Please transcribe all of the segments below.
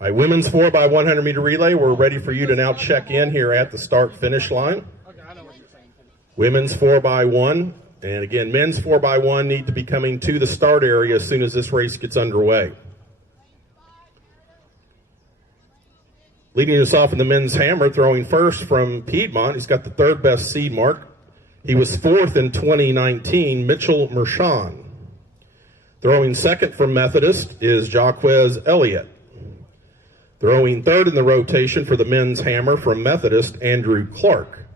All right, women's 4x100 meter relay, we're ready for you to now check in here at the start-finish line. Women's 4x1, and again, men's 4x1 need to be coming to the start area as soon as this race gets underway. Leading us off in the men's hammer, throwing first from Piedmont, he's got the third best seed mark. He was fourth in 2019, Mitchell Mershon. Throwing second from Methodist is Jaquez Elliott. Throwing third in the rotation for the men's hammer from Methodist, Andrew Clark.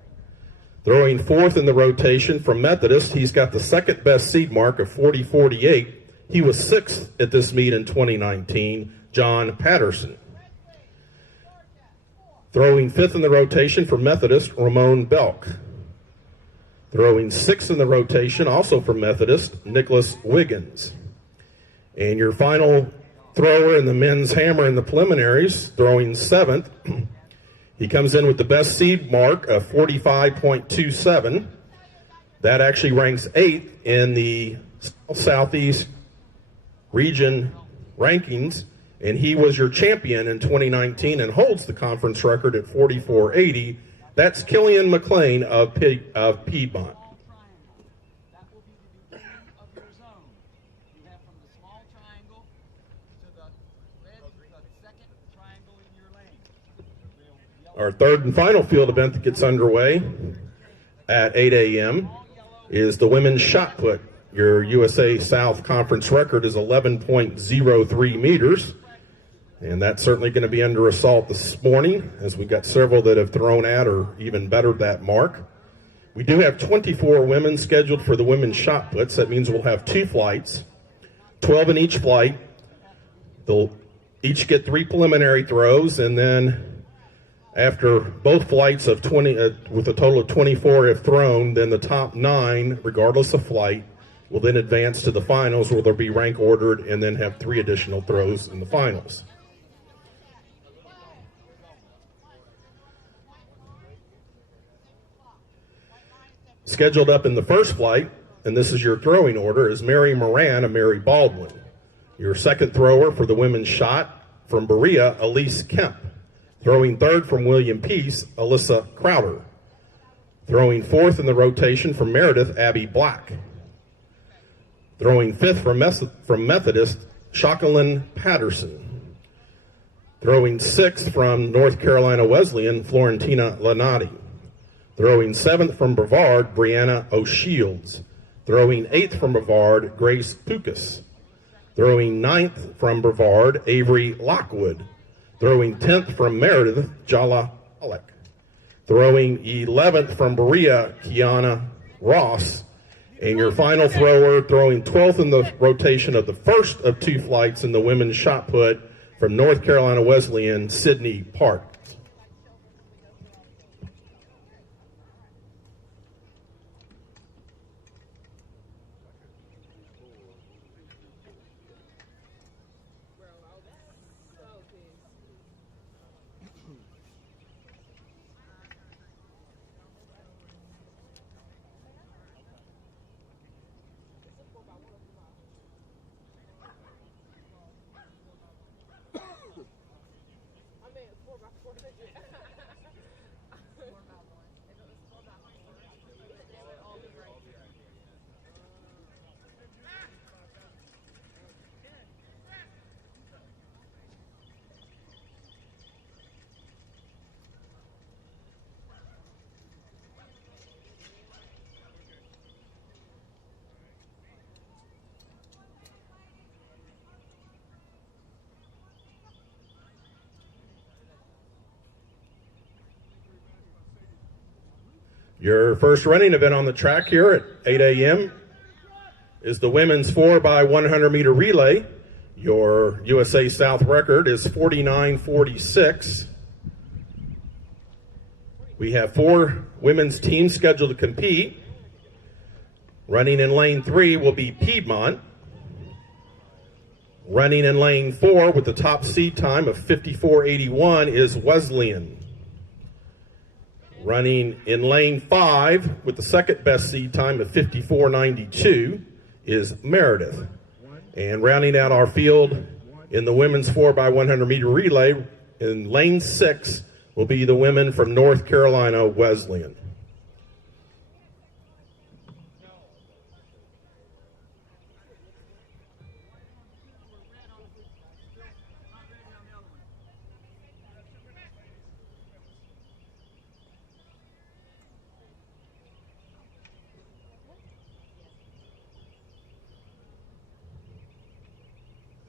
Throwing fourth in the rotation from Methodist, he's got the second best seed mark of 40.48. He was sixth at this meet in 2019, John Patterson. Throwing fifth in the rotation for Methodist, Ramon Belk. Throwing sixth in the rotation, also from Methodist, Nicholas Wiggins. And your final thrower in the men's hammer in the preliminaries, throwing seventh. He comes in with the best seed mark of 45.27. That actually ranks eighth in the Southeast region rankings, and he was your champion in 2019 and holds the conference record at 44.80. That's Killian McLean of Piedmont. Our third and final field event that gets underway at 8 a.m. is the women's shot put. Your USA South Conference record is 11.03 meters, and that's certainly going to be under assault this morning, as we've got several that have thrown at or even bettered that mark. We do have 24 women scheduled for the women's shot puts. That means we'll have 2 flights, 12 in each flight. They'll each get 3 preliminary throws, and then after both flights of 20, with a total of 24 if thrown, then the top 9, regardless of flight, will then advance to the finals, where they'll be rank ordered and then have 3 additional throws in the finals. Scheduled up in the first flight, and this is your throwing order, is Mary Moran of Mary Baldwin. Your second thrower for the women's shot from Berea, Elise Kemp. Throwing third from William Peace, Alyssa Crowder. Throwing fourth in the rotation from Meredith, Abby Black. Throwing fifth from Methodist, Jacqueline Patterson. Throwing sixth from North Carolina Wesleyan, Florentina Lanati. Throwing seventh from Brevard, Brianna O'Shields. Throwing eighth from Brevard, Grace Pukas. Throwing ninth from Brevard, Avery Lockwood. Throwing 10th from Meredith, Jala Alec. Throwing 11th from Berea, Kiana Ross. And your final thrower, throwing 12th in the rotation of the first of 2 flights in the women's shot put from North Carolina Wesleyan, Sydney Park. Your first running event on the track here at 8 a.m. is the women's 4x100 meter relay. Your USA South record is 49.46. We have 4 women's teams scheduled to compete. Running in lane 3 will be Piedmont. Running in lane 4 with the top seed time of 54.81 is Wesleyan. Running in lane 5 with the second best seed time of 54.92 is Meredith. And rounding out our field In the women's 4x100 meter relay, in lane 6 will be the women from North Carolina Wesleyan.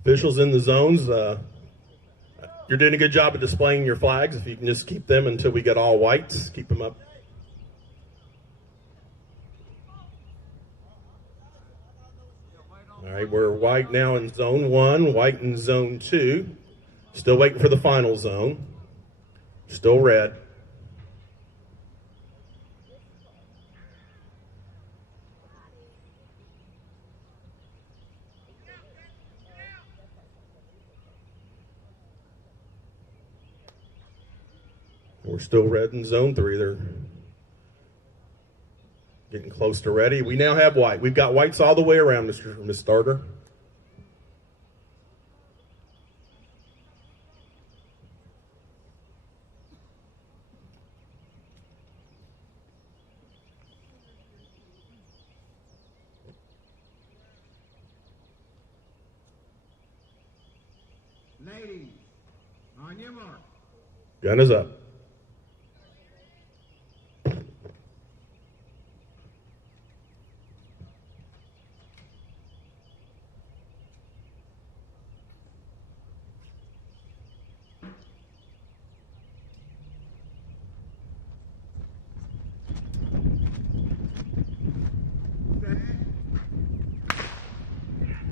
Officials in the zones, you're doing a good job of displaying your flags. If you can just keep them until we get all whites, keep them up. All right, we're white now in zone 1, white in zone 2. Still waiting for the final zone. Still red. We're still red in zone 3. They're getting close to ready. We now have white. We've got whites all the way around, Miss Starter. Ladies, on your mark. Gun is up.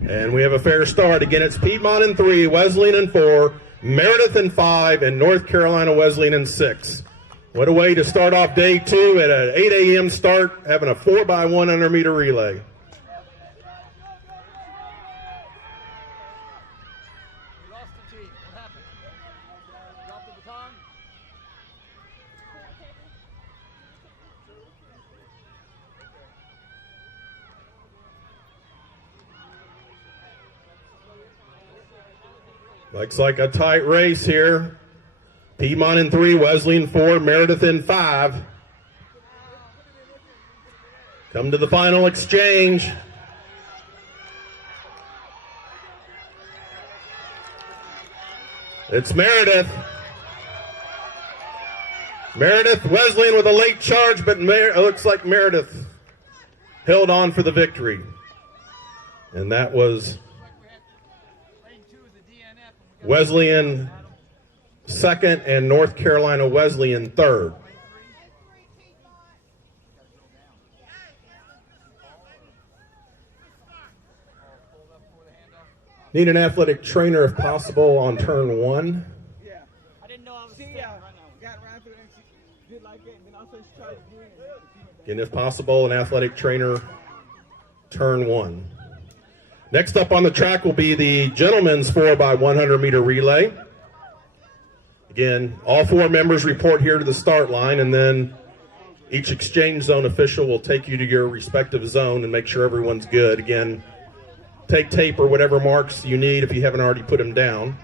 And we have a fair start. Again, it's Piedmont in 3, Wesleyan in 4, Meredith in 5, and North Carolina Wesleyan in 6. What a way to start off day 2 at an 8 a.m. start, having a 4x100 meter relay. We lost the team. What happened? Dropped the baton? Looks like a tight race here. Piedmont in 3, Wesleyan 4, Meredith in 5. Come to the final exchange. It's Meredith. Meredith, Wesleyan with a late charge, but it looks like Meredith held on for the victory. And that was Wesleyan 2nd and North Carolina Wesleyan 3rd. Need an athletic trainer if possible on turn 1. Yeah. I didn't know I was got around to it and she did like it, and then also she tried to do it. And if possible, an athletic trainer turn 1. Next up on the track will be the gentlemen's 4x100 meter relay. Again, all 4 members report here to the start line, and then each exchange zone official will take you to your respective zone and make sure everyone's good. Again, take tape or whatever marks you need if you haven't already put them down.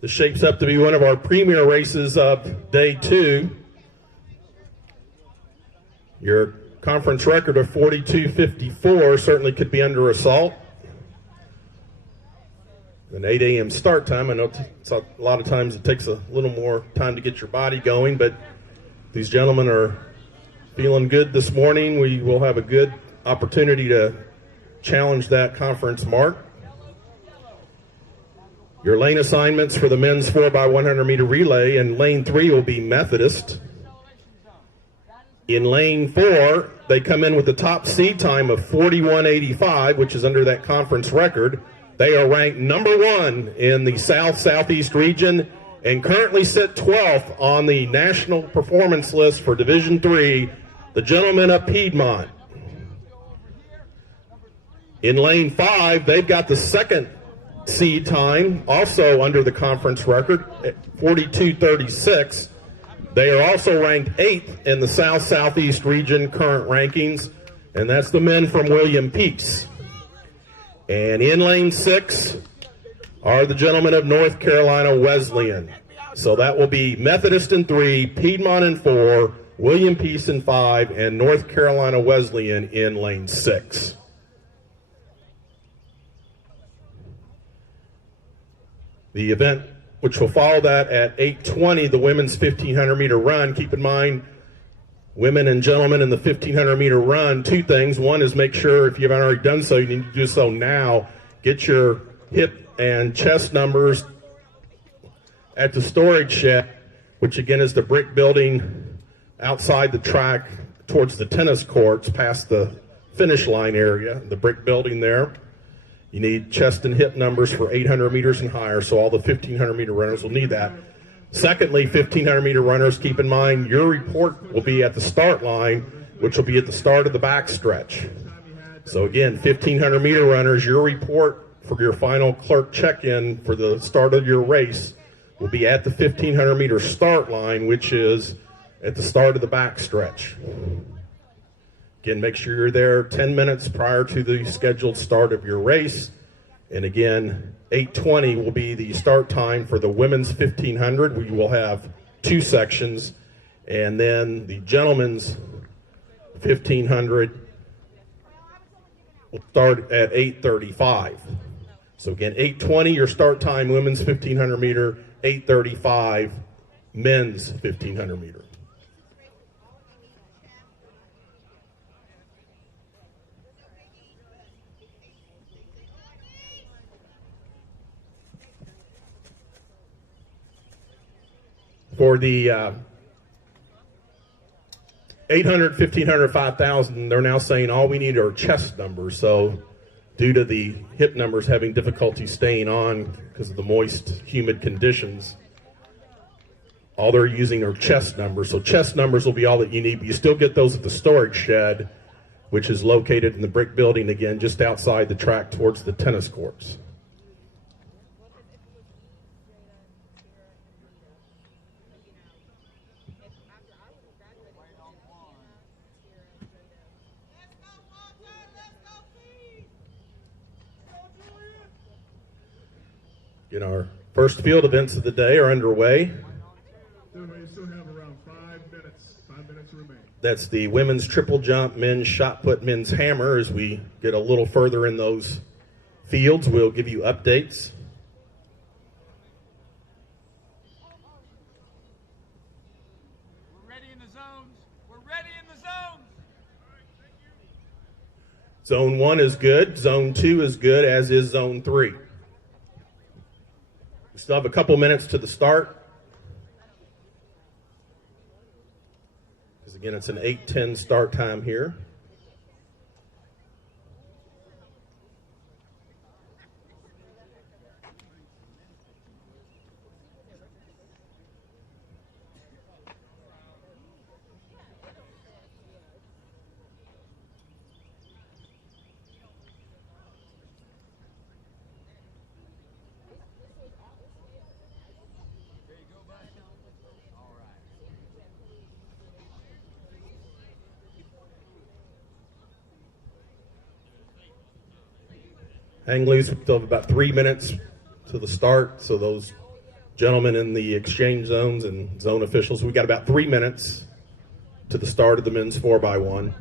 This shapes up to be one of our premier races of day 2. Your conference record of 42:54 certainly could be under assault. An 8 a.m. start time. I know a lot of times it takes a little more time to get your body going, but these gentlemen are feeling good this morning. We will have a good opportunity to challenge that conference mark. Your lane assignments for the men's 4x100 meter relay in lane 3 will be Methodist. In lane 4, they come in with the top seed time of 41:85, which is under that conference record. They are ranked number 1 in the South-Southeast region and currently sit 12th on the national performance list for Division III, the gentlemen of Piedmont. In lane 5, they've got the second seed time, also under the conference record at 42:36. They are also ranked 8th in the South-Southeast region current rankings, and that's the men from William Peace. And in lane 6 are the gentlemen of North Carolina Wesleyan. So that will be Methodist in 3, Piedmont in 4, William Peace in 5, and North Carolina Wesleyan in lane 6. The event which will follow that at 8:20, the women's 1,500 meter run. Keep in mind, women and gentlemen in the 1,500 meter run, 2 things. One is make sure, if you haven't already done so, you need to do so now. Get your hip and chest numbers at the storage shed, which again is the brick building outside the track towards the tennis courts, past the finish line area, the brick building there. You need chest and hip numbers for 800 meters and higher, so all the 1,500 meter runners will need that. Secondly, 1,500 meter runners, keep in mind your report will be at the start line, which will be at the start of the backstretch. So again, 1,500 meter runners, your report for your final clerk check-in for the start of your race will be at the 1,500 meter start line, which is at the start of the backstretch. Again, make sure you're there 10 minutes prior to the scheduled start of your race. And again, 8:20 will be the start time for the women's 1,500. We will have 2 sections. And then the gentlemen's 1,500 will start at 8:35. So again, 8:20 your start time, women's 1,500 meter, 8:35 men's 1,500 meter. For the 800, 1,500, 5,000, they're now saying all we need are chest numbers. So due to the hip numbers having difficulty staying on because of the moist, humid conditions, all they're using are chest numbers. So chest numbers will be all that you need, but you still get those at the storage shed, which is located in the brick building, again, just outside the track towards the tennis courts. In our first field events of the day are underway. We still have around 5 minutes. 5 minutes remain. That's the women's triple jump, men's shot put, men's hammer. As we get a little further in those fields, we'll give you updates. We're ready in the zones. We're ready in the zones. Zone 1 is good. Zone 2 is good, as is Zone 3. We still have a couple minutes to the start. Because again, it's an 8:10 start time here. Hang loose. We still have about 3 minutes to the start. So those gentlemen in the exchange zones and zone officials, we got about 3 minutes to the start of the men's 4x1.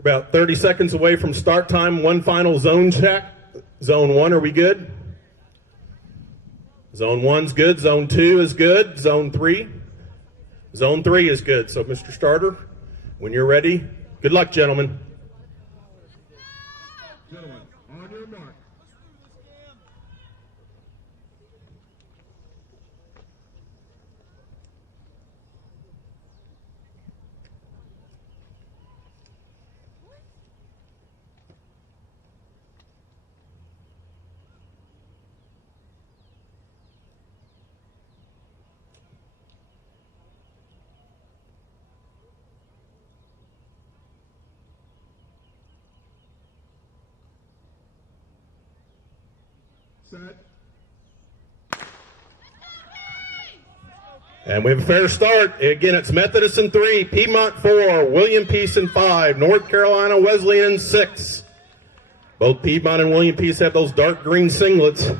About 30 seconds away from start time. One final zone check. Zone 1, are we good? Zone 1's good. Zone 2 is good. Zone 3? Zone 3 is good. So, Mr. Starter, when you're ready, good luck, gentlemen. Gentlemen, on your mark. Set. And we have a fair start. Again, it's Methodist in 3, Piedmont 4, William Peace in 5, North Carolina Wesleyan 6. Both Piedmont and William Peace have those dark green singlets.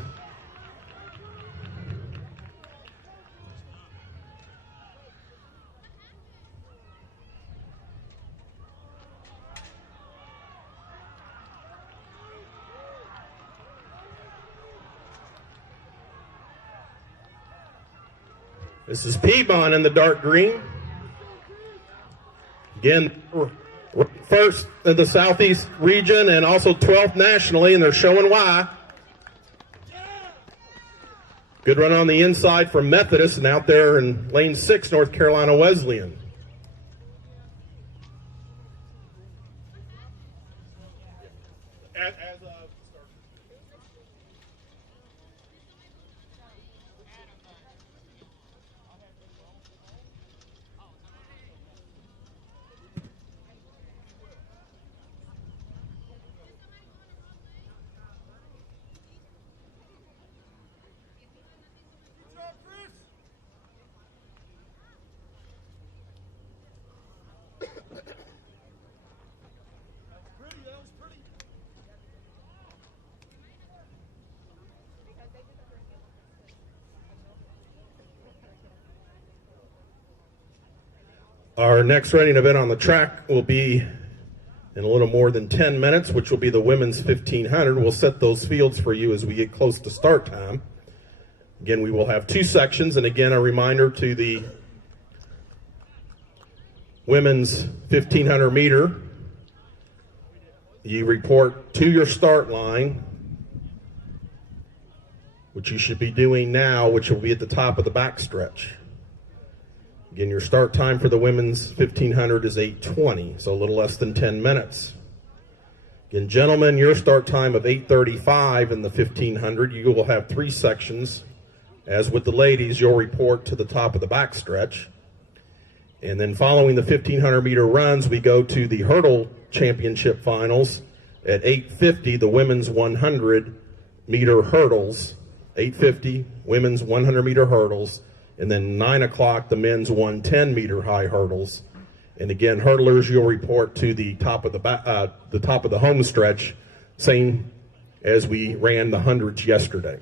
This is Piedmont in the dark green. Again, first in the Southeast region and also 12th nationally, and they're showing why. Good run on the inside from Methodist, and out there in lane 6, North Carolina Wesleyan. Our next running event on the track will be in a little more than 10 minutes, which will be the women's 1500. We'll set those fields for you as we get close to start time. Again, we will have 2 sections, and again, a reminder to the women's 1500 meter. You report to your start line, which you should be doing now, which will be at the top of the backstretch. Again, your start time for the women's 1500 is 8:20, so a little less than 10 minutes. Again, gentlemen, your start time of 8:35 in the 1500, you will have 3 sections. As with the ladies, you'll report to the top of the backstretch. And then following the 1500 meter runs, we go to the hurdle championship finals at 8:50, the women's 100 meter hurdles. 8:50, women's 100 meter hurdles. And then 9 o'clock, the men's 110 meter high hurdles. And again, hurdlers, you'll report to the top of the home stretch, same as we ran the hundreds yesterday.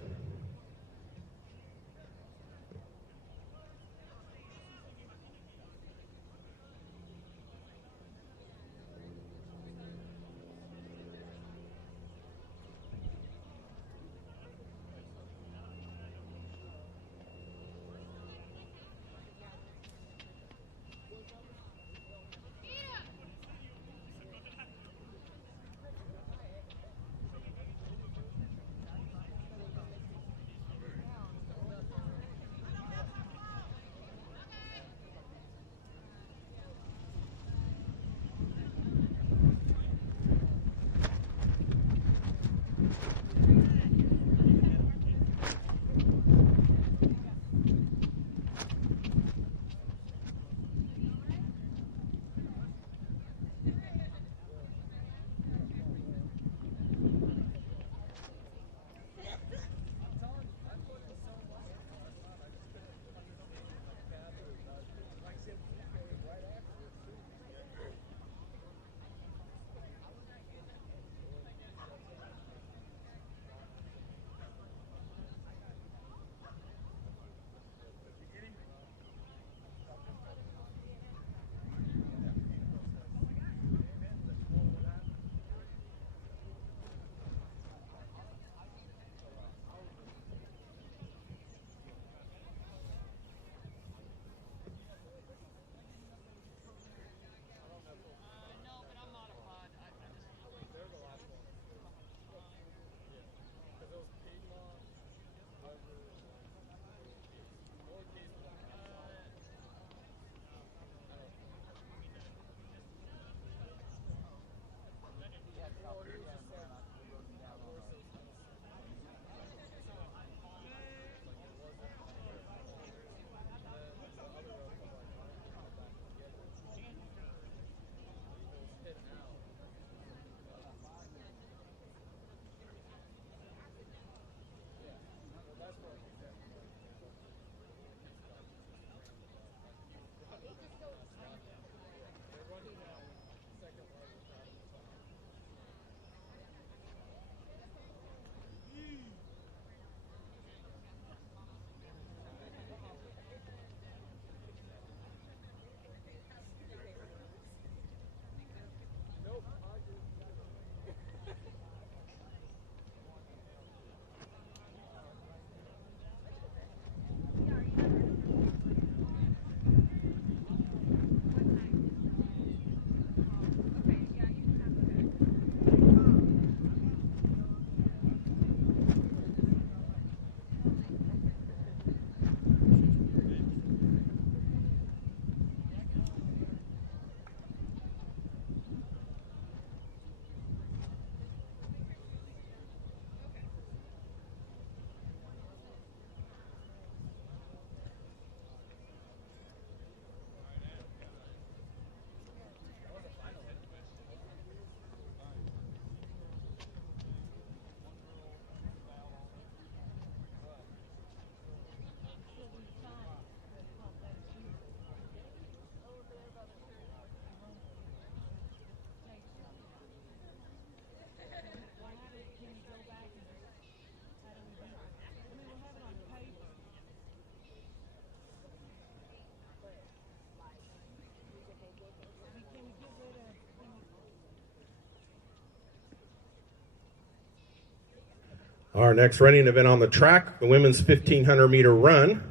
Our next running event on the track, the women's 1,500 meter run.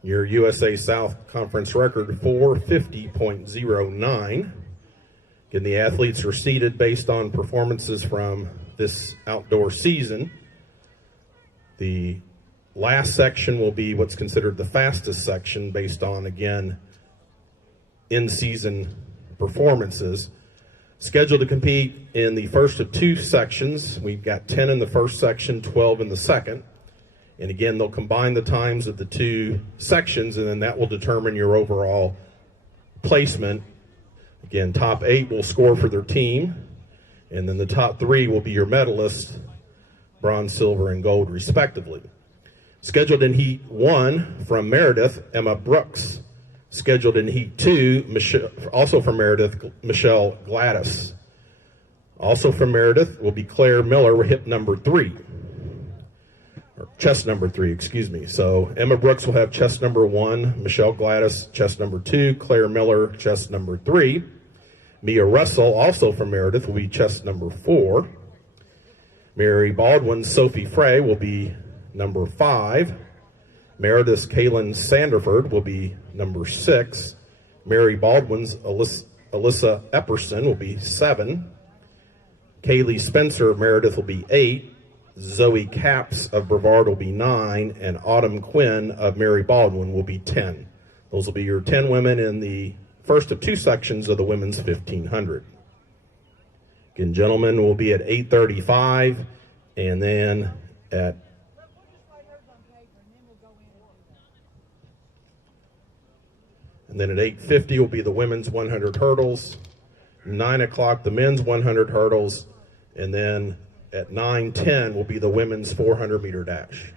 Your USA South Conference record, 4:50.09. Again, the athletes are seeded based on performances from this outdoor season. The last section will be what's considered the fastest section based on, again, in-season performances. Scheduled to compete in the first of two sections. We've got 10 in the first section, 12 in the second. And again, they'll combine the times of the two sections, and then that will determine your overall placement. Again, top 8 will score for their team, and then the top 3 will be your medalists, bronze, silver, and gold, respectively. Scheduled in Heat 1 from Meredith, Emma Brooks. Scheduled in Heat 2, also from Meredith, Michelle Gladys. Also from Meredith will be Claire Miller with hip number 3. Or chest number 3, excuse me. So Emma Brooks will have chest number 1, Michelle Gladys chest number 2, Claire Miller chest number 3. Mia Russell, also from Meredith, will be chest number 4. Mary Baldwin's Sophie Frey will be number 5. Meredith's Kaylin Sanderford will be number 6. Mary Baldwin's Alyssa Epperson will be 7. Kaylee Spencer of Meredith will be 8. Zoe Capps of Brevard will be 9. And Autumn Quinn of Mary Baldwin will be 10. Those will be your 10 women in the first of two sections of the women's 1,500. Again, gentlemen will be at 8:35, and then at And then at 8:50 will be the women's 100 hurdles. 9 o'clock, the men's 100 hurdles. And then at 9:10 will be the women's 400 meter dash.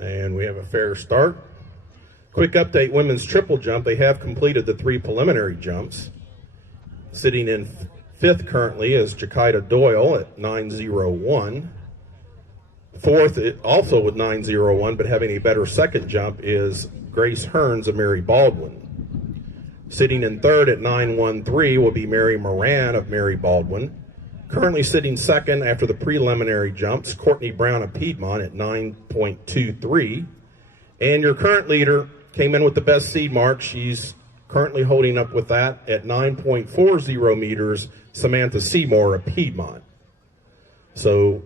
And we have a fair start. Quick update, women's triple jump. They have completed the 3 preliminary jumps. Sitting in 5th currently is Jakita Doyle at 9:01. 4th, also with 9:01, but having a better second jump, is Grace Hearns of Mary Baldwin. Sitting in 3rd at 9:13 will be Mary Moran of Mary Baldwin. Currently sitting second after the preliminary jumps, Courtney Brown of Piedmont at 9.23. And your current leader came in with the best seed mark. She's currently holding up with that at 9.40 meters, Samantha Seymour of Piedmont. So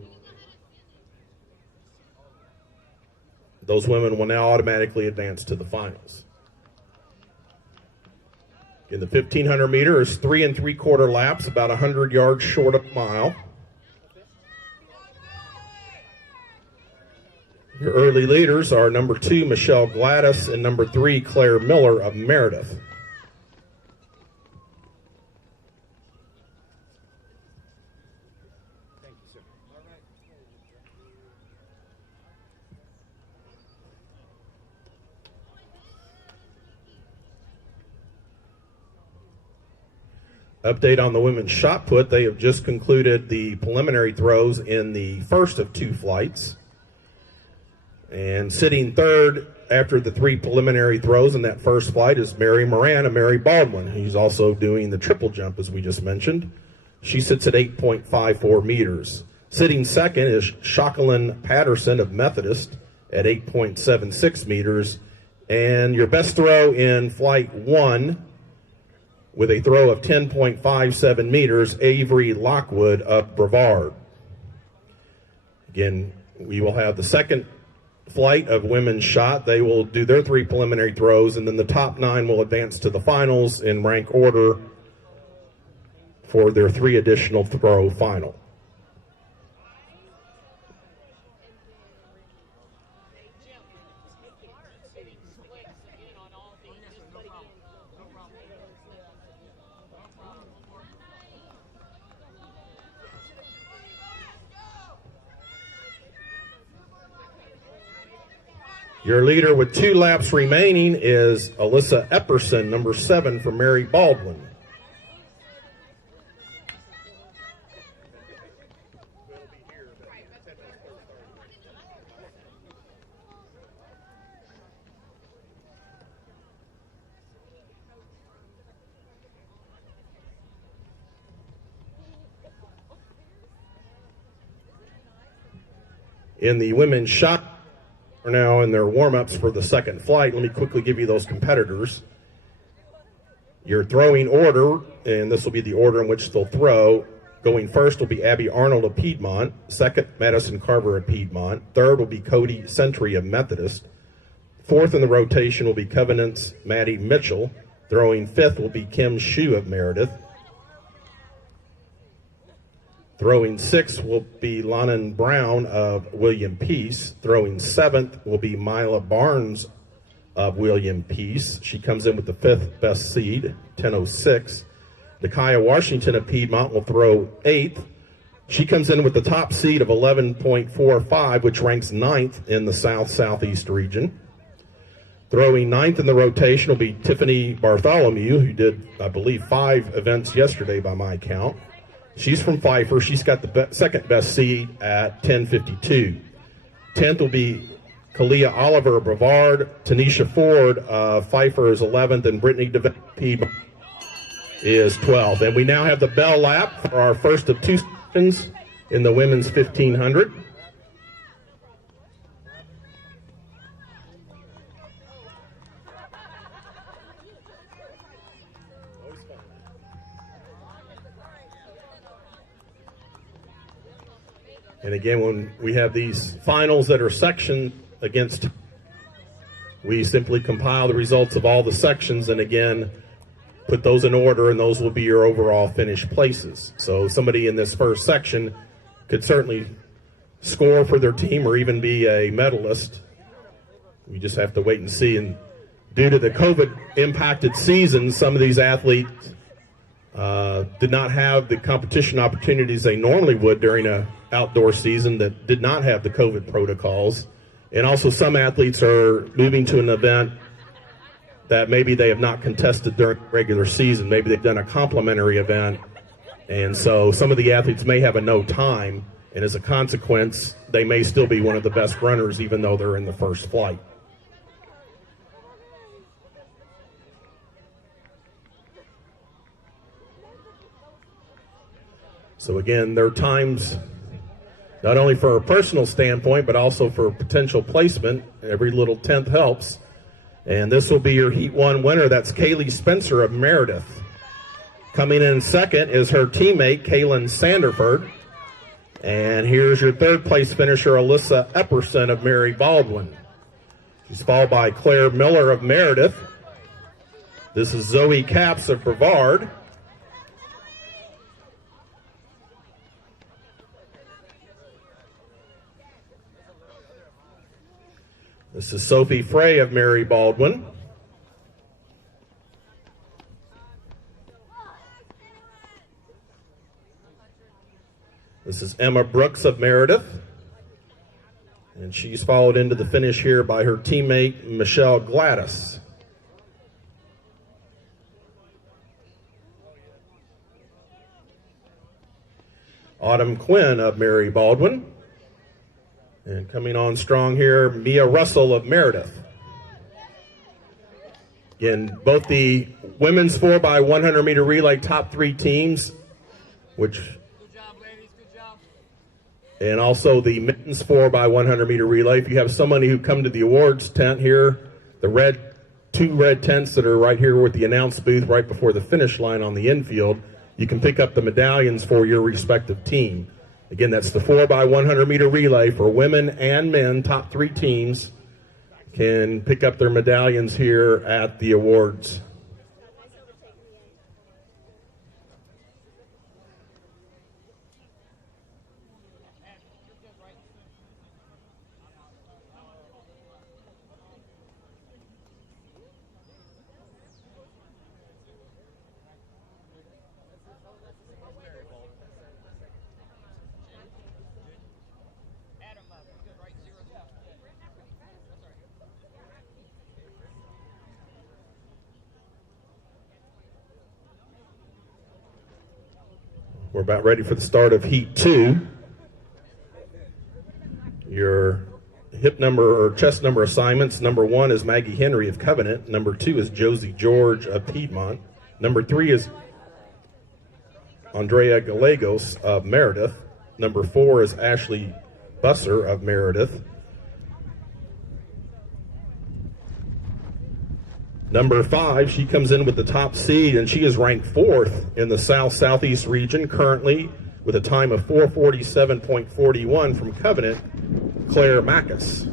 those women will now automatically advance to the finals. In the 1,500 meter is 3 3/4 laps, about 100 yards short of a mile. Your early leaders are number 2, Michelle Gladys, and number 3, Claire Miller of Meredith. Update on the women's shot put. They have just concluded the preliminary throws in the first of 2 flights. And sitting 3rd after the 3 preliminary throws in that first flight is Mary Moran of Mary Baldwin, who's also doing the triple jump, as we just mentioned. She sits at 8.54 meters. Sitting second is Jacqueline Patterson of Methodist at 8.76 meters. And your best throw in flight 1, with a throw of 10.57 meters, Avery Lockwood of Brevard. Again, we will have the second flight of women's shot. They will do their 3 preliminary throws, and then the top 9 will advance to the finals in rank order for their 3 additional throw final. Your leader with 2 laps remaining is Alyssa Epperson, number 7 for Mary Baldwin. In the women's shot, are now in their warm-ups for the second flight. Let me quickly give you those competitors. Your throwing order, and this will be the order in which they'll throw. Going first will be Abby Arnold of Piedmont. Second, Madison Carver of Piedmont. Third will be Cody Sentry of Methodist. Fourth in the rotation will be Covenant's Maddie Mitchell. Throwing fifth will be Kim Shue of Meredith. Throwing sixth will be Lonan Brown of William Peace. Throwing seventh will be Mila Barnes of William Peace. She comes in with the 5th best seed, 10:06. Dakaya Washington of Piedmont will throw 8th. She comes in with the top seed of 11.45, which ranks 9th in the South-Southeast region. Throwing 9th in the rotation will be Tiffany Bartholomew, who did, I believe, 5 events yesterday by my count. She's from Pfeiffer. She's got the second best seed at 10:52. 10th will be Kalia Oliver of Brevard. Tanisha Ford of Pfeiffer is 11th, and Brittany DeVette is 12th. And we now have the bell lap for our first of 2 sessions in the women's 1500. And again, when we have these finals that are sectioned against, we simply compile the results of all the sections and again, put those in order, and those will be your overall finish places. So somebody in this first section could certainly score for their team or even be a medalist. We just have to wait and see. And due to the COVID-impacted season, some of these athletes did not have the competition opportunities they normally would during an outdoor season that did not have the COVID protocols. And also some athletes are moving to an event that maybe they have not contested during the regular season. Maybe they've done a complimentary event. And so some of the athletes may have a no time, and as a consequence, they may still be one of the best runners even though they're in the first flight. So again, there are times, not only for a personal standpoint, but also for potential placement. Every little tenth helps. And this will be your Heat 1 winner. That's Kaylee Spencer of Meredith. Coming in second is her teammate, Kaylin Sanderford. And here's your 3rd place finisher, Alyssa Epperson of Mary Baldwin. She's followed by Claire Miller of Meredith. This is Zoe Capps of Brevard. This is Sophie Frey of Mary Baldwin. This is Emma Brooks of Meredith. And she's followed into the finish here by her teammate, Michelle Gladys. Autumn Quinn of Mary Baldwin. And coming on strong here, Mia Russell of Meredith. Again, both the women's 4x100 meter relay top 3 teams, which, Good job, ladies. Good job. and also the men's 4x100 meter relay. If you have somebody who come to the awards tent here, the 2 red tents that are right here with the announce booth right before the finish line on the infield, you can pick up the medallions for your respective team. Again, that's the 4x100 meter relay for women and men. Top 3 teams can pick up their medallions here at the awards. We're about ready for the start of Heat 2. Your hip number or chest number assignments: number 1 is Maggie Henry of Covenant. Number 2 is Josie George of Piedmont. Number 3 is Andrea Gallegos of Meredith. Number 4 is Ashley Busser of Meredith. Number 5, she comes in with the top seed, and she is ranked 4th in the South-Southeast region currently with a time of 4:47.41 from Covenant, Claire Mackus.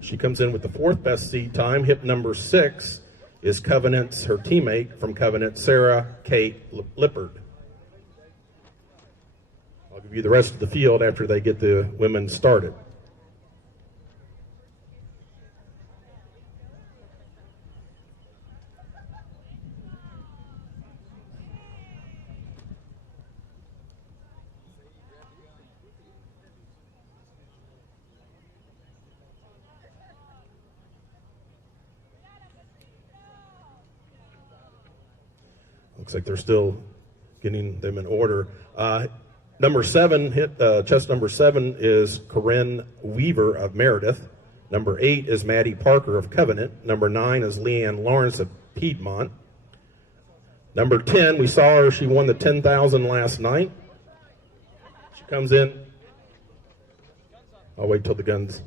She comes in with the 4th best seed time. Hip number 6 is Covenant's, her teammate from Covenant, Sarah Kate Lippard. I'll give you the rest of the field after they get the women started. Looks like they're still getting them in order. Number 7, chest number 7 is Corinne Weaver of Meredith. Number 8 is Maddie Parker of Covenant. Number 9 is Leanne Lawrence of Piedmont. Number 10, we saw her. She won the 10,000 last night. She comes in. I'll wait till the guns.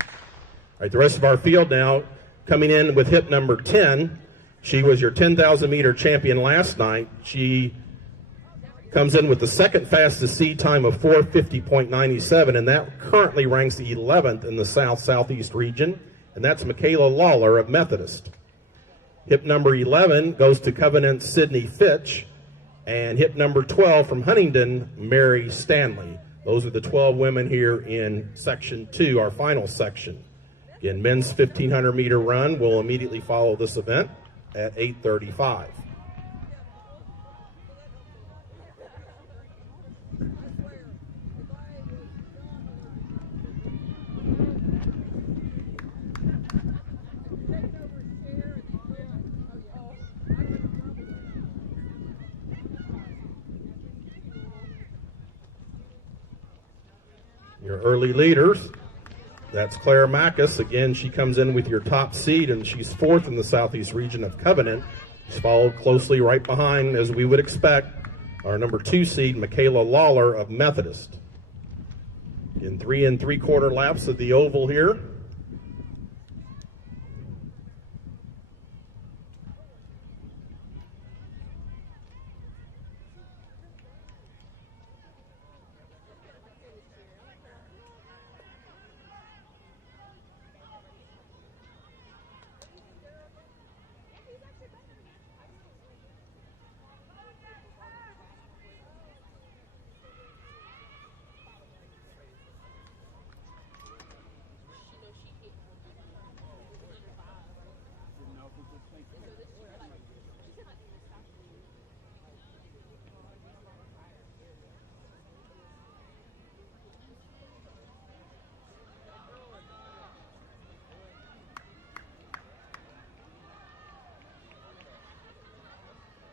All right, the rest of our field now coming in with hip number 10. She was your 10,000 meter champion last night. She comes in with the 2nd fastest seed time of 4:50.97, and that currently ranks 11th in the South-Southeast region, and that's Michaela Lawler of Methodist. Hip number 11 goes to Covenant's Sydney Fitch, and hip number 12 from Huntingdon, Mary Stanley. Those are the 12 women here in Section 2, our final section. Again, men's 1,500 meter run will immediately follow this event at 8:35. Your early leaders, that's Claire Mackus. Again, she comes in with your top seed, and she's 4th in the Southeast region of Covenant. She's followed closely right behind, as we would expect, our number 2 seed, Michaela Lawler of Methodist. In 3 3/4 laps of the oval here.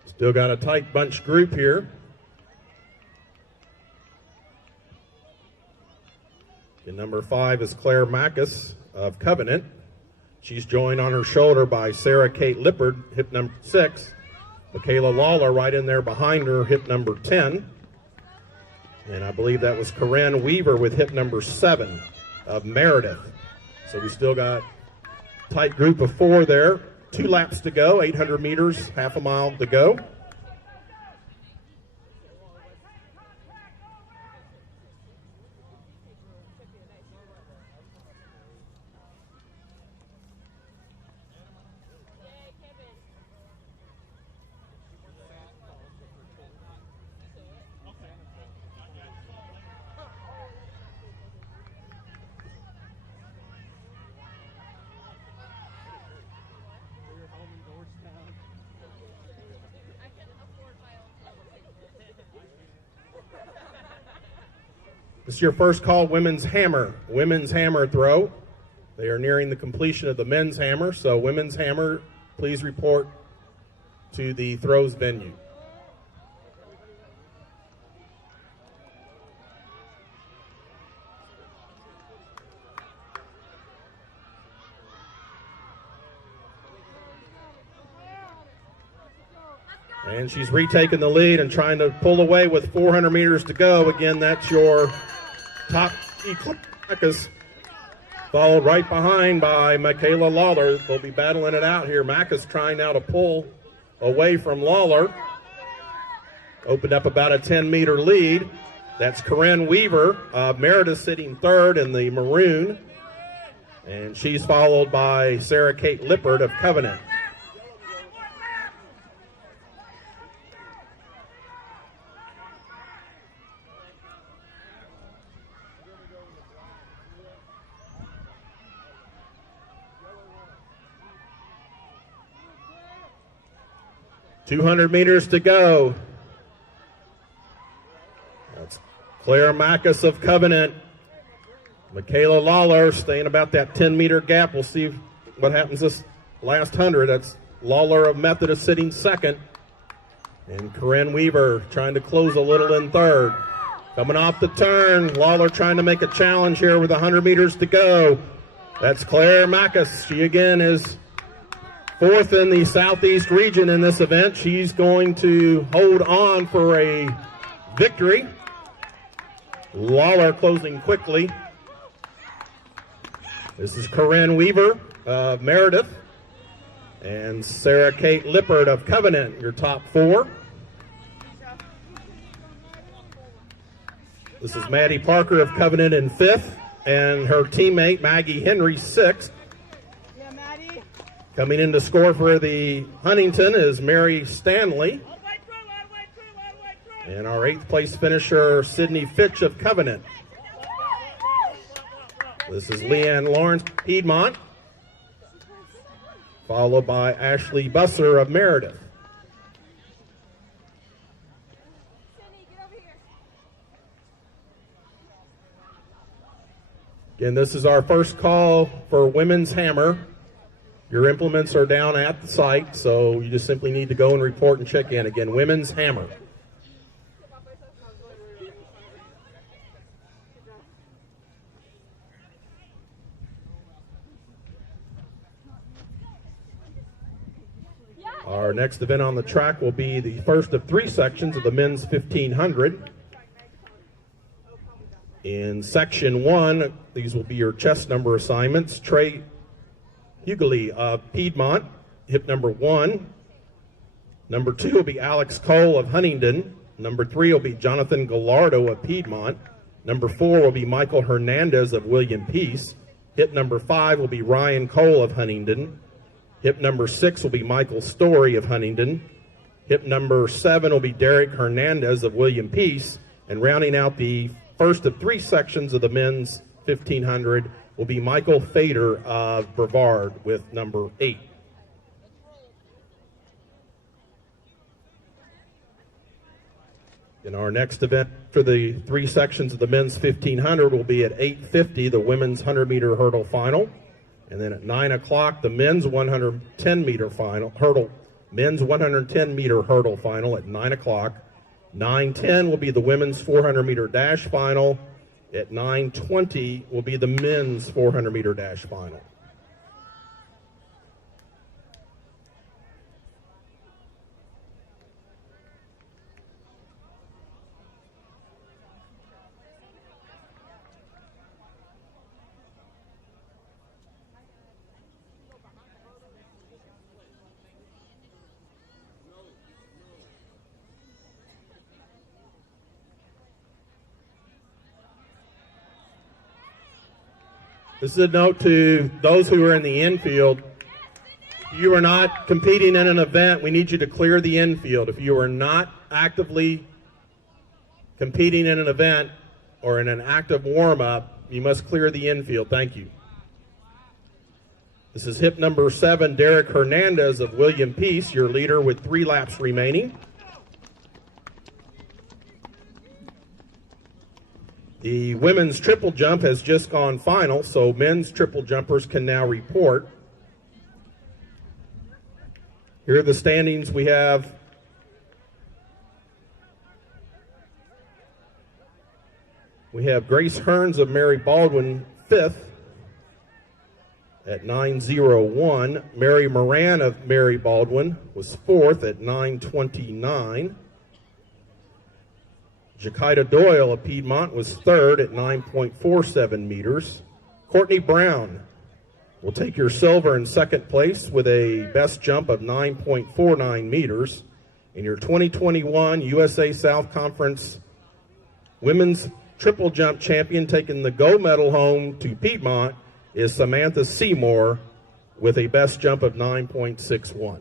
Still got a tight bunch group here. And number 5 is Claire Mackus of Covenant. She's joined on her shoulder by Sarah Kate Lippard, hip number 6. Michaela Lawler right in there behind her, hip number 10. And I believe that was Corinne Weaver with hip number 7 of Meredith. So we still got a tight group of 4 there. 2 laps to go, 800 meters, half a mile to go. This is your first call, women's hammer throw. They are nearing the completion of the men's hammer, so women's hammer please report to the throws venue. And she's retaking the lead and trying to pull away with 400 meters to go. Again, that's your top Eclipse, followed right behind by Michaela Lawler. They'll be battling it out here. Macca's trying now to pull away from Lawler. Opened up about a 10-meter lead. That's Corinne Weaver. Meredith sitting third in the maroon. And she's followed by Sarah Kate Lippert of Covenant. .200 meters to go. That's Claire Mackus of Covenant. Michaela Lawler staying about that 10-meter gap. We'll see what happens this last 100. That's Lawler of Methodist sitting second. And Corinne Weaver trying to close a little in third. Coming off the turn, Lawler trying to make a challenge here with 100 meters to go. That's Claire Mackus. She again is fourth in the Southeast region in this event. She's going to hold on for a victory. Lawler closing quickly. This is Corinne Weaver of Meredith and Sarah Kate Lippert of Covenant, your top four. This is Maddie Parker of Covenant in fifth, and her teammate Maggie Henry sixth. Coming in to score for the Huntington is Mary Stanley. And our eighth place finisher, Sydney Fitch of Covenant. This is Leanne Lawrence, Piedmont. Followed by Ashley Busser of Meredith. Again, this is our first call for women's hammer. Your implements are down at the site, so you just simply need to go and report and check in. Again, women's hammer. Our next event on the track will be the first of three sections of the men's 1500. In section one, these will be your chest number assignments. Trey Hughley of Piedmont, hip number 1. Number 2 will be Alex Cole of Huntingdon. Number 3 will be Jonathan Gallardo of Piedmont. Number 4 will be Michael Hernandez of William Peace. Hip number 5 will be Ryan Cole of Huntingdon. Hip number 6 will be Michael Story of Huntingdon. Hip number 7 will be Derek Hernandez of William Peace. And rounding out the first of three sections of the men's 1500 will be Michael Fader of Brevard with number 8. And our next event for the three sections of the men's 1500 will be at 8:50, the women's 100-meter hurdle final. And then at 9 o'clock, the men's 110-meter final hurdle, men's 110-meter hurdle final at 9 o'clock. 9:10 will be the women's 400-meter dash final. At 9:20 will be the men's 400-meter dash final. This is a note to those who are in the infield. If you are not competing in an event, we need you to clear the infield. If you are not actively competing in an event or in an active warm-up, you must clear the infield. Thank you. This is hip number 7, Derek Hernandez of William Peace, your leader with 3 laps remaining. The women's triple jump has just gone final, so men's triple jumpers can now report. Here are the standings. We have Grace Hearns of Mary Baldwin 5th at 9:01. Mary Moran of Mary Baldwin was 4th at 9:29. Jakita Doyle of Piedmont was 3rd at 9.47 meters. Courtney Brown will take your silver in 2nd place with a best jump of 9.49 meters. And your 2021 USA South Conference Women's Triple Jump Champion, taking the gold medal home to Piedmont, is Samantha Seymour with a best jump of 9.61.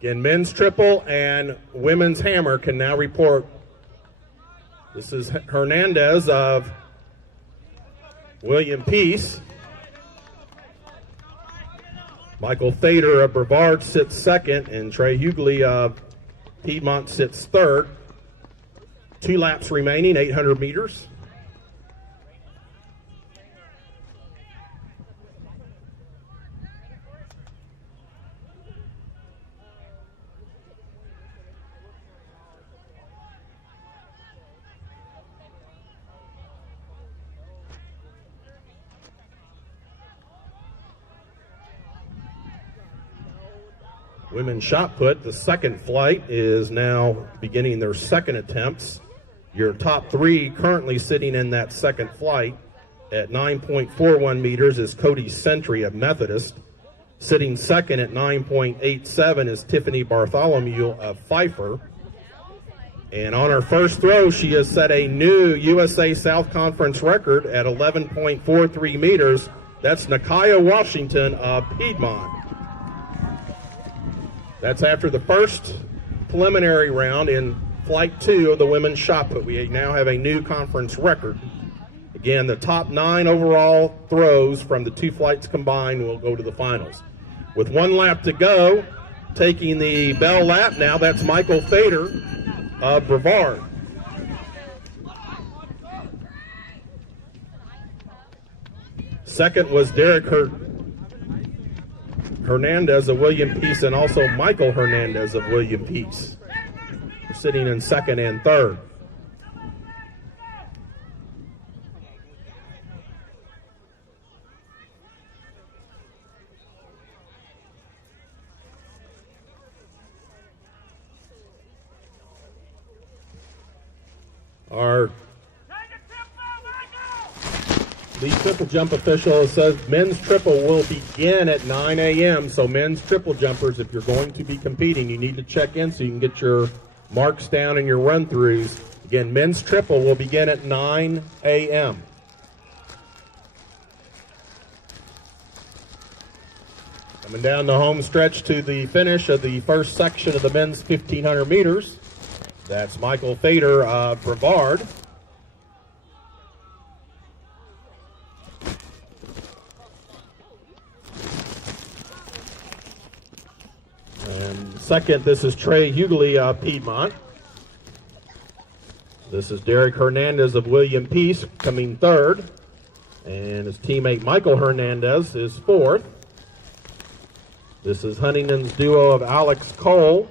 Again, men's triple and women's hammer can now report. This is Hernandez of William Peace. Michael Fader of Brevard sits 2nd, and Trey Hughley of Piedmont sits 3rd. 2 laps remaining, 800 meters. Women's shot put, the 2nd flight, is now beginning their 2nd attempts. Your top 3 currently sitting in that 2nd flight at 9.41 meters is Cody Sentry of Methodist. Sitting 2nd at 9.87 is Tiffany Bartholomew of Pfeiffer. And on her first throw, she has set a new USA South Conference record at 11.43 meters. That's Nakaya Washington of Piedmont. That's after the first preliminary round in Flight 2 of the women's shot put. We now have a new conference record. Again, the top 9 overall throws from the 2 flights combined will go to the finals. With 1 lap to go, taking the bell lap now, that's Michael Fader of Brevard. Second was Derek Hernandez of William Peace, and also Michael Hernandez of William Peace. They're sitting in 2nd and 3rd. Our lead triple jump official says men's triple will begin at 9 a.m. So men's triple jumpers, if you're going to be competing, you need to check in so you can get your marks down and your run-throughs. Again, men's triple will begin at 9 a.m. Coming down the home stretch to the finish of the first section of the men's 1,500 meters. That's Michael Fader of Brevard. And second, this is Trey Hughley of Piedmont. This is Derek Hernandez of William Peace coming 3rd. And his teammate Michael Hernandez is 4th. This is Huntington's duo of Alex Cole,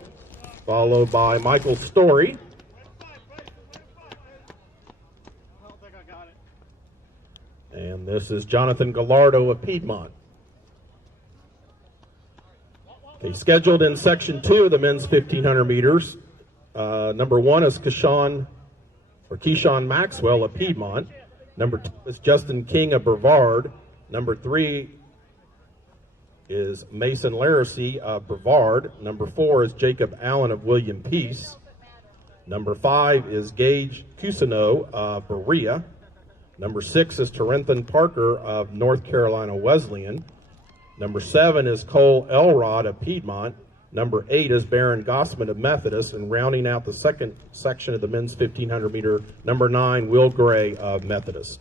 followed by Michael Story. And this is Jonathan Gallardo of Piedmont. Okay, scheduled in section 2 of the men's 1,500 meters. Number 1 is Keyshawn Maxwell of Piedmont. Number 2 is Justin King of Brevard. Number 3 is Mason Laracy of Brevard. Number 4 is Jacob Allen of William Peace. Number 5 is Gage Cusino of Berea. Number 6 is Terenthan Parker of North Carolina Wesleyan. Number 7 is Cole Elrod of Piedmont. Number 8 is Baron Gossman of Methodist. And rounding out the second section of the men's 1,500 meter, number 9, Will Gray of Methodist.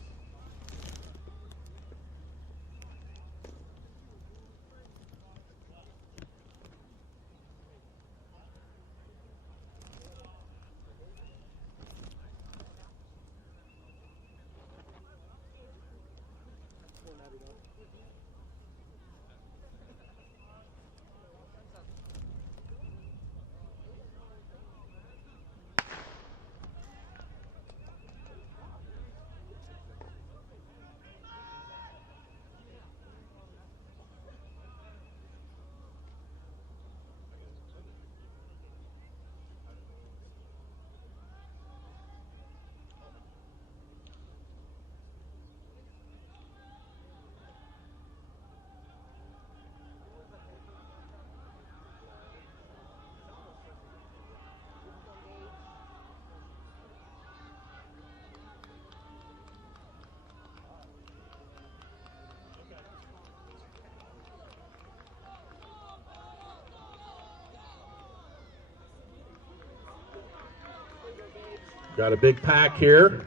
Got a big pack here.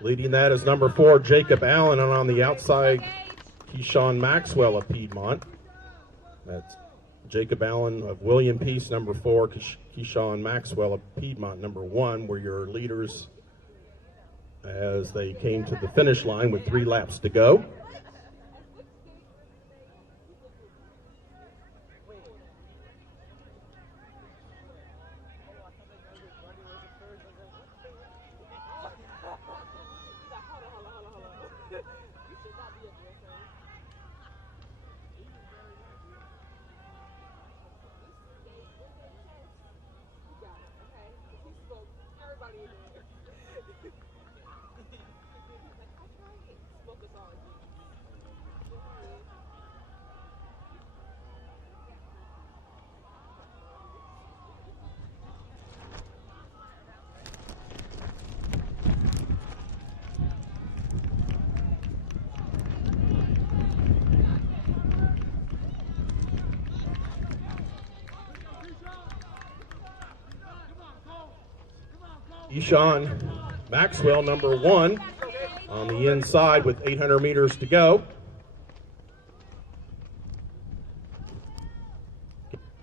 Leading that is number 4, Jacob Allen, and on the outside, Keyshawn Maxwell of Piedmont. That's Jacob Allen of William Peace, number 4, Keyshawn Maxwell of Piedmont, number 1, were your leaders as they came to the finish line with 3 laps to go. Keyshawn Maxwell, number 1, on the inside with 800 meters to go.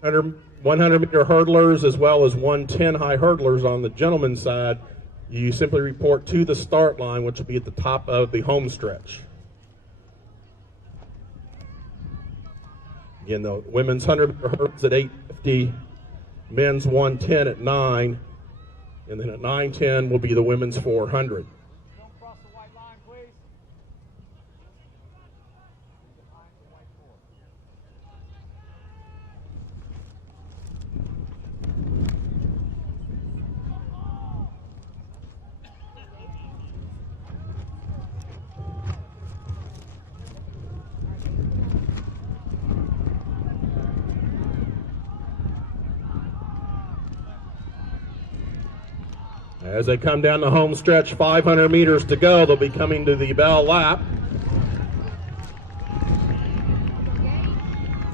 100-meter hurdlers as well as 110 high hurdlers on the gentleman's side. You simply report to the start line, which will be at the top of the home stretch. Again, the women's 100-meter hurdles at 8:50, men's 110 at 9. And then at 9:10 will be the women's 400. Don't cross the white line, please. As they come down the home stretch, 500 meters to go, they'll be coming to the bell lap.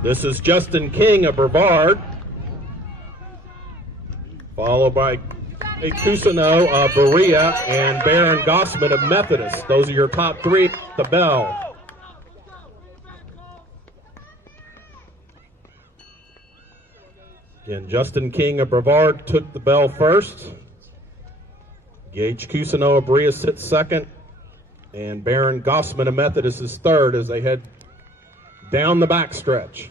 This is Justin King of Brevard, followed by Cusino of Berea and Baron Gossman of Methodist. Those are your top 3 at the bell. Again, Justin King of Brevard took the bell first. Gage Cusino of Berea sits second, and Baron Gossman of Methodist is third as they head down the backstretch.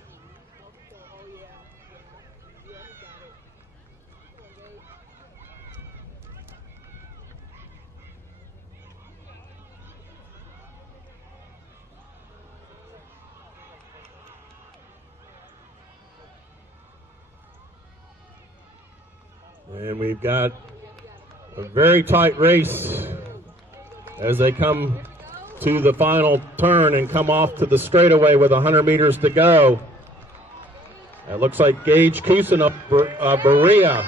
And we've got a very tight race as they come to the final turn and come off to the straightaway with 100 meters to go. It looks like Gage Cusino of Berea.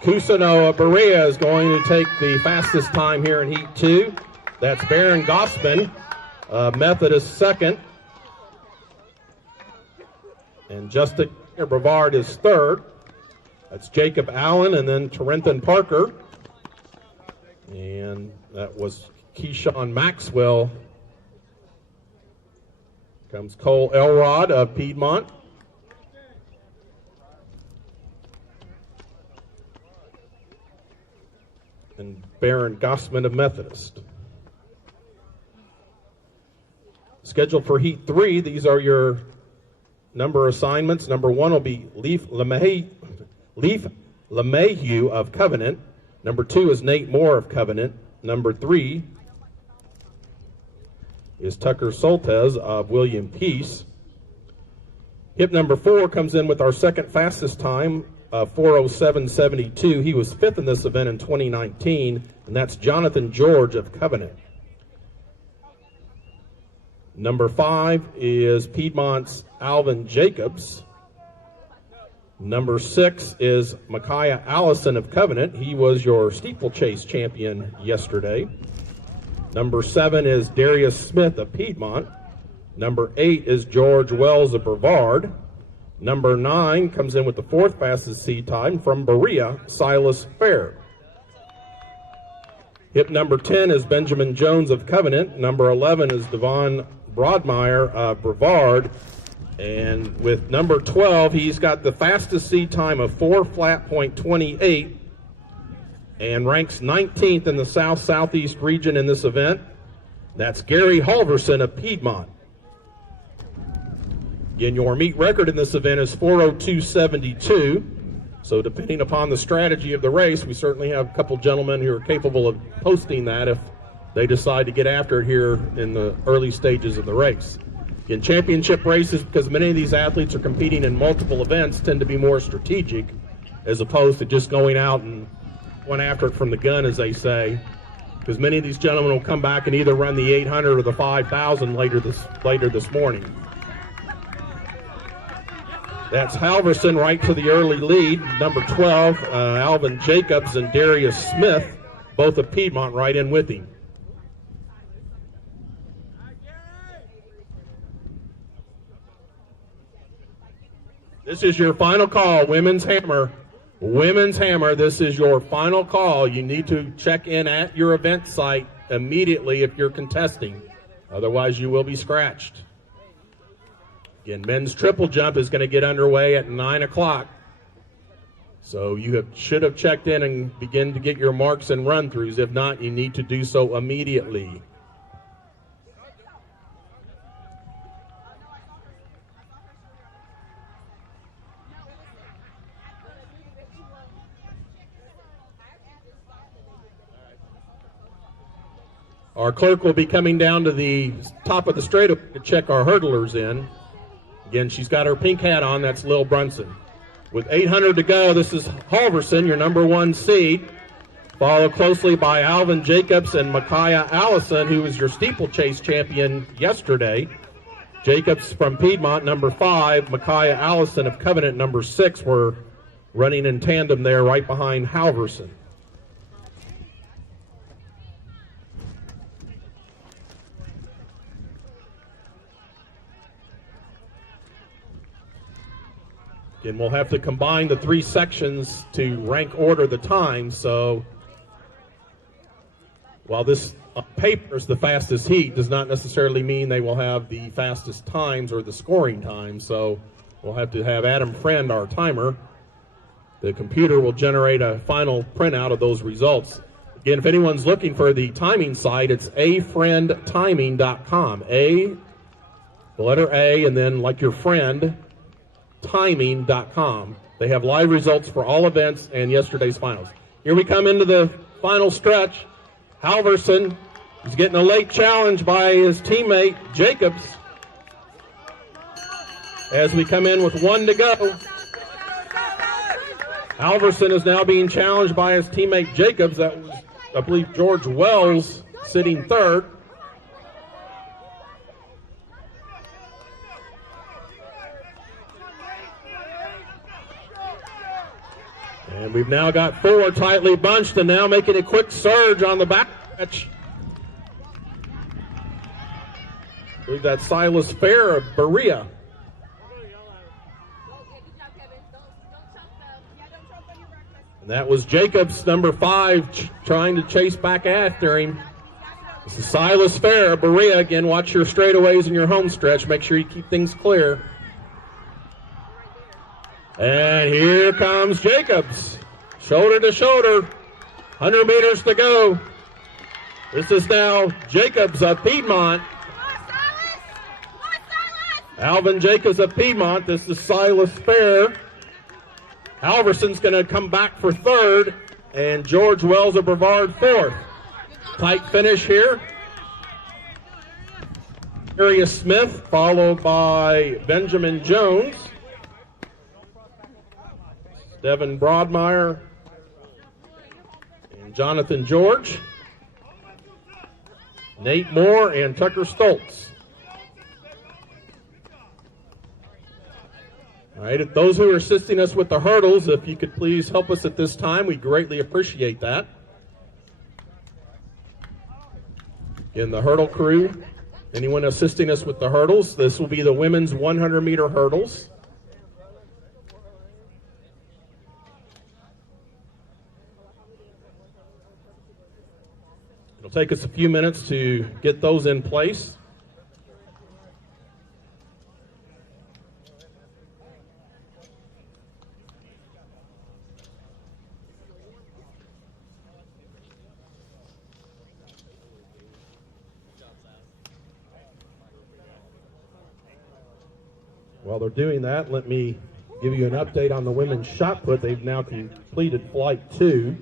Cusino of Berea is going to take the fastest time here in Heat 2. That's Baron Gossman, Methodist second. And Justin Brevard is third. That's Jacob Allen and then Terenthan Parker. And that was Keyshawn Maxwell. Comes Cole Elrod of Piedmont. and Baron Gossman of Methodist. Scheduled for Heat 3, these are your number assignments. Number 1 will be Leaf LeMahieu of Covenant. Number 2 is Nate Moore of Covenant. Number 3 is Tucker Soltez of William Peace. Hip number 4 comes in with our second fastest time, 4:07.72. He was 5th in this event in 2019, and that's Jonathan George of Covenant. Number 5 is Piedmont's Alvin Jacobs. Number 6 is Micaiah Allison of Covenant. He was your steeplechase champion yesterday. Number 7 is Darius Smith of Piedmont. Number 8 is George Wells of Brevard. Number 9 comes in with the 4th fastest seed time from Berea, Silas Fair. Hip number 10 is Benjamin Jones of Covenant. Number 11 is Devon Broadmeyer of Brevard. And with number 12, he's got the fastest seed time of 4:28 and ranks 19th in the South-Southeast region in this event. That's Gary Halverson of Piedmont. Again, your meet record in this event is 4:02.72. So depending upon the strategy of the race, we certainly have a couple gentlemen who are capable of posting that if they decide to get after it here in the early stages of the race. In championship races, because many of these athletes are competing in multiple events, tend to be more strategic as opposed to just going out and going after it from the gun, as they say. Because many of these gentlemen will come back and either run the 800 or the 5,000 later this morning. That's Halverson right to the early lead. Number 12, Alvin Jacobs and Darius Smith, both of Piedmont, right in with him. This is your final call, Women's Hammer. Women's Hammer, this is your final call. You need to check in at your event site immediately if you're contesting. Otherwise, you will be scratched. Again, men's triple jump is going to get underway at 9 o'clock. So you should have checked in and begin to get your marks and run-throughs. If not, you need to do so immediately. Our clerk will be coming down to the top of the straight to check our hurdlers in. Again, she's got her pink hat on. That's Lil Brunson. With 800 to go, this is Halverson, your number 1 seed, followed closely by Alvin Jacobs and Micaiah Allison, who was your steeplechase champion yesterday. Jacobs from Piedmont, number 5. Micaiah Allison of Covenant, number 6, were running in tandem there right behind Halverson. And we'll have to combine the 3 sections to rank order the time. So while this on paper is the fastest heat, does not necessarily mean they will have the fastest times or the scoring times. So we'll have to have Adam Friend, our timer. The computer will generate a final printout of those results. Again, if anyone's looking for the timing site, it's afriendtiming.com. The letter A, and then like your friend, timing.com. They have live results for all events and yesterday's finals. Here we come into the final stretch. Halverson is getting a late challenge by his teammate Jacobs as we come in with 1 to go. Halverson is now being challenged by his teammate Jacobs. That was, I believe, George Wells sitting 3rd. And we've now got 4 tightly bunched and now making a quick surge on the back stretch. I believe that's Silas Fair of Berea. And that was Jacobs, number 5, trying to chase back after him. This is Silas Fair of Berea. Again, watch your straightaways and your home stretch. Make sure you keep things clear. And here comes Jacobs, shoulder to shoulder. 100 meters to go. This is now Jacobs of Piedmont. Alvin Jacobs of Piedmont. This is Silas Fair. Halverson's going to come back for third, and George Wells of Brevard fourth. Tight finish here. Arius Smith, followed by Benjamin Jones. Devin Broadmeyer and Jonathan George. Nate Moore and Tucker Stoltz. All right, those who are assisting us with the hurdles, if you could please help us at this time, we greatly appreciate that. In the hurdle crew, anyone assisting us with the hurdles, this will be the women's 100-meter hurdles. It'll take us a few minutes to get those in place. While they're doing that, let me give you an update on the women's shot put. They've now completed Flight 2.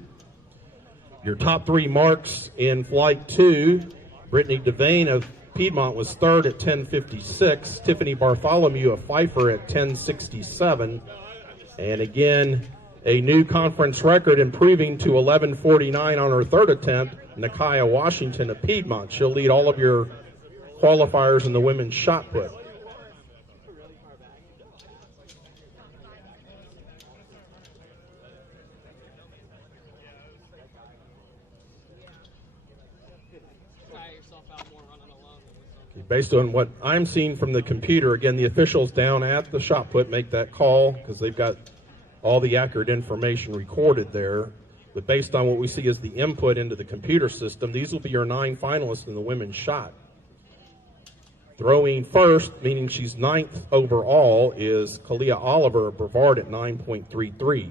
Your top three marks in Flight 2, Brittany Devane of Piedmont was third at 10:56. Tiffany Bartholomew of Pfeiffer at 10:67. And again, a new conference record improving to 11:49 on her third attempt, Nakia Washington of Piedmont. She'll lead all of your qualifiers in the women's shot put. Based on what I'm seeing from the computer, again, the officials down at the shot put make that call because they've got all the accurate information recorded there. But based on what we see as the input into the computer system, these will be your 9 finalists in the women's shot. Throwing first, meaning she's 9th overall, is Kalia Oliver of Brevard at 9.33.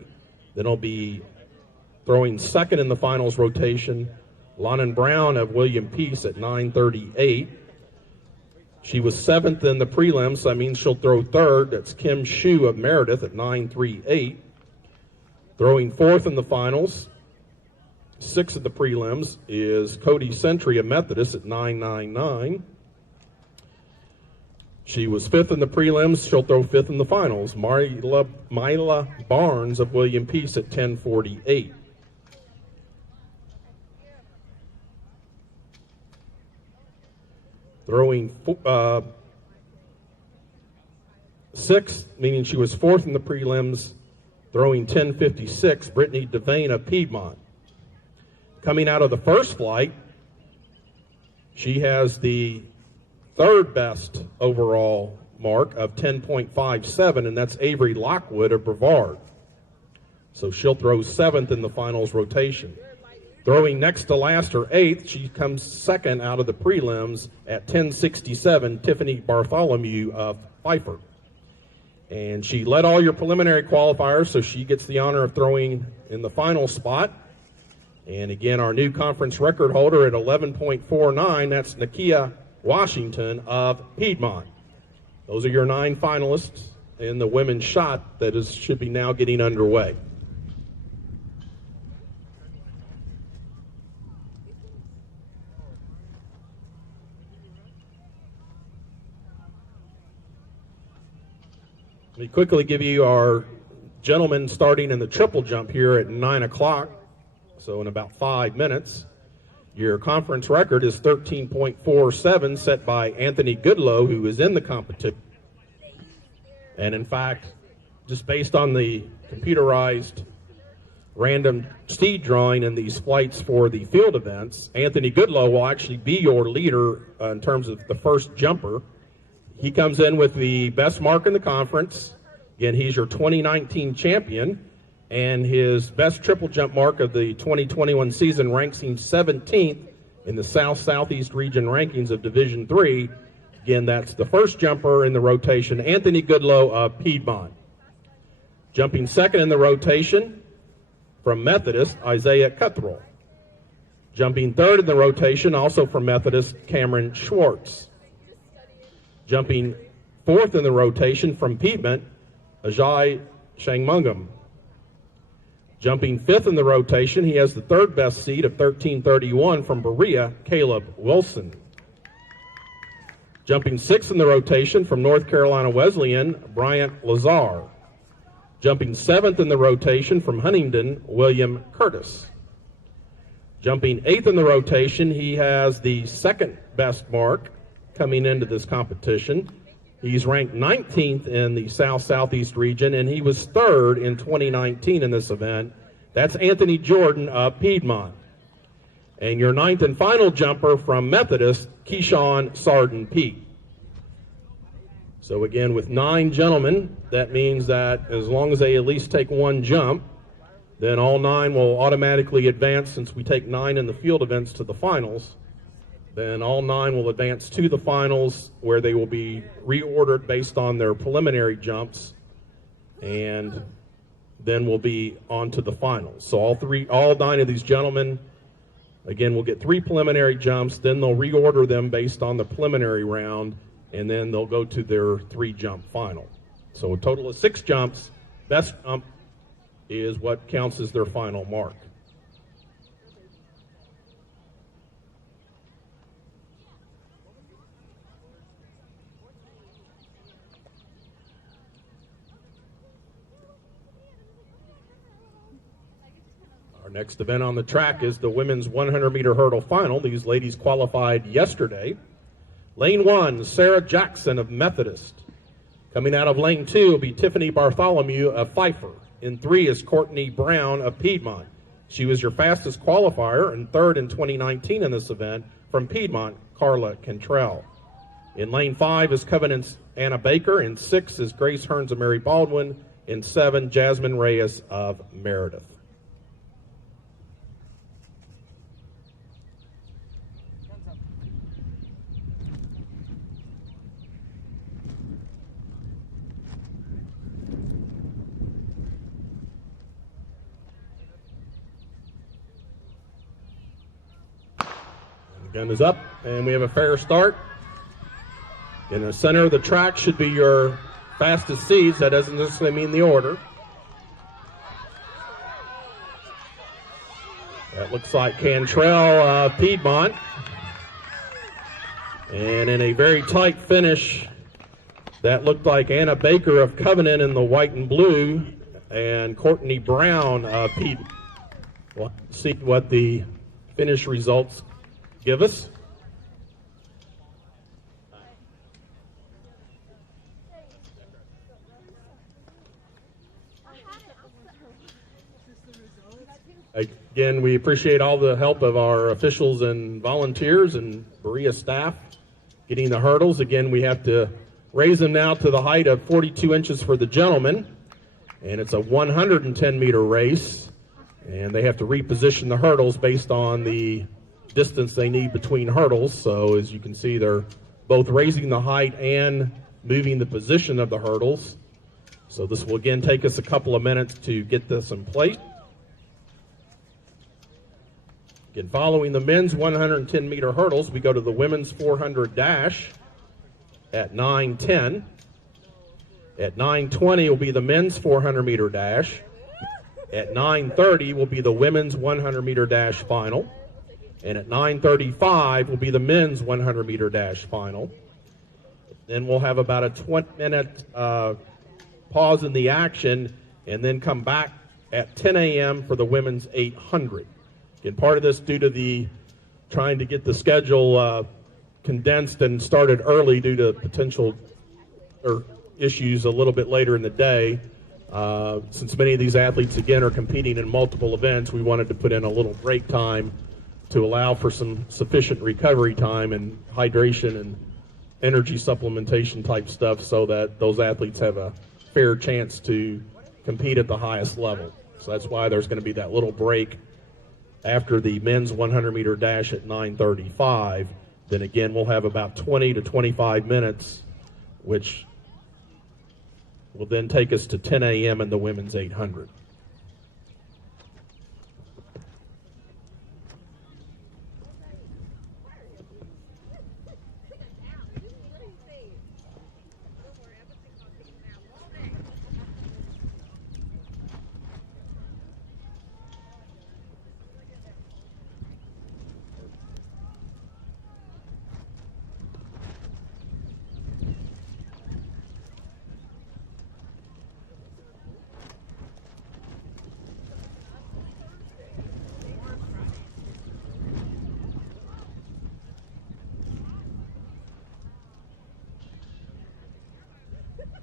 Then it'll be throwing second in the finals rotation, Lonan Brown of William Peace at 9.38. She was 7th in the prelims, so that means she'll throw third. That's Kim Shu of Meredith at 9.38. Throwing fourth in the finals, 6th in the prelims, is Cody Sentry of Methodist at 9.99. She was 5th in the prelims. She'll throw 5th in the finals. Myla Barnes of William Peace at 10.48. Throwing 6th, meaning she was 4th in the prelims, throwing 10.56, Brittany Devane of Piedmont. Coming out of the first flight, she has the third best overall mark of 10.57, and that's Avery Lockwood of Brevard. So she'll throw 7th in the finals rotation. Throwing next to last, or 8th, she comes second out of the prelims at 10.67, Tiffany Bartholomew of Pfeiffer. And she led all your preliminary qualifiers, so she gets the honor of throwing in the final spot. And again, our new conference record holder at 11.49, that's Nakia Washington of Piedmont. Those are your 9 finalists in the women's shot that should be now getting underway. Let me quickly give you our gentlemen starting in the triple jump here at 9 o'clock, so in about 5 minutes. Your conference record is 13.47, set by Anthony Goodlow, who is in the competition. And in fact, just based on the computerized random seed drawing in these flights for the field events, Anthony Goodlow will actually be your leader in terms of the first jumper. He comes in with the best mark in the conference. Again, he's your 2019 champion, and his best triple jump mark of the 2021 season ranks him 17th in the South-Southeast region rankings of Division III. Again, that's the first jumper in the rotation, Anthony Goodlow of Piedmont. Jumping second in the rotation from Methodist, Isaiah Cuthrell. Jumping third in the rotation, also from Methodist, Cameron Schwartz. Jumping fourth in the rotation from Piedmont, Ajay Shangmungam. Jumping fifth in the rotation, he has the third best seed of 13:31 from Berea, Caleb Wilson. Jumping sixth in the rotation from North Carolina Wesleyan, Bryant Lazar. Jumping seventh in the rotation from Huntingdon, William Curtis. Jumping eighth in the rotation, he has the second best mark coming into this competition. He's ranked 19th in the South-Southeast region, and he was third in 2019 in this event. That's Anthony Jordan of Piedmont. And your ninth and final jumper from Methodist, Keyshawn Sarden Peak. So again, with 9 gentlemen, that means that as long as they at least take one jump, then all 9 will automatically advance, since we take 9 in the field events to the finals. Then all 9 will advance to the finals, where they will be reordered based on their preliminary jumps, and then we'll be on to the finals. So all 9 of these gentlemen, again, will get 3 preliminary jumps, then they'll reorder them based on the preliminary round, and then they'll go to their 3-jump final. So a total of 6 jumps. Best jump is what counts as their final mark. Our next event on the track is the women's 100-meter hurdle final. These ladies qualified yesterday. Lane 1, Sarah Jackson of Methodist. Coming out of lane 2 will be Tiffany Bartholomew of Pfeiffer. In 3 is Courtney Brown of Piedmont. She was your fastest qualifier and third in 2019 in this event. From Piedmont, Carla Cantrell. In lane 5 is Covenant's Anna Baker. In 6 is Grace Hearns of Mary Baldwin. In 7, Jasmine Reyes of Meredith. Gun is up, and we have a fair start. In the center of the track should be your fastest seeds. That doesn't necessarily mean the order. That looks like Cantrell Piedmont. And in a very tight finish, that looked like Anna Baker of Covenant in the white and blue, and Courtney Brown of Piedmont. We'll see what the finish results give us. Again, we appreciate all the help of our officials and volunteers and Berea staff getting the hurdles. Again, we have to raise them now to the height of 42 inches for the gentlemen, and it's a 110-meter race, and they have to reposition the hurdles based on the distance they need between hurdles. So as you can see, they're both raising the height and moving the position of the hurdles. So this will again take us a couple of minutes to get this in place. Again, following the men's 110-meter hurdles, we go to the women's 400 dash at 9:10. At 9:20 will be the men's 400-meter dash. At 9:30 will be the women's 100-meter dash final. And at 9:35 will be the men's 100-meter dash final. Then we'll have about a 20-minute pause in the action, and then come back at 10 a.m. for the women's 800. Again, part of this due to the trying to get the schedule condensed and started early due to potential issues a little bit later in the day. Since many of these athletes, again, are competing in multiple events, we wanted to put in a little break time to allow for some sufficient recovery time and hydration and energy supplementation type stuff, so that those athletes have a fair chance to compete at the highest level. So that's why there's going to be that little break after the men's 100-meter dash at 9:35. Then again, we'll have about 20 to 25 minutes, which will then take us to 10 a.m. in the women's 800.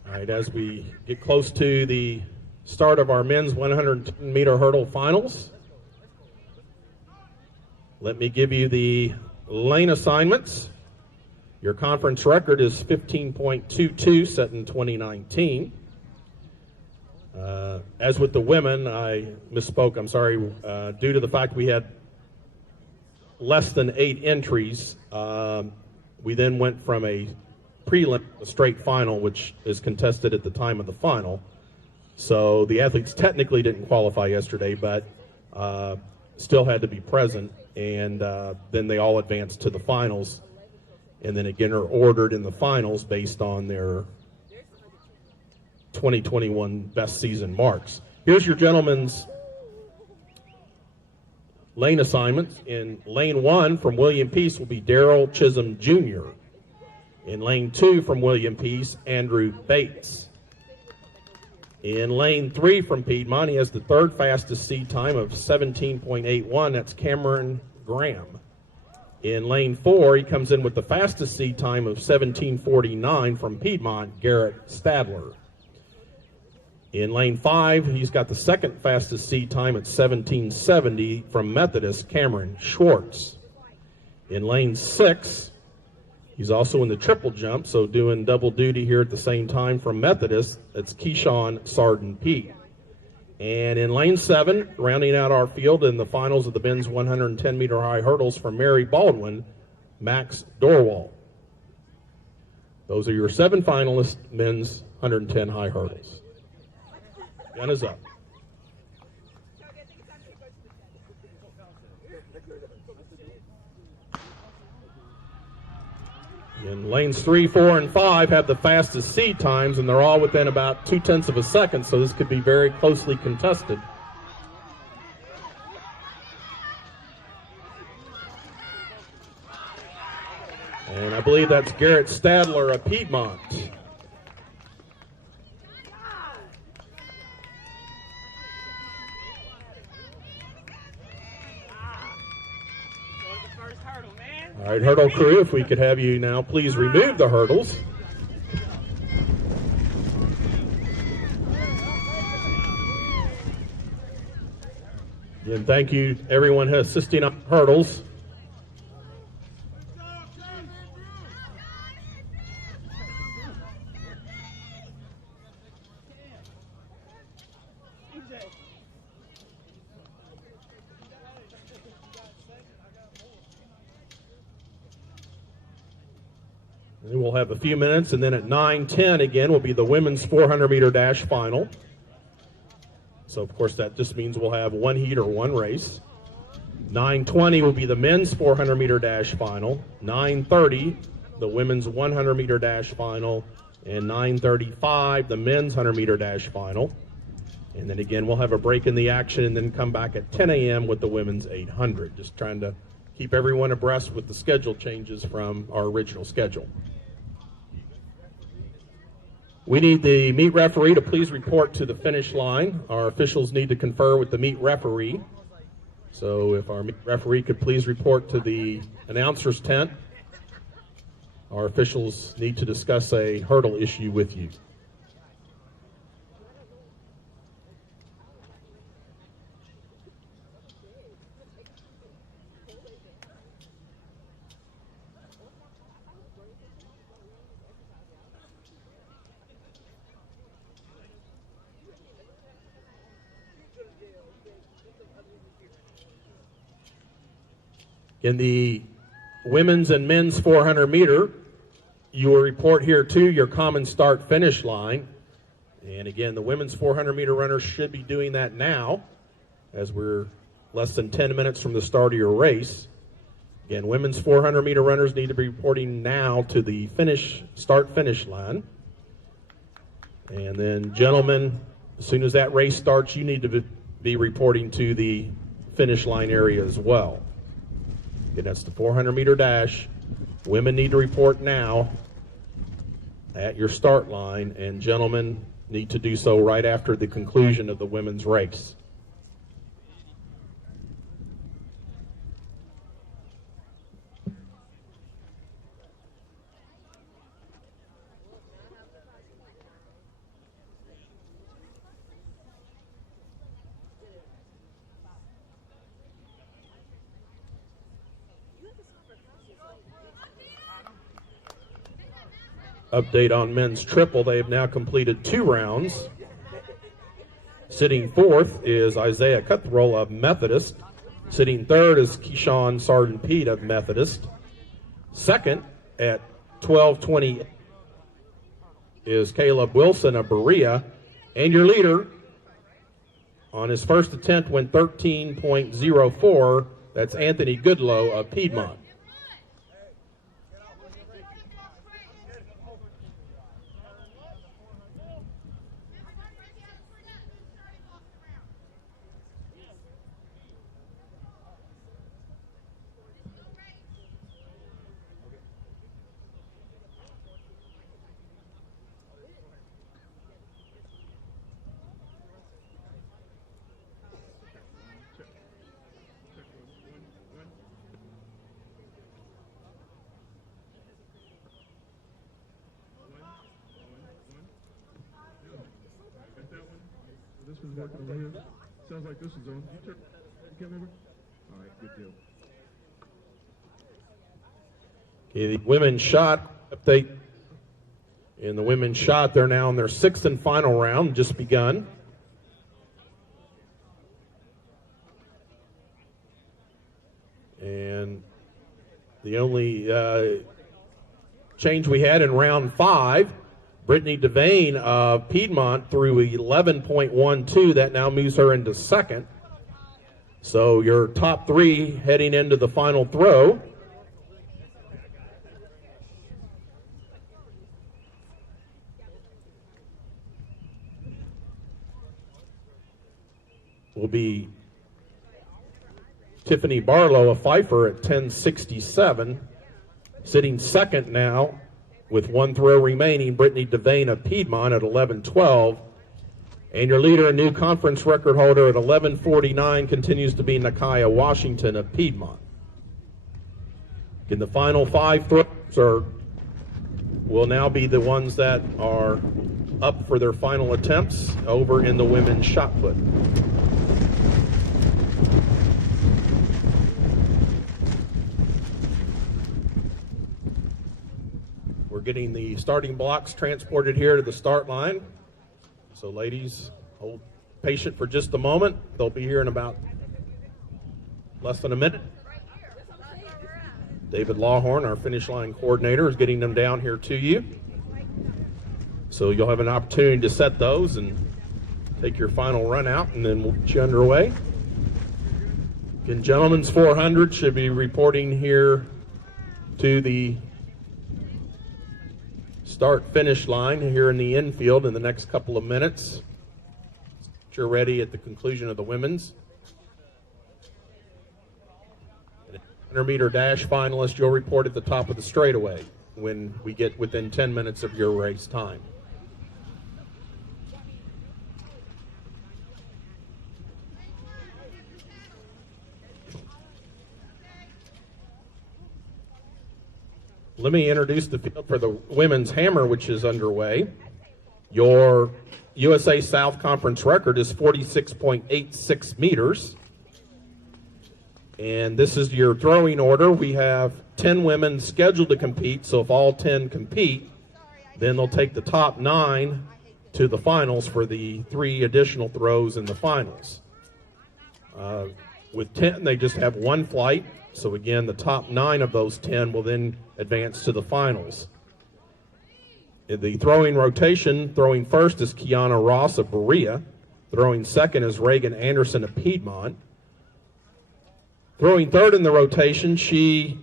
All right, as we get close to the start of our men's 110-meter hurdle finals, let me give you the lane assignments. Your conference record is 15.22, set in 2019. As with the women, I misspoke, I'm sorry. Due to the fact we had less than 8 entries, we then went from a prelim to a straight final, which is contested at the time of the final. So the athletes technically didn't qualify yesterday, but still had to be present, and then they all advanced to the finals, and then again are ordered in the finals based on their 2021 best season marks. Here's your gentlemen's lane assignments. In lane 1 from William Peace will be Darrell Chisholm Jr. In lane 2 from William Peace, Andrew Bates. In lane 3 from Piedmont, he has the third fastest seed time of 17.81. That's Cameron Graham. In lane 4, he comes in with the fastest seed time of 17.49 from Piedmont, Garrett Stadler. In lane 5, he's got the second fastest seed time at 17.70 from Methodist, Cameron Schwartz. In lane 6, he's also in the triple jump, so doing double duty here at the same time from Methodist, it's Keyshawn Sarden-Pete. And in lane 7, rounding out our field in the finals of the men's 110-meter high hurdles from Mary Baldwin, Max Dorwall. Those are your 7 finalists, men's 110 high hurdles. Gun is up. And lanes 3, 4, and 5 have the fastest seed times, and they're all within about 0.2 of a second, so this could be very closely contested. And I believe that's Garrett Stadler of Piedmont. All right, hurdle crew, if we could have you now please remove the hurdles. Again, thank you everyone assisting on hurdles. And we'll have a few minutes, and then at 9:10 again will be the women's 400-meter dash final. So, of course, that just means we'll have one heat or one race. 9:20 will be the men's 400-meter dash final. 9:30, the women's 100-meter dash final. And 9:35, the men's 100-meter dash final. And then again, we'll have a break in the action and then come back at 10 a.m. with the women's 800. Just trying to keep everyone abreast with the schedule changes from our original schedule. We need the meet referee to please report to the finish line. Our officials need to confer with the meet referee. So if our meet referee could please report to the announcer's tent. Our officials need to discuss a hurdle issue with you. In the women's and men's 400 meter, you will report here to your common start finish line. And again, the women's 400 meter runners should be doing that now, as we're less than 10 minutes from the start of your race. Again, women's 400 meter runners need to be reporting now to the start finish line. And then gentlemen, as soon as that race starts, you need to be reporting to the finish line area as well. Again, that's the 400 meter dash. Women need to report now at your start line, and gentlemen need to do so right after the conclusion of the women's race. Update on men's triple. They have now completed 2 rounds. Sitting fourth is Isaiah Cuthrell of Methodist. Sitting third is Keyshawn Sargent Pete of Methodist. Second at 12:20 is Caleb Wilson of Berea. And your leader on his first attempt went 13.04. That's Anthony Goodlow of Piedmont. This one's working over here. Sounds like this one's on. You come over? All right, good deal. Okay, the women's shot update. In the women's shot, they're now in their 6th and final round, just begun. And the only change we had in round 5, Brittany Devane of Piedmont threw 11.12. That now moves her into 2nd. So your top 3 heading into the final throw. Will be Tiffany Barlow of Pfeiffer at 10.67. Sitting 2nd now with 1 throw remaining, Brittany Devane of Piedmont at 11.12. And your leader and new conference record holder at 11.49 continues to be Nakaya Washington of Piedmont. In the final 5 throws will now be the ones that are up for their final attempts over in the women's shot put. We're getting the starting blocks transported here to the start line. So ladies, hold patient for just a moment. They'll be here in about less than a minute. David Lawhorn, our finish line coordinator, is getting them down here to you. So you'll have an opportunity to set those and take your final run out, and then we'll get you underway. Again, gentlemen's 400 should be reporting here to the start-finish line here in the infield in the next couple of minutes. You're ready at the conclusion of the women's. 100-meter dash finalist, you'll report at the top of the straightaway when we get within 10 minutes of your race time. Let me introduce the field for the women's hammer, which is underway. Your USA South Conference record is 46.86 meters. And this is your throwing order. We have 10 women scheduled to compete, so if all 10 compete, then they'll take the top 9 to the finals for the 3 additional throws in the finals. With 10, they just have 1 flight. So again, the top 9 of those 10 will then advance to the finals. In the throwing rotation, throwing first is Kiana Ross of Berea. Throwing second is Reagan Anderson of Piedmont. Throwing third in the rotation, she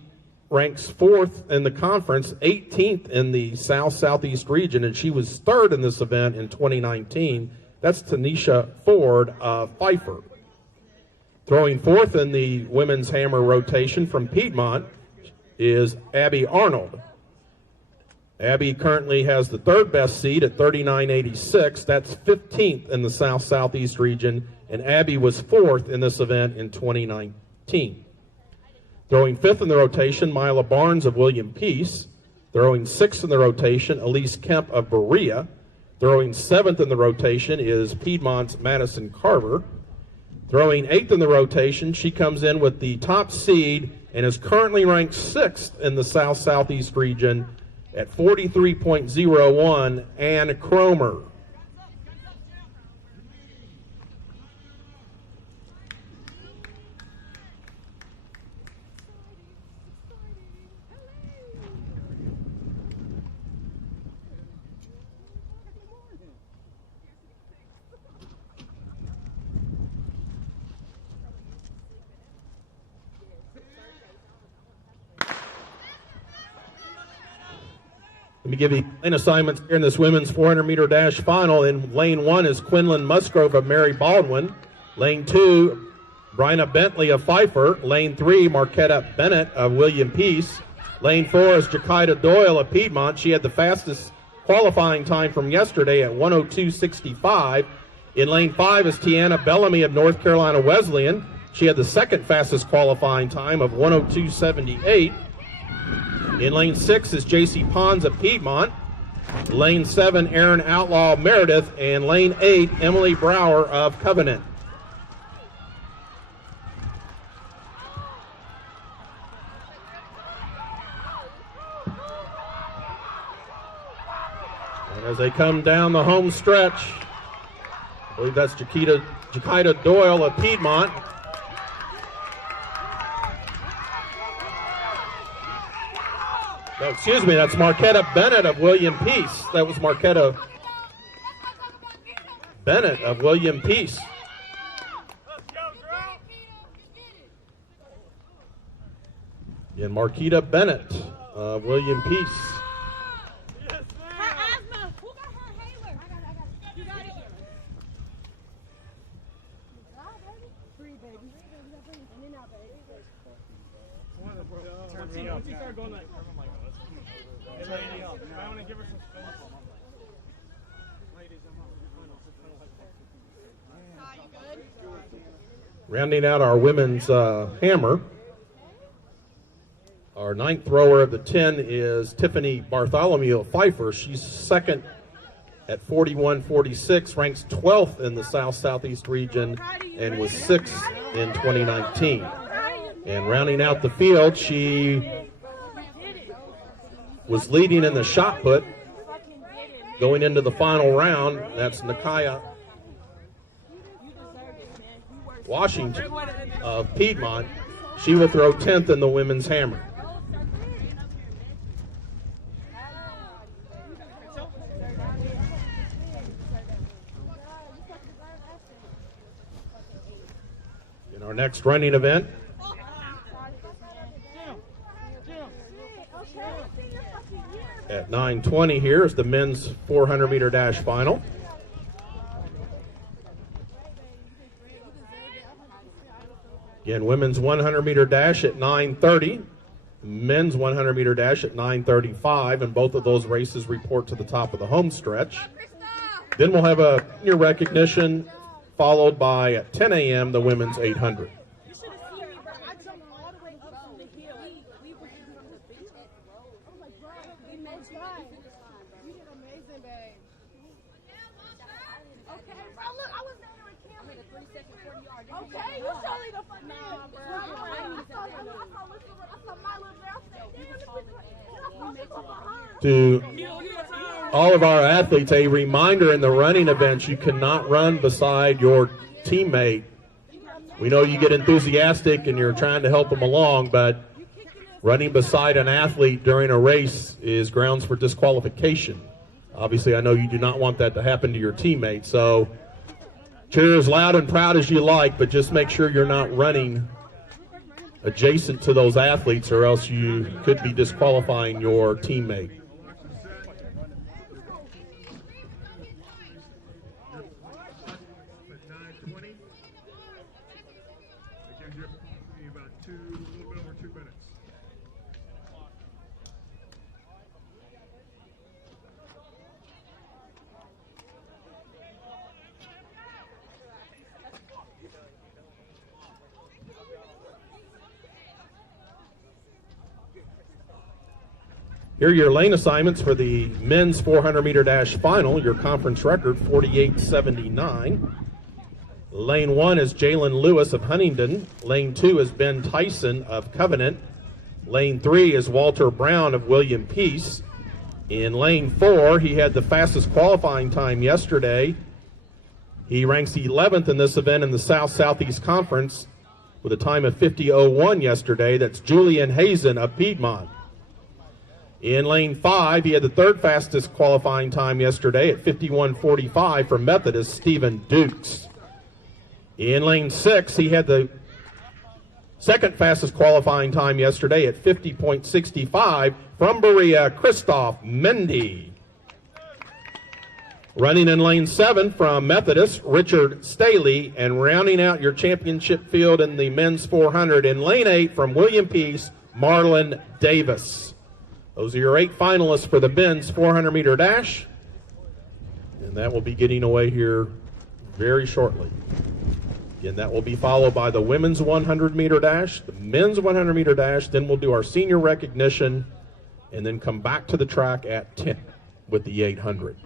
ranks 4th in the conference, 18th in the South-Southeast region, and she was 3rd in this event in 2019. That's Tanisha Ford of Pfeiffer. Throwing 4th in the women's hammer rotation from Piedmont is Abby Arnold. Abby currently has the 3rd best seed at 39.86. That's 15th in the South-Southeast region, and Abby was 4th in this event in 2019. Throwing 5th in the rotation, Mila Barnes of William Peace. Throwing 6th in the rotation, Elise Kemp of Berea. Throwing 7th in the rotation is Piedmont's Madison Carver. Throwing 8th in the rotation, she comes in with the top seed and is currently ranked 6th in the South-Southeast region At 43.01, Ann Cromer. Let me give you lane assignments here in this women's 400-meter dash final. In lane 1 is Quinlan Musgrove of Mary Baldwin. Lane 2, Bryna Bentley of Pfeiffer. Lane 3, Marquetta Bennett of William Peace. Lane 4 is Jakida Doyle of Piedmont. She had the fastest qualifying time from yesterday at 1:02.65. In lane 5 is Tiana Bellamy of North Carolina Wesleyan. She had the second fastest qualifying time of 1:02.78. In lane 6 is J.C. Pons of Piedmont. Lane 7, Aaron Outlaw Meredith. And lane 8, Emily Brower of Covenant. And as they come down the home stretch, I believe that's Jakida Doyle of Piedmont. No, excuse me, that's Marquetta Bennett of William Peace. That was Marquetta Bennett of William Peace. And Marquetta Bennett of William Peace. Rounding out our women's hammer, our ninth thrower of the 10 is Tiffany Bartholomew of Pfeiffer. She's second at 41.46, ranks 12th in the South-Southeast region, and was 6th in 2019. And rounding out the field, she was leading in the shot put going into the final round. That's Nakaya Washington of Piedmont. She will throw 10th in the women's hammer. In our next running event, at 9:20 here is the men's 400-meter dash final. Again, women's 100-meter dash at 9:30, men's 100-meter dash at 9:35, and both of those races report to the top of the home stretch. Then we'll have a senior recognition, followed by at 10 a.m. the women's 800. To all of our athletes, a reminder in the running events, you cannot run beside your teammate. We know you get enthusiastic and you're trying to help them along, but running beside an athlete during a race is grounds for disqualification. Obviously, I know you do not want that to happen to your teammate, so cheer as loud and proud as you like, but just make sure you're not running adjacent to those athletes, or else you could be disqualifying your teammate. Here are your lane assignments for the men's 400-meter dash final. Your conference record, 48.79. Lane 1 is Jalen Lewis of Huntingdon. Lane 2 is Ben Tyson of Covenant. Lane 3 is Walter Brown of William Peace. In lane 4, he had the fastest qualifying time yesterday. He ranks 11th in this event in the South-Southeast Conference with a time of 50:01 yesterday. That's Julian Hazen of Piedmont. In lane 5, he had the third fastest qualifying time yesterday at 51:45 for Methodist Stephen Dukes. In lane 6, he had the second fastest qualifying time yesterday at 50.65 from Berea, Christoph Mendy. Running in lane 7 from Methodist, Richard Staley, and rounding out your championship field in the men's 400 in lane 8 from William Peace, Marlon Davis. Those are your 8 finalists for the men's 400-meter dash, and that will be getting away here very shortly. Again, that will be followed by the women's 100-meter dash, the men's 100-meter dash, then we'll do our senior recognition, and then come back to the track at 10 with the 800.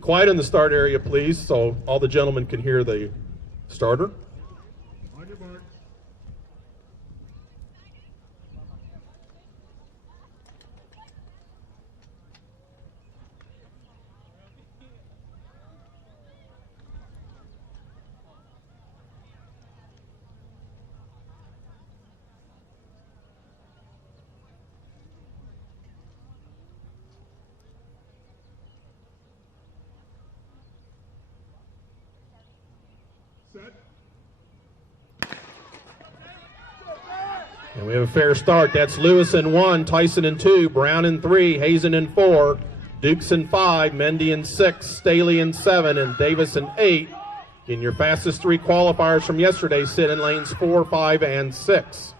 Quiet in the start area, please, so all the gentlemen can hear the starter. On your mark. And we have a fair start. That's Lewis in 1, Tyson in 2, Brown in 3, Hazen in 4, Dukes in 5, Mendy in 6, Staley in 7, and Davis in 8. Again, your fastest 3 qualifiers from yesterday sit in lanes 4, 5, and 6.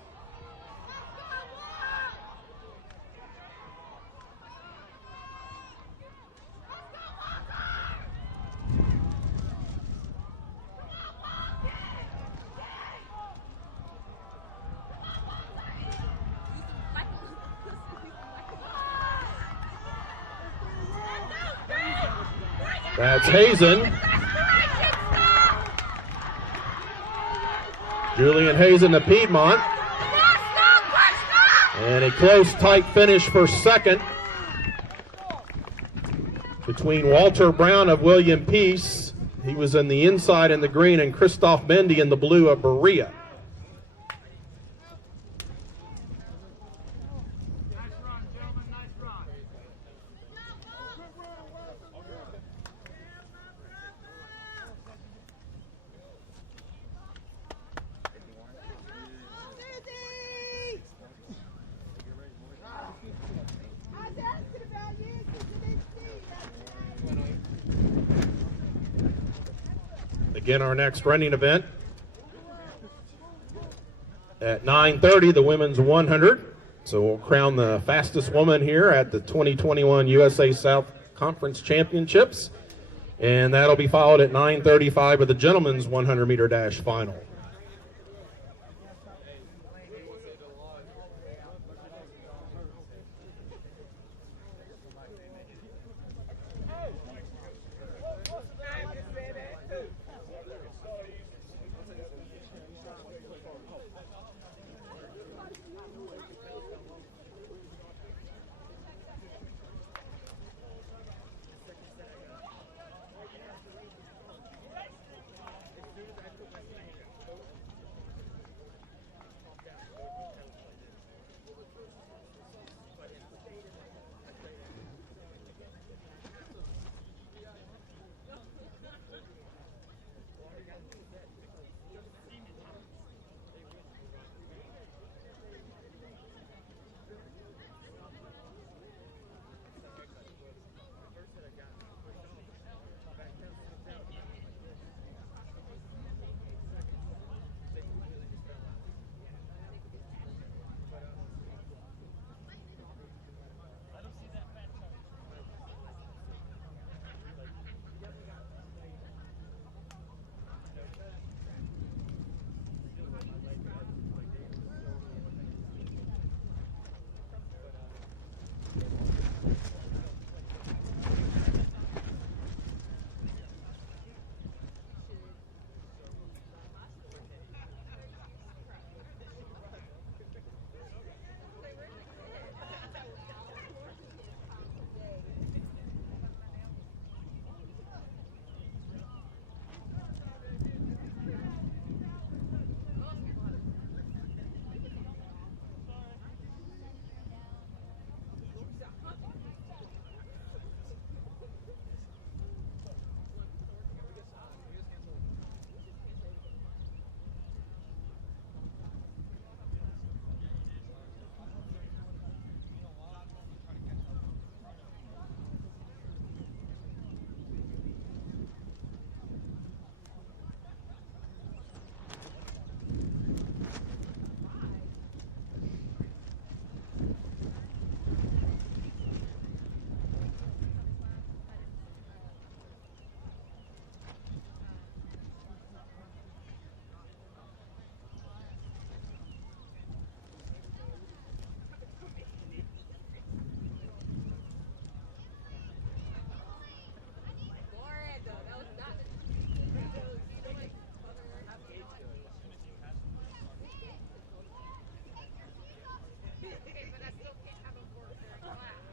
That's Hazen. Julian Hazen of Piedmont. And a close, tight finish for second between Walter Brown of William Peace. He was in the inside in the green, and Christoph Mendy in the blue of Berea. Again, our next running event at 9:30, the women's 100. So we'll crown the fastest woman here at the 2021 USA South Conference Championships. And that'll be followed at 9:35 with the gentlemen's 100-meter dash final.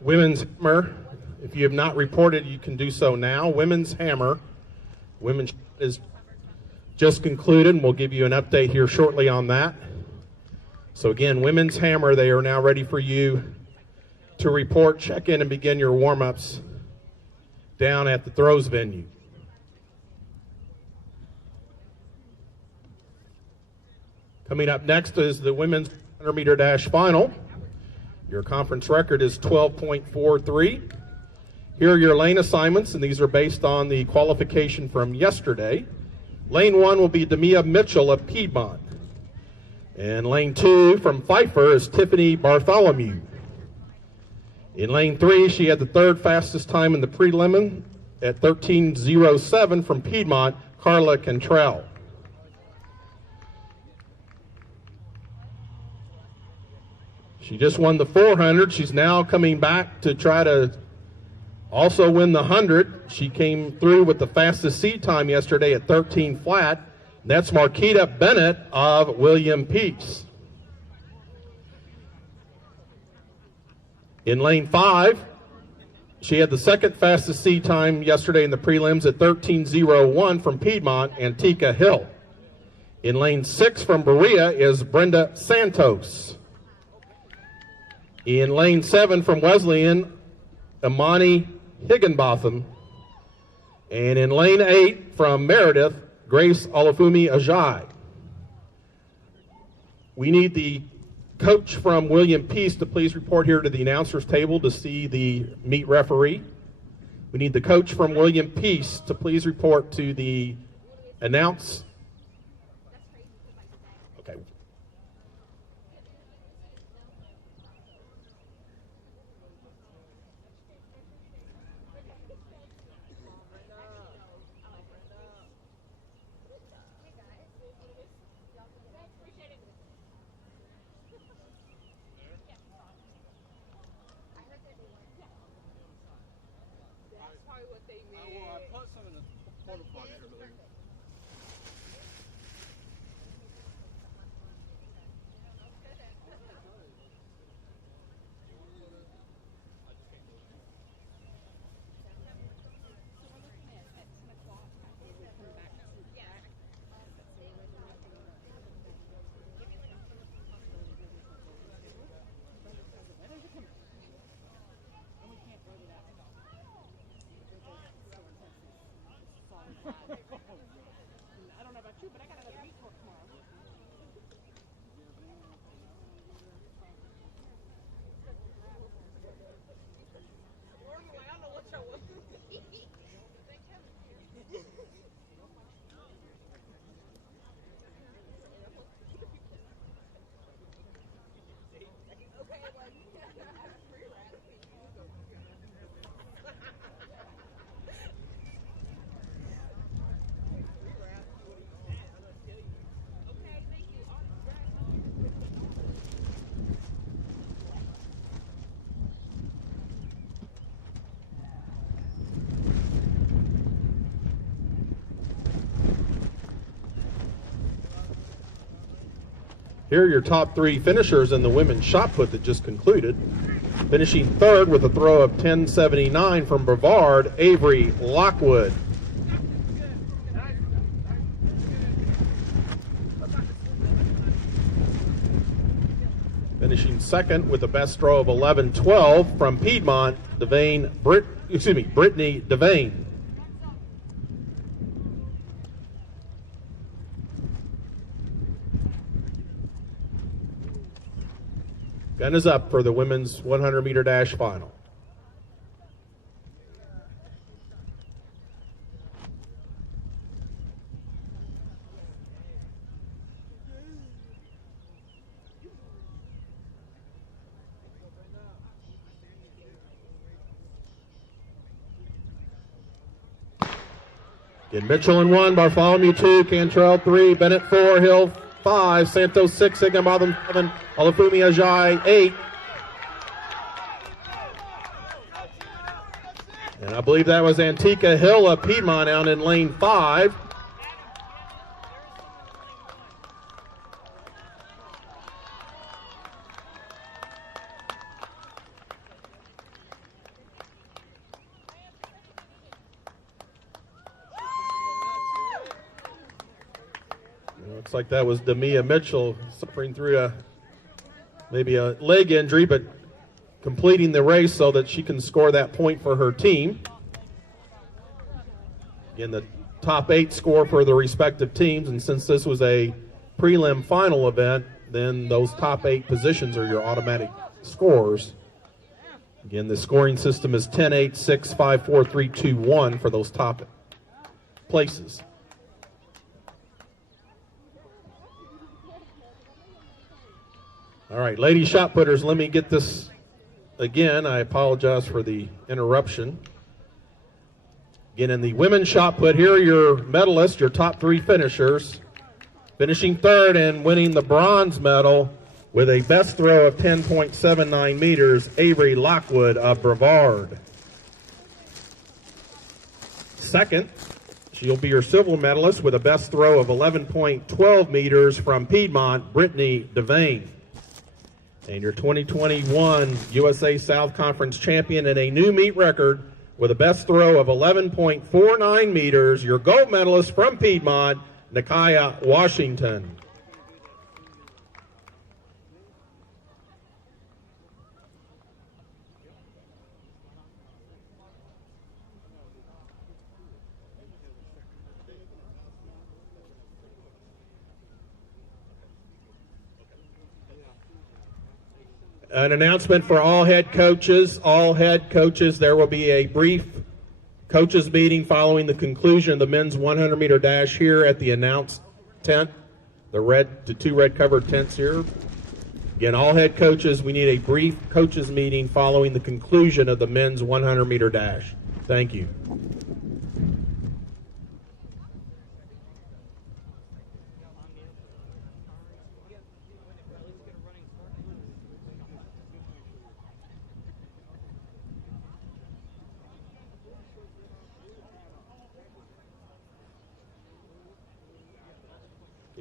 Women's hammer. If you have not reported, you can do so now. Women's hammer. Women's is just concluded, and we'll give you an update here shortly on that. So again, women's hammer, they are now ready for you to report, check in, and begin your warm-ups down at the throws venue. Coming up next is the women's 100-meter dash final. Your conference record is 12.43. Here are your lane assignments, and these are based on the qualification from yesterday. Lane 1 will be Demia Mitchell of Piedmont. And lane 2 from Pfeiffer is Tiffany Bartholomew. In lane 3, she had the third fastest time in the prelim at 13:07 from Piedmont, Carla Cantrell. She just won the 400. She's now coming back to try to also win the 100. She came through with the fastest seed time yesterday at 13 flat. That's Marquita Bennett of William Peace. In lane 5, she had the second fastest seed time yesterday in the prelims at 13:01 from Piedmont, Antika Hill. In lane 6 from Berea is Brenda Santos. In lane 7 from Wesleyan, Imani Higginbotham. And in lane 8 from Meredith, Grace Olafumi Ajay. We need the coach from William Peace to please report here to the announcer's table to see the meet referee. We need the coach from William Peace to please report to the announce. Okay. I don't know about you, but I got another meet for tomorrow. I don't know what y'all want. Here are your top 3 finishers in the women's shot put that just concluded. Finishing third with a throw of 10.79 from Brevard, Avery Lockwood. Finishing second with a best throw of 11.12 from Piedmont, Brittany Devane. Gun is up for the women's 100-meter dash final. Again, Mitchell in 1, Bartholomew 2, Cantrell 3, Bennett 4, Hill 5, Santos 6, Higginbotham 7, Olafumi Ajay 8. And I believe that was Antika Hill of Piedmont out in lane 5. Looks like that was Demia Mitchell suffering through maybe a leg injury, but completing the race so that she can score that point for her team. Again, the top 8 score for the respective teams, and since this was a prelim final event, then those top 8 positions are your automatic scores. Again, the scoring system is 10, 8, 6, 5, 4, 3, 2, 1 for those top places. All right, lady shot putters, let me get this again. I apologize for the interruption. Again, in the women's shot put, here are your medalists, your top 3 finishers. Finishing third and winning the bronze medal with a best throw of 10.79 meters, Avery Lockwood of Brevard. Second, she'll be your silver medalist with a best throw of 11.12 meters from Piedmont, Brittany Devane. And your 2021 USA South Conference champion and a new meet record with a best throw of 11.49 meters, your gold medalist from Piedmont, Nikaya Washington. An announcement for all head coaches. All head coaches, there will be a brief coaches meeting following the conclusion of the men's 100-meter dash here at the announced tent, the 2 red covered tents here. Again, all head coaches, we need a brief coaches meeting following the conclusion of the men's 100-meter dash. Thank you.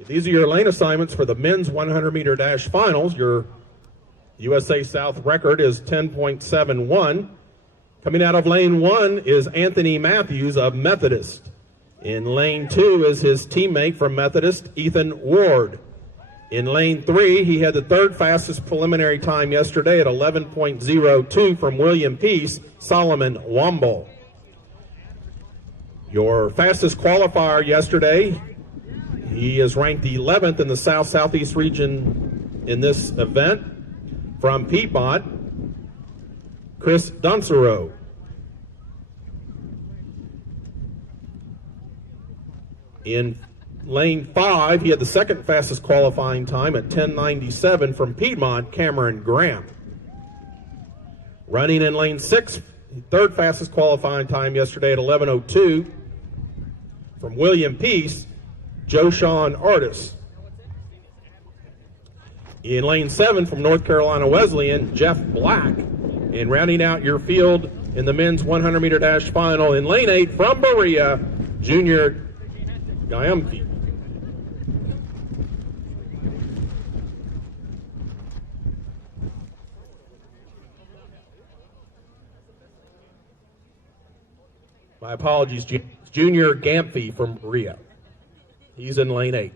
These are your lane assignments for the men's 100-meter dash finals. Your USA South record is 10.71. Coming out of lane 1 is Anthony Matthews of Methodist. In lane 2 is his teammate from Methodist, Ethan Ward. In lane 3, he had the 3rd fastest preliminary time yesterday at 11.02 from William Peace, Solomon Womble. Your fastest qualifier yesterday, he is ranked 11th in the South-Southeast region in this event. From Piedmont, Chris Dunsero. In lane 5, he had the 2nd fastest qualifying time at 10:97 from Piedmont, Cameron Graham. Running in lane 6, 3rd fastest qualifying time yesterday at 11:02 from William Peace, Joshawn Artis. In lane 7 from North Carolina Wesleyan, Jeff Black. And rounding out your field in the men's 100-meter dash final in lane 8 from Berea, Junior Gayampi. My apologies, Junior Gamphy from Berea. He's in lane 8.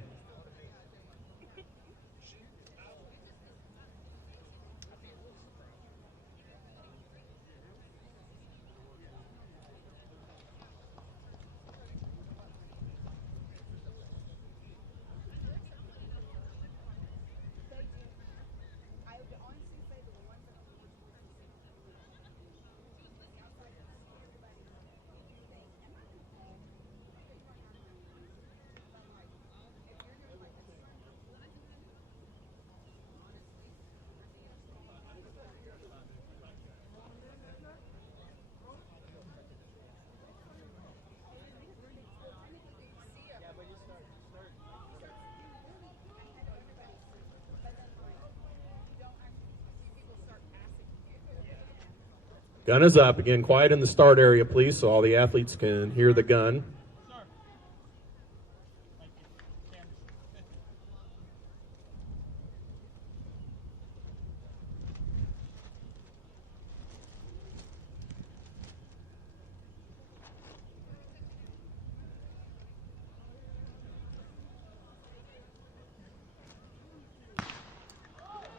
Gun is up. Again, quiet in the start area, please, so all the athletes can hear the gun.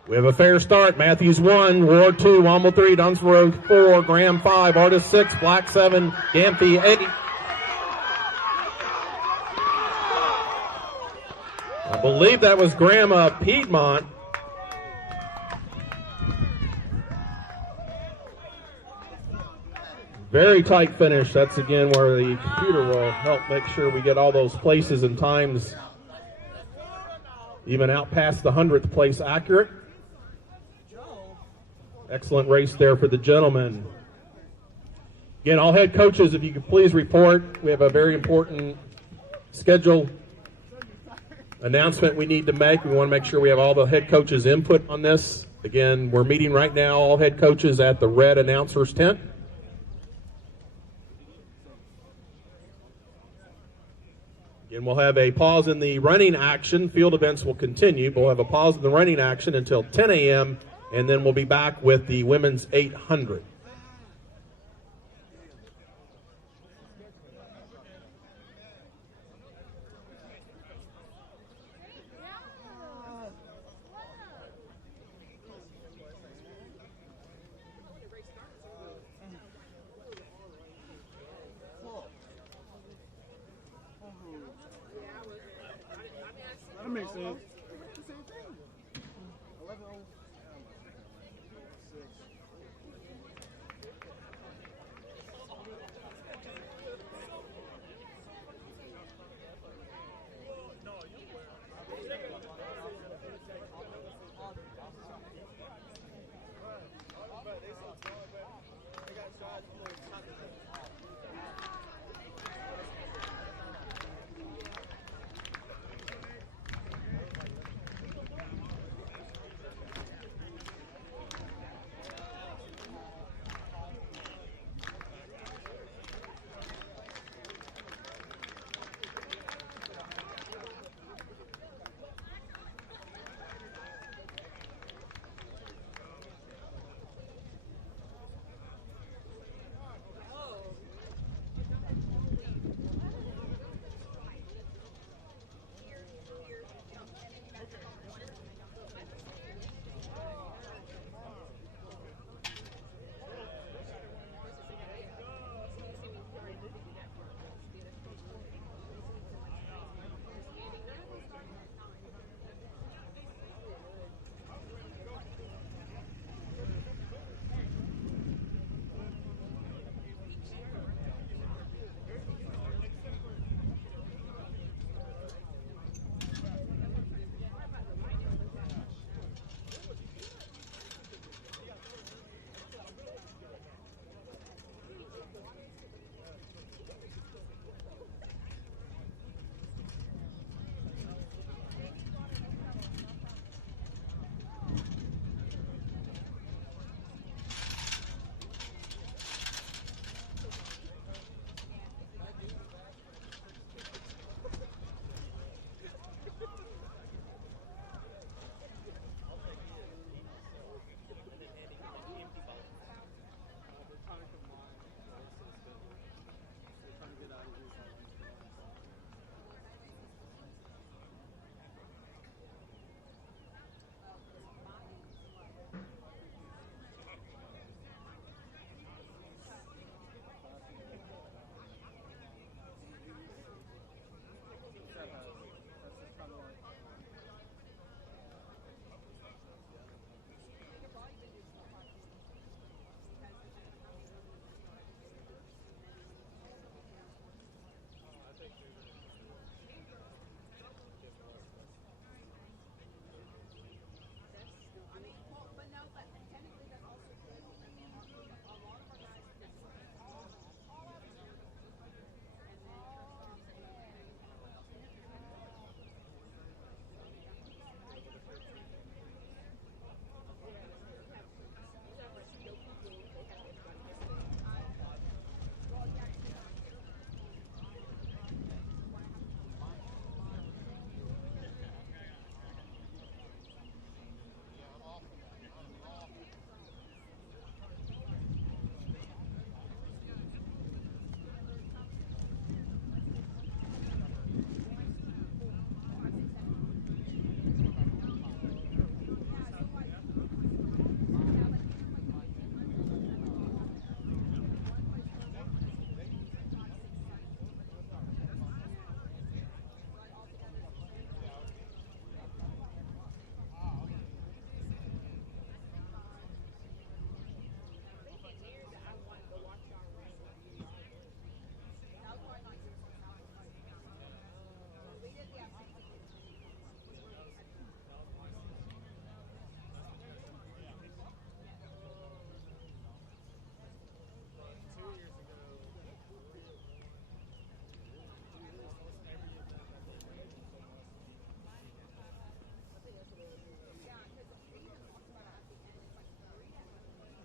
We have a fair start. Matthews 1, Ward 2, Womble 3, Dunsboro 4, Graham 5, Artis 6, Black 7, Gampy 8. I believe that was Graham Piedmont. Very tight finish. That's again where the computer will help make sure we get all those places and times even out past the 100th place accurate. Excellent race there for the gentlemen. Again, all head coaches, if you could please report. We have a very important schedule announcement we need to make. We want to make sure we have all the head coaches' input on this. Again, we're meeting right now, all head coaches at the red announcers tent. Again, we'll have a pause in the running action. Field events will continue, but we'll have a pause in the running action until 10 a.m., and then we'll be back with the women's 800. That makes sense.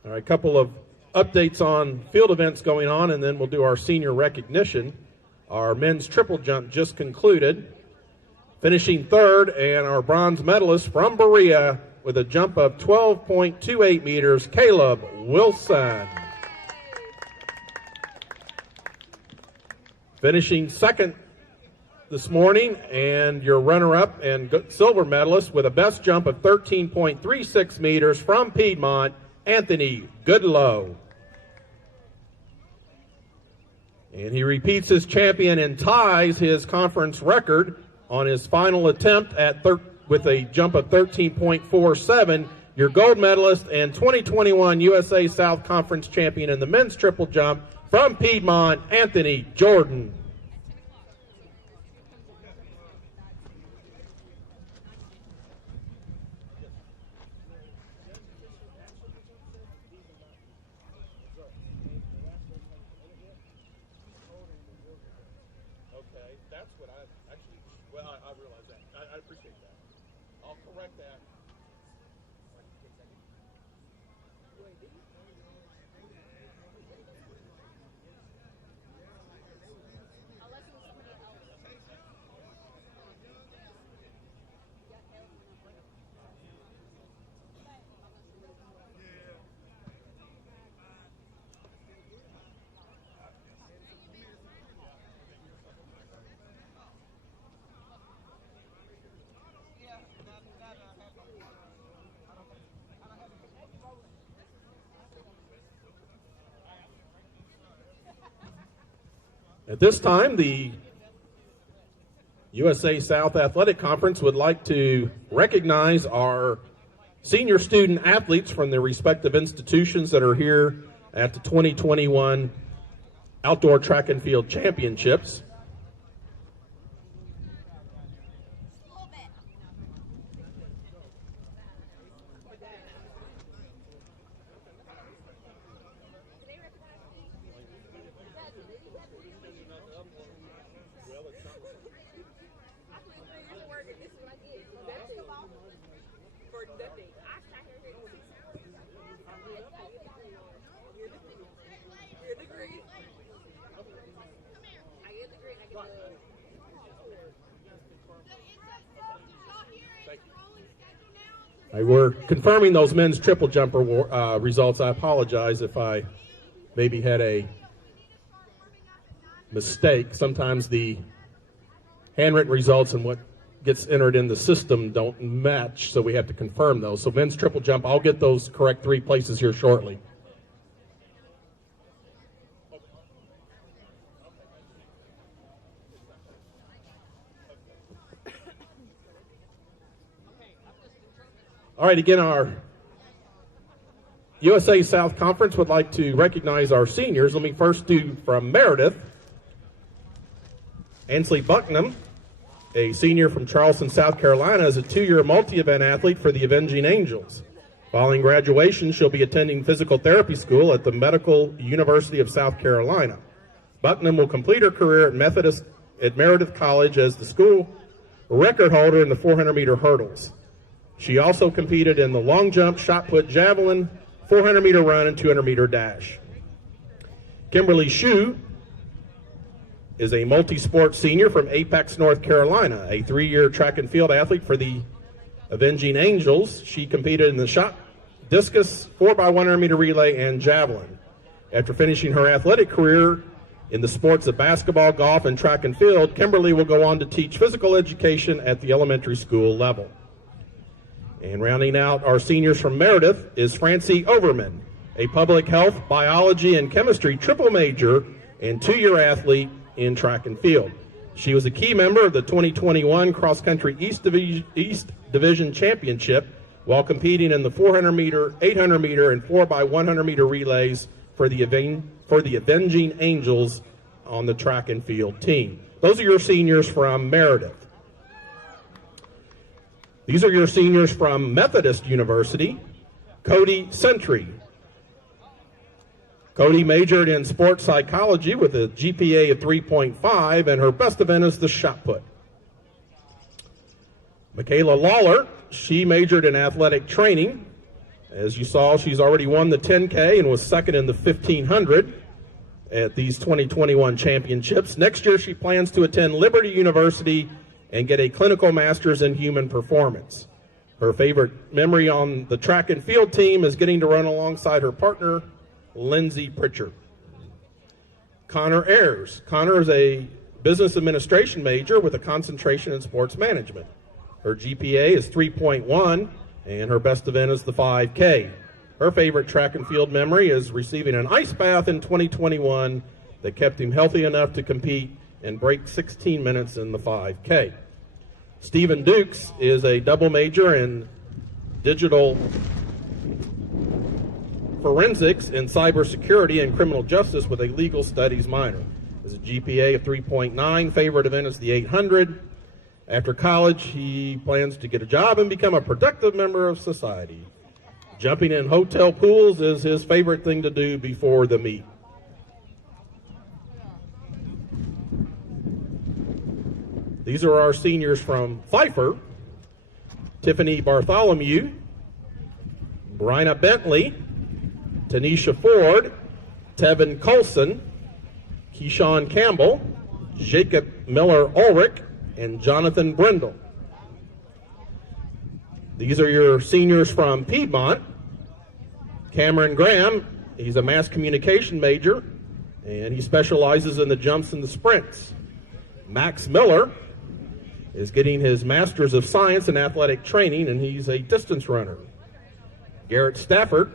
All right, a couple of updates on field events going on, and then we'll do our senior recognition. Our men's triple jump just concluded, finishing third, and our bronze medalist from Berea with a jump of 12.28 meters, Caleb Wilson. Finishing second this morning, and your runner-up and silver medalist with a best jump of 13.36 meters from Piedmont, Anthony Goodlow. And he repeats his champion and ties his conference record on his final attempt at with a jump of 13.47. Your gold medalist and 2021 USA South Conference champion in the men's triple jump from Piedmont, Anthony Jordan. Okay, that's what I actually, well, I realize that. I appreciate that. I'll correct that. At this time, the USA South Athletic Conference would like to recognize our senior student athletes from their respective institutions that are here at the 2021 Outdoor Track and Field Championships. We're confirming those men's triple jumper results. I apologize if I maybe had a mistake. Sometimes the handwritten results and what gets entered in the system don't match, so we have to confirm those. So men's triple jump, I'll get those correct 3 places here shortly. All right, again, our USA South Conference would like to recognize our seniors. Let me first do from Meredith, Ansley Bucknam, a senior from Charleston, South Carolina, is a 2-year multi-event athlete for the Avenging Angels. Following graduation, she'll be attending physical therapy school at the Medical University of South Carolina. Bucknam will complete her career at Meredith College as the school record holder in the 400-meter hurdles. She also competed in the long jump, shot put, javelin, 400-meter run, and 200-meter dash. Kimberly Shue is a multi-sport senior from Apex, North Carolina, a 3-year track and field athlete for the Avenging Angels. She competed in the shot, discus, 4x100-meter relay, and javelin. After finishing her athletic career in the sports of basketball, golf, and track and field, Kimberly will go on to teach physical education at the elementary school level. And rounding out our seniors from Meredith is Francie Overman, a public health, biology, and chemistry triple major and 2-year athlete in track and field. She was a key member of the 2021 Cross Country East Division Championship while competing in the 400-meter, 800-meter, and 4x100-meter relays for the Avenging Angels on the track and field team. Those are your seniors from Meredith. These are your seniors from Methodist University. Cody Sentry. Cody majored in sports psychology with a GPA of 3.5, and her best event is the shot put. Michaela Lawler, she majored in athletic training As you saw, she's already won the 10K and was second in the 1500 at these 2021 championships. Next year, she plans to attend Liberty University and get a clinical master's in human performance. Her favorite memory on the track and field team is getting to run alongside her partner, Lindsay Pritchard. Connor Ayers. Connor is a business administration major with a concentration in sports management. Her GPA is 3.1, and her best event is the 5K. Her favorite track and field memory is receiving an ice bath in 2021 that kept him healthy enough to compete and break 16 minutes in the 5K. Stephen Dukes is a double major in digital forensics and cybersecurity and criminal justice with a legal studies minor. Has a GPA of 3.9. Favorite event is the 800. After college, he plans to get a job and become a productive member of society. Jumping in hotel pools is his favorite thing to do before the meet. These are our seniors from Pfeiffer: Tiffany Bartholomew, Bryna Bentley, Tanisha Ford, Tevin Colson, Keyshawn Campbell, Jacob Miller-Ulrich, and Jonathan Brindle. These are your seniors from Piedmont. Cameron Graham, he's a mass communication major, and he specializes in the jumps and the sprints. Max Miller is getting his Master's of Science in Athletic Training, and he's a distance runner. Garrett Stafford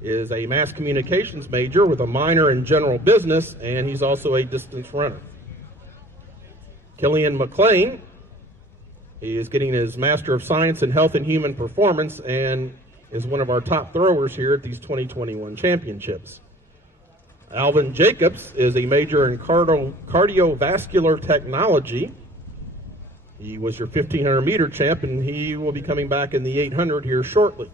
is a mass communications major with a minor in general business, and he's also a distance runner. Killian McLean, he is getting his Master of Science in Health and Human Performance and is one of our top throwers here at these 2021 championships. Alvin Jacobs is a major in cardiovascular technology. He was your 1,500 meter champ, and he will be coming back in the 800 here shortly.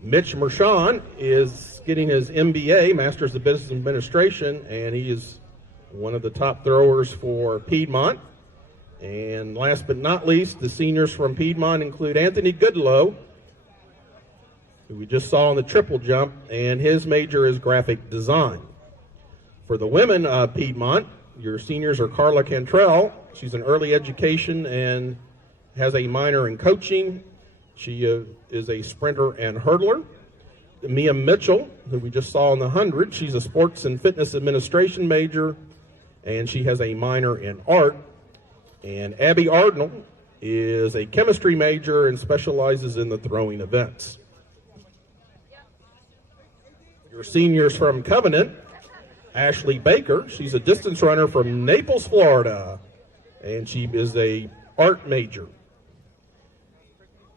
Mitch Mershon is getting his MBA, Master's of Business Administration, and he is one of the top throwers for Piedmont. And last but not least, the seniors from Piedmont include Anthony Goodlow, who we just saw on the triple jump, and his major is graphic design. For the women of Piedmont, your seniors are Carla Cantrell. She's in early education and has a minor in coaching. She is a sprinter and hurdler. Mia Mitchell, who we just saw in the 100, she's a sports and fitness administration major, and she has a minor in art. And Abby Ardnell is a chemistry major and specializes in the throwing events. Your seniors from Covenant, Ashley Baker, she's a distance runner from Naples, Florida, and she is a art major.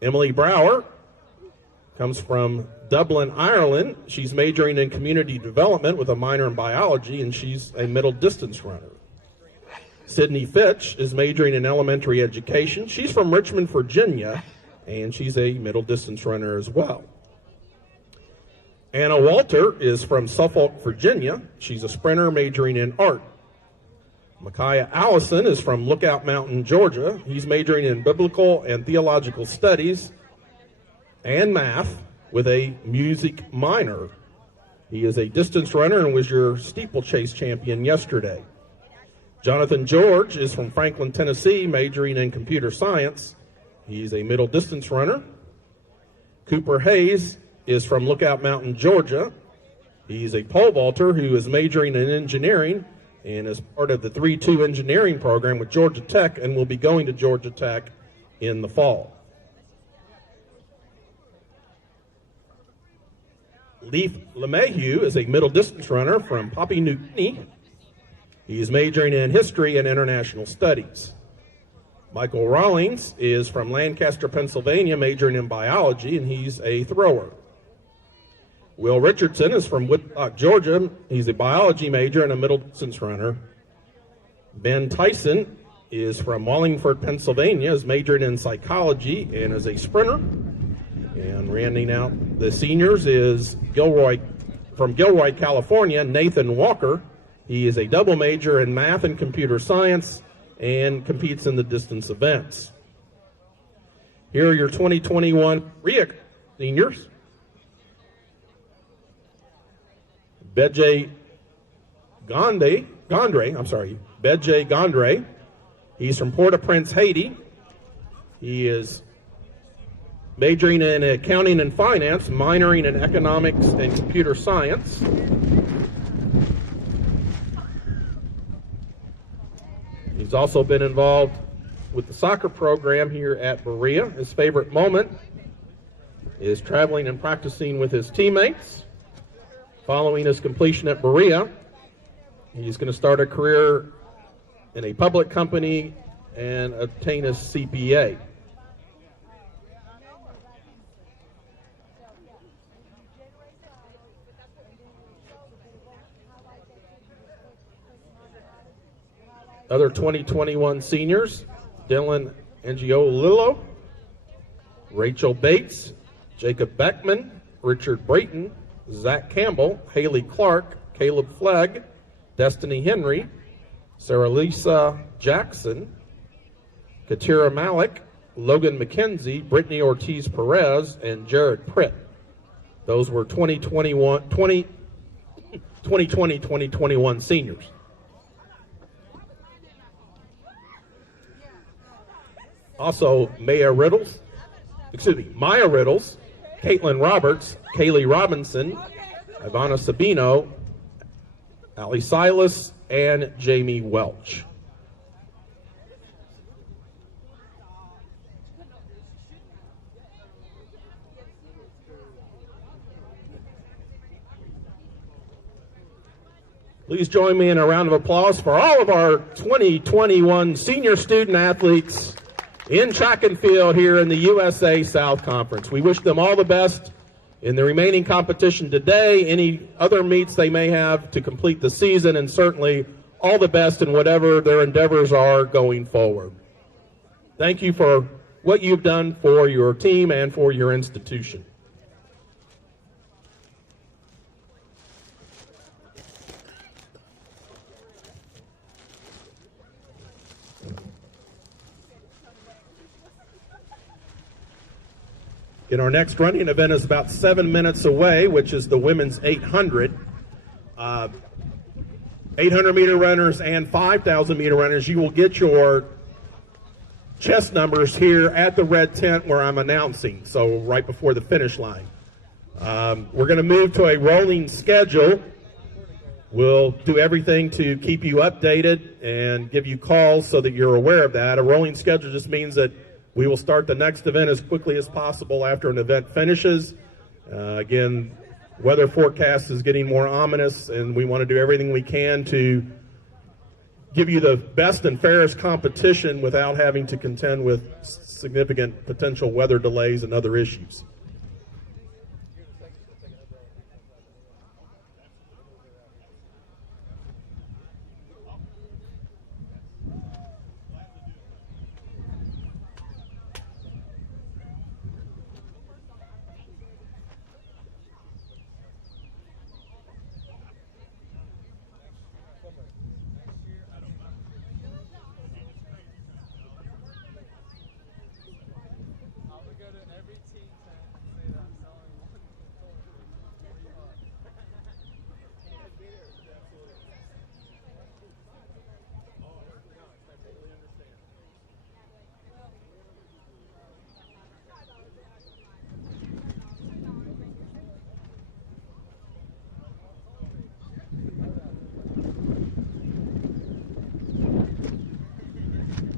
Emily Brower comes from Dublin, Ireland. She's majoring in community development with a minor in biology, and she's a middle distance runner. Sydney Fitch is majoring in elementary education. She's from Richmond, Virginia, and she's a middle distance runner as well. Anna Walter is from Suffolk, Virginia. She's a sprinter majoring in art. Micaiah Allison is from Lookout Mountain, Georgia. He's majoring in biblical and theological studies and math with a music minor. He is a distance runner and was your steeplechase champion yesterday. Jonathan George is from Franklin, Tennessee, majoring in computer science. He's a middle distance runner. Cooper Hayes is from Lookout Mountain, Georgia. He's a pole vaulter who is majoring in engineering and is part of the 3-2 engineering program with Georgia Tech and will be going to Georgia Tech in the fall. Leif LeMahieu is a middle distance runner from Papua New Guinea. He's majoring in history and international studies. Michael Rawlings is from Lancaster, Pennsylvania, majoring in biology, and he's a thrower. Will Richardson is from Woodstock, Georgia. He's a biology major and a middle distance runner. Ben Tyson is from Wallingford, Pennsylvania, is majoring in psychology and is a sprinter. And rounding out the seniors is from Gilroy, California, Nathan Walker. He is a double major in math and computer science and competes in the distance events. Here are your 2021 seniors. Bedje Gondre. He's from Port-au-Prince, Haiti. He is majoring in accounting and finance, minoring in economics and computer science. He's also been involved with the soccer program here at Berea. His favorite moment is traveling and practicing with his teammates. Following his completion at Berea, he's going to start a career in a public company and obtain his CPA. Other 2021 seniors: Dylan Angiolillo, Rachel Bates, Jacob Beckman, Richard Brayton, Zach Campbell, Haley Clark, Caleb Flegg, Destiny Henry, Sarah Lisa Jackson, Katira Malik, Logan McKenzie, Brittany Ortiz Perez, and Jared Pritt. Those were 2020-2021 seniors. Also, Maya Riddles, Caitlin Roberts, Kaylee Robinson, Ivana Sabino, Ali Silas, and Jamie Welch. Please join me in a round of applause for all of our 2021 senior student athletes in track and field here in the USA South Conference. We wish them all the best in the remaining competition today, any other meets they may have to complete the season, and certainly all the best in whatever their endeavors are going forward. Thank you for what you've done for your team and for your institution. And our next running event is about 7 minutes away, which is the women's 800. 800-meter runners and 5,000-meter runners, you will get your chest numbers here at the red tent where I'm announcing, so right before the finish line. We're going to move to a rolling schedule. We'll do everything to keep you updated and give you calls so that you're aware of that. A rolling schedule just means that we will start the next event as quickly as possible after an event finishes. Again, weather forecast is getting more ominous, and we want to do everything we can to give you the best and fairest competition without having to contend with significant potential weather delays and other issues.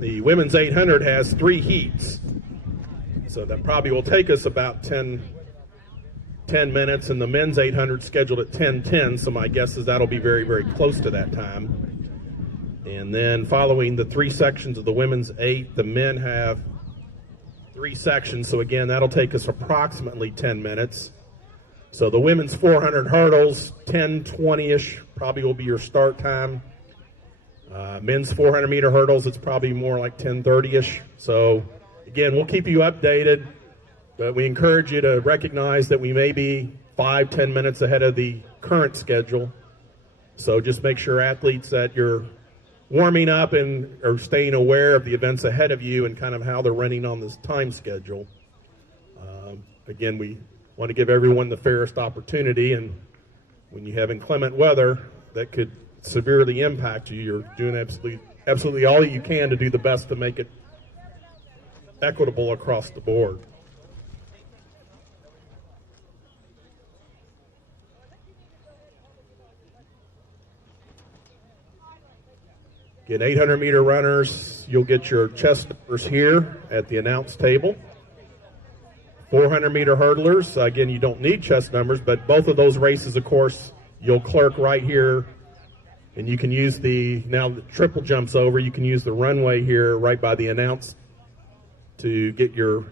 The women's 800 has 3 heats, so that probably will take us about 10 minutes, and the men's 800 scheduled at 10:10, so my guess is that'll be very, very close to that time. And then following the 3 sections of the women's 8, the men have 3 sections, so again, that'll take us approximately 10 minutes. So the women's 400 hurdles, 10:20-ish probably will be your start time. Men's 400-meter hurdles, it's probably more like 10:30-ish. So, again, we'll keep you updated, but we encourage you to recognize that we may be 5-10 minutes ahead of the current schedule. So just make sure athletes that you're warming up and are staying aware of the events ahead of you and kind of how they're running on this time schedule. again, we want to give everyone the fairest opportunity, and when you have inclement weather that could severely impact you, you're doing absolutely all you can to do the best to make it equitable across the board. Again, 800-meter runners, you'll get your chest numbers here at the announce table. 400-meter hurdlers, again, you don't need chest numbers, but both of those races, of course, you'll clerk right here, and you can use now the triple jumps over, you can use the runway here right by the announce to get your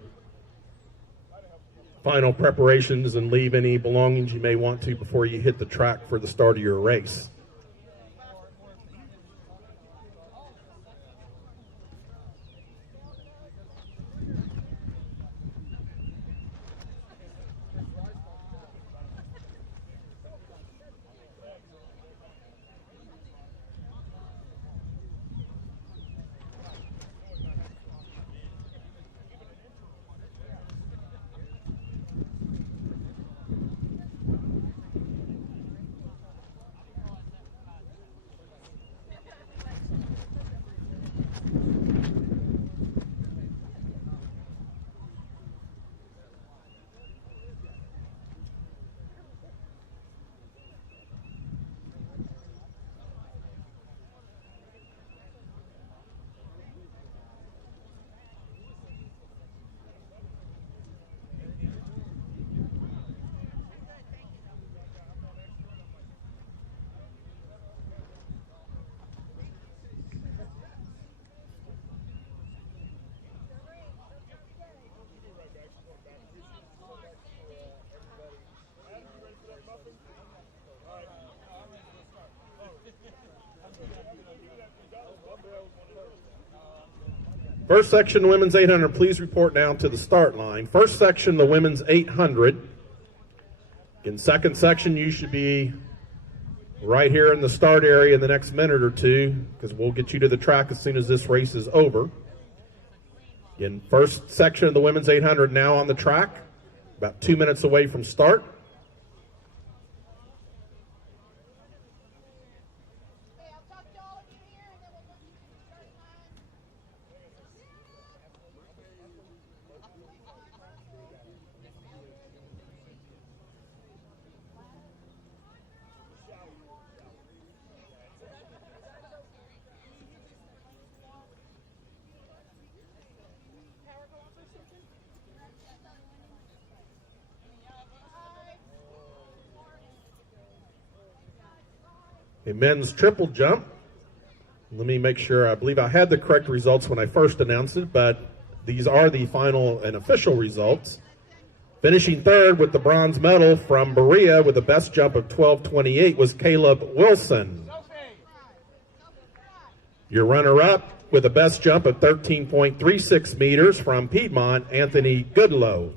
final preparations and leave any belongings you may want to before you hit the track for the start of your race. First section, the women's 800, please report down to the start line. First section, the women's 800. In second section, you should be right here in the start area in the next minute or two, because we'll get you to the track as soon as this race is over. In first section of the women's 800 now on the track, about 2 minutes away from start. A men's triple jump. Let me make sure, I believe I had the correct results when I first announced it, but these are the final and official results. Finishing third with the bronze medal from Berea with the best jump of 12:28 was Caleb Wilson. Your runner-up with the best jump of 13.36 meters from Piedmont, Anthony Goodlow.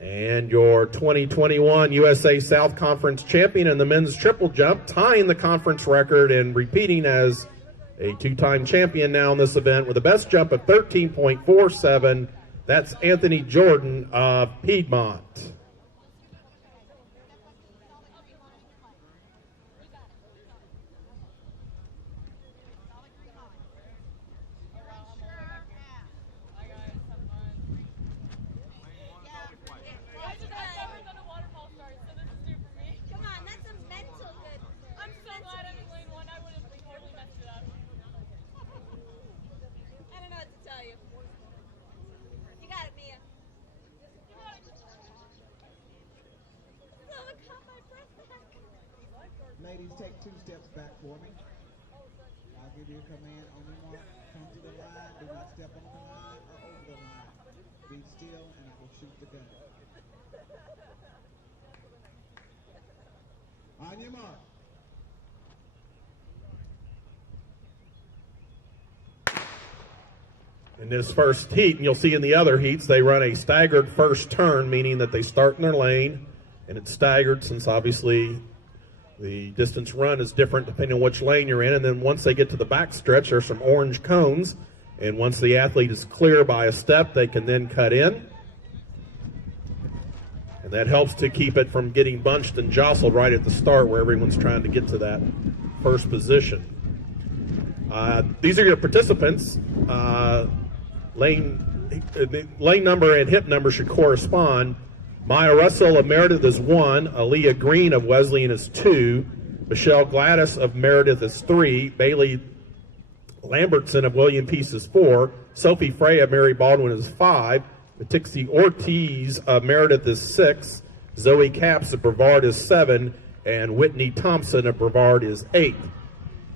And your 2021 USA South Conference champion in the men's triple jump, tying the conference record and repeating as a two-time champion now in this event with the best jump of 13.47. That's Anthony Jordan of Piedmont. Ladies, take 2 steps back for me. I'll give you a command on your mark. Come to the line. Do not step on the line or over the line. Be still, and I will shoot the gun. On your mark. In this first heat, and you'll see in the other heats, they run a staggered first turn, meaning that they start in their lane, and it's staggered since obviously the distance run is different depending on which lane you're in. And then once they get to the back stretch, there's some orange cones. And once the athlete is clear by a step, they can then cut in. And that helps to keep it from getting bunched and jostled right at the start where everyone's trying to get to that first position. These are your participants. Lane number and hip number should correspond. Maya Russell of Meredith is 1. Aaliyah Green of Wesleyan is 2. Michelle Gladys of Meredith is 3. Bailey Lambertson of William Peace is 4. Sophie Frey of Mary Baldwin is 5. Matixie Ortiz of Meredith is 6. Zoe Capps of Brevard is 7. And Whitney Thompson of Brevard is 8.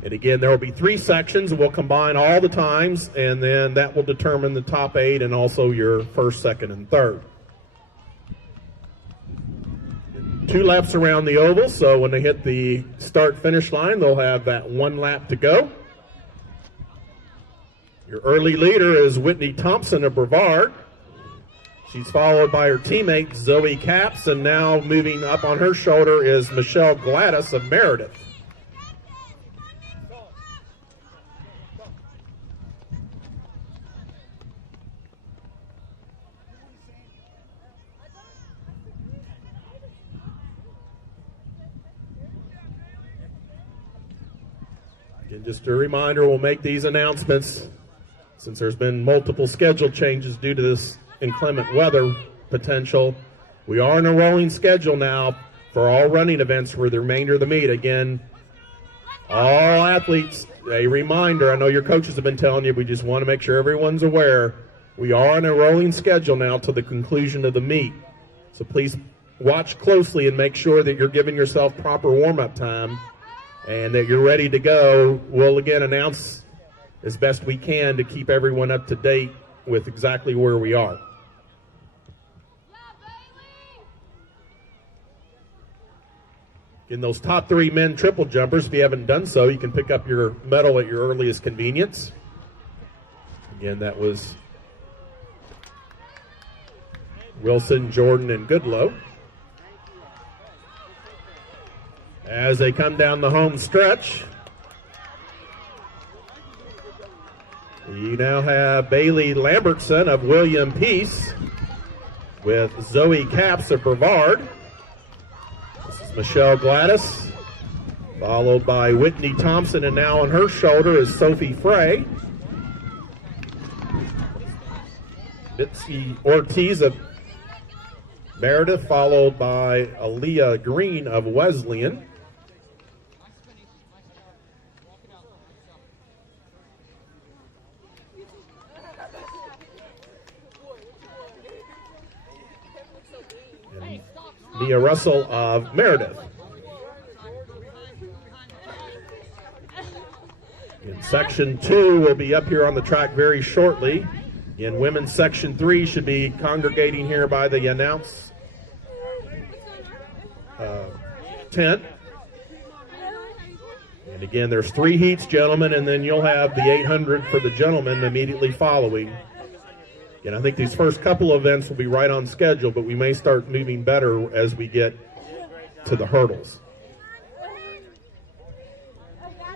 And again, there will be 3 sections. We'll combine all the times, and then that will determine the top 8 and also your first, second, and third. 2 laps around the oval, so when they hit the start-finish line, they'll have that 1 lap to go. Your early leader is Whitney Thompson of Brevard. She's followed by her teammate Zoe Capps, and now moving up on her shoulder is Michelle Gladys of Meredith. Again, just a reminder, we'll make these announcements since there's been multiple schedule changes due to this inclement weather potential. We are in a rolling schedule now for all running events for the remainder of the meet. Again, all athletes, a reminder, I know your coaches have been telling you, we just want to make sure everyone's aware. We are on a rolling schedule now to the conclusion of the meet. So please watch closely and make sure that you're giving yourself proper warm-up time and that you're ready to go. We'll again announce as best we can to keep everyone up to date with exactly where we are. In those top 3 men triple jumpers, if you haven't done so, you can pick up your medal at your earliest convenience. Again, that was Wilson, Jordan, and Goodlow. As they come down the home stretch, you now have Bailey Lambertson of William Peace with Zoe Capps of Brevard. This is Michelle Gladys, followed by Whitney Thompson, and now on her shoulder is Sophie Frey. Mitzi Ortiz of Meredith, followed by Aaliyah Green of Wesleyan. Mia Russell of Meredith. In section 2, we'll be up here on the track very shortly. In women's section 3 should be congregating here by the announce tent. And again, there's 3 heats, gentlemen, and then you'll have the 800 for the gentlemen immediately following. And I think these first couple of events will be right on schedule, but we may start moving better as we get to the hurdles.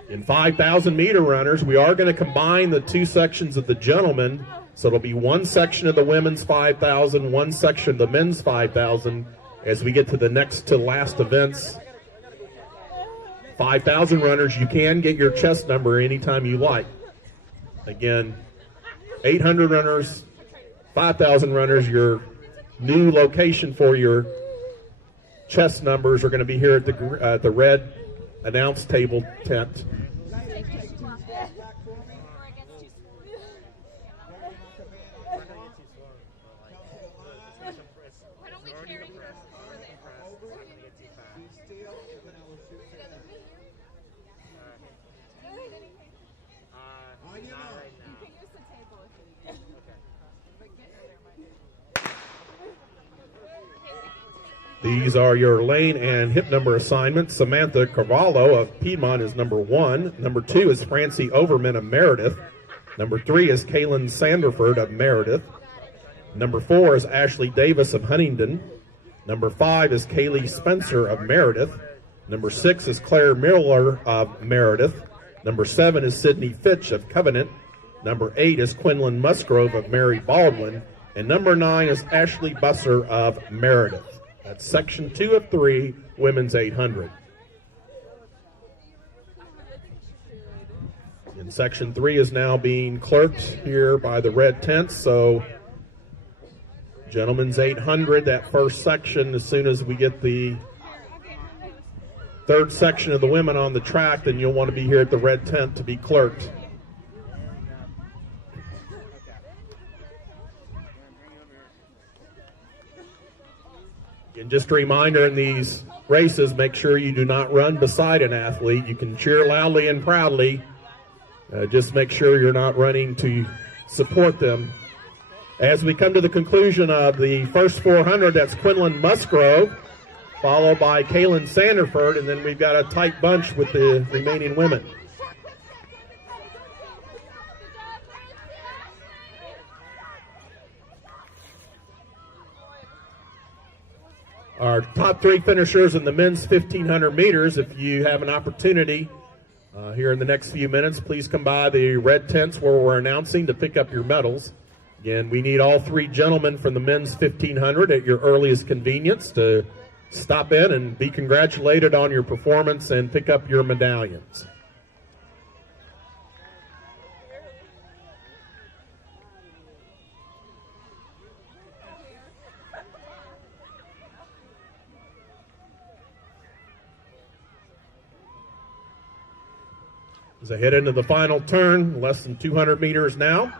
In 5,000 meter runners, we are going to combine the 2 sections of the gentlemen. So it'll be 1 section of the women's 5,000, 1 section of the men's 5,000 as we get to the next to last events. 5,000 runners, you can get your chest number anytime you like. Again, 800 runners, 5,000 runners, your new location for your chest numbers are going to be here at the red announce table tent. These are your lane and hip number assignments. Samantha Carvalho of Piedmont is number 1. Number 2 is Francie Overman of Meredith. Number 3 is Kaylin Sanderford of Meredith. Number 4 is Ashley Davis of Huntingdon. Number 5 is Kaylee Spencer of Meredith. Number 6 is Claire Miller of Meredith. Number 7 is Sydney Fitch of Covenant. Number 8 is Quinlan Musgrove of Mary Baldwin. And number 9 is Ashley Busser of Meredith. That's section 2 of 3, women's 800. And section 3 is now being clerked here by the red tents. So gentlemen's 800, that first section, as soon as we get the third section of the women on the track, then you'll want to be here at the red tent to be clerked. And just a reminder, in these races, make sure you do not run beside an athlete. You can cheer loudly and proudly. Just make sure you're not running to support them. As we come to the conclusion of the first 400, that's Quinlan Musgrove, followed by Kaylin Sanderford, and then we've got a tight bunch with the remaining women. Our top 3 finishers in the men's 1,500 meters, if you have an opportunity here in the next few minutes, please come by the red tents where we're announcing to pick up your medals. Again, we need all 3 gentlemen from the men's 1,500 at your earliest convenience to stop in and be congratulated on your performance and pick up your medallions. As I head into the final turn, less than 200 meters now.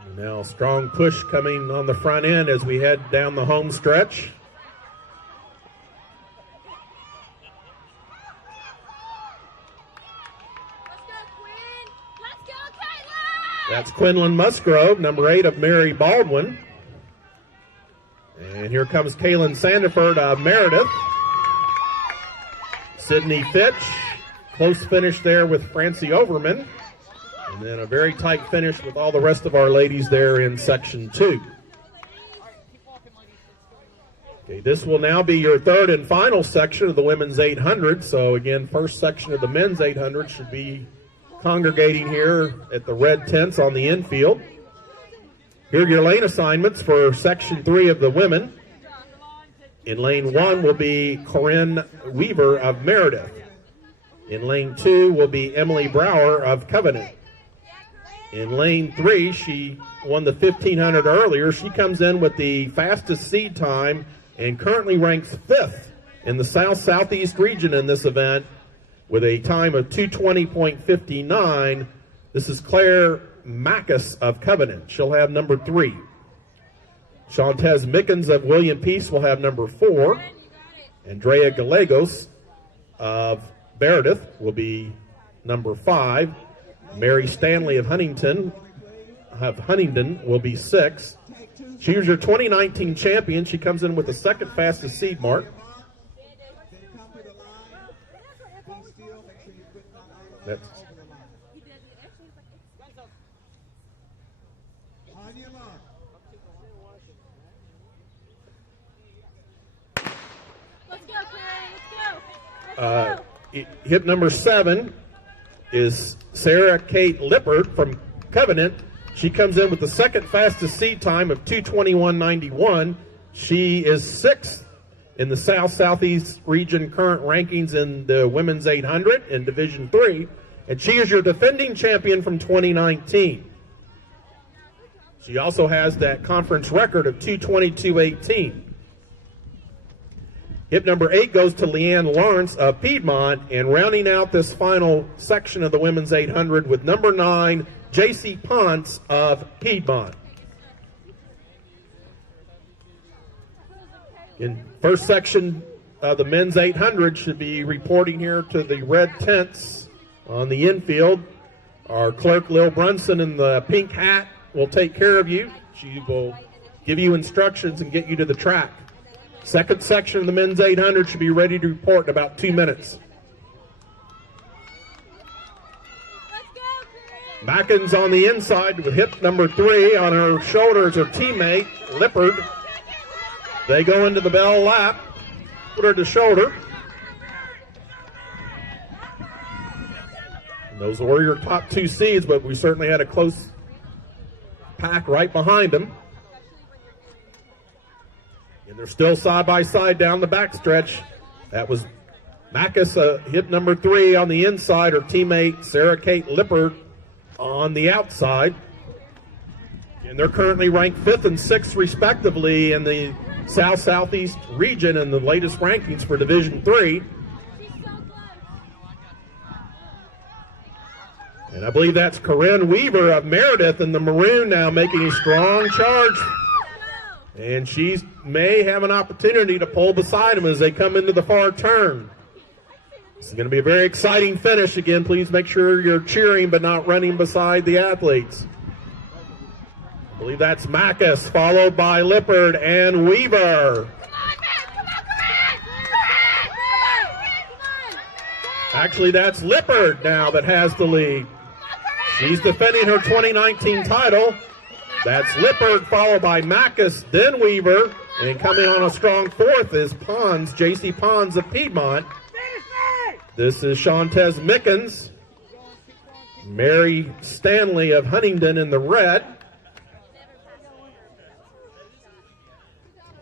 And now strong push coming on the front end as we head down the home stretch. That's Quinlan Musgrove, number 8 of Mary Baldwin. And here comes Kaylin Sandiford of Meredith. Sydney Fitch, close finish there with Francie Overman. And then a very tight finish with all the rest of our ladies there in section 2. Okay, this will now be your third and final section of the women's 800. So again, first section of the men's 800 should be congregating here at the red tents on the infield. Here are your lane assignments for section 3 of the women. In lane 1 will be Corinne Weaver of Meredith. In lane 2 will be Emily Brower of Covenant. In lane 3, she won the 1,500 earlier. She comes in with the fastest seed time and currently ranks 5th in the South-Southeast region in this event with a time of 2:20.59. This is Claire Mackus of Covenant. She'll have number 3. Shantez Mickens of William Peace will have number 4. Andrea Gallegos of Meredith will be number 5. Mary Stanley of Huntingdon will be 6. She was your 2019 champion. She comes in with the second fastest seed mark. That's hip number 7 is Sarah Kate Lippert from Covenant. She comes in with the second fastest seed time of 2:21.91. She is 6th in the South-Southeast region current rankings in the women's 800 in Division 3, and she is your defending champion from 2019. She also has that conference record of 2:22.18. Hip number 8 goes to Leanne Lawrence of Piedmont, and rounding out this final section of the women's 800 with number 9, J.C. Ponce of Piedmont. In first section of the men's 800 should be reporting here to the red tents on the infield. Our clerk, Lil Brunson, in the pink hat will take care of you. She will give you instructions and get you to the track. Second section of the men's 800 should be ready to report in about 2 minutes. Mackins on the inside with hip number 3 on her shoulder is her teammate, Lippard. They go into the bell lap, put her to shoulder. Those were your top two seeds, but we certainly had a close pack right behind them. And they're still side by side down the backstretch. That was Macus, hit number 3 on the inside, her teammate Sarah Kate Lippert on the outside. And they're currently ranked 5th and 6th respectively in the South-Southeast region in the latest rankings for Division III. And I believe that's Corinne Weaver of Meredith in the maroon now making a strong charge. And she may have an opportunity to pull beside them as they come into the far turn. This is going to be a very exciting finish. Again, please make sure you're cheering but not running beside the athletes. I believe that's Macus, followed by Lippert and Weaver. Actually, that's Lippert now that has the lead. She's defending her 2019 title. That's Lippert, followed by Macus, then Weaver. And coming on a strong 4th is Pons, J.C. Pons of Piedmont. This is Shantez Mickens. Mary Stanley of Huntingdon in the red.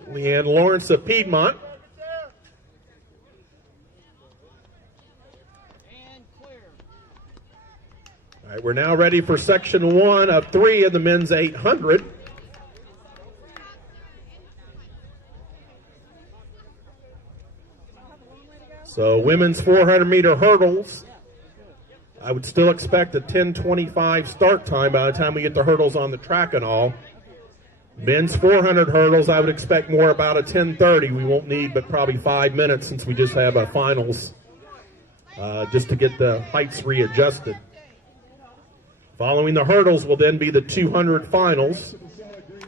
Leanne Lawrence of Piedmont. All right, we're now ready for section 1 of 3 of the men's 800. So women's 400-meter hurdles, I would still expect a 10:25 start time by the time we get the hurdles on the track and all. Men's 400 hurdles, I would expect more about a 10:30. We won't need but probably 5 minutes since we just have a finals just to get the heights readjusted. Following the hurdles will then be the 200 finals.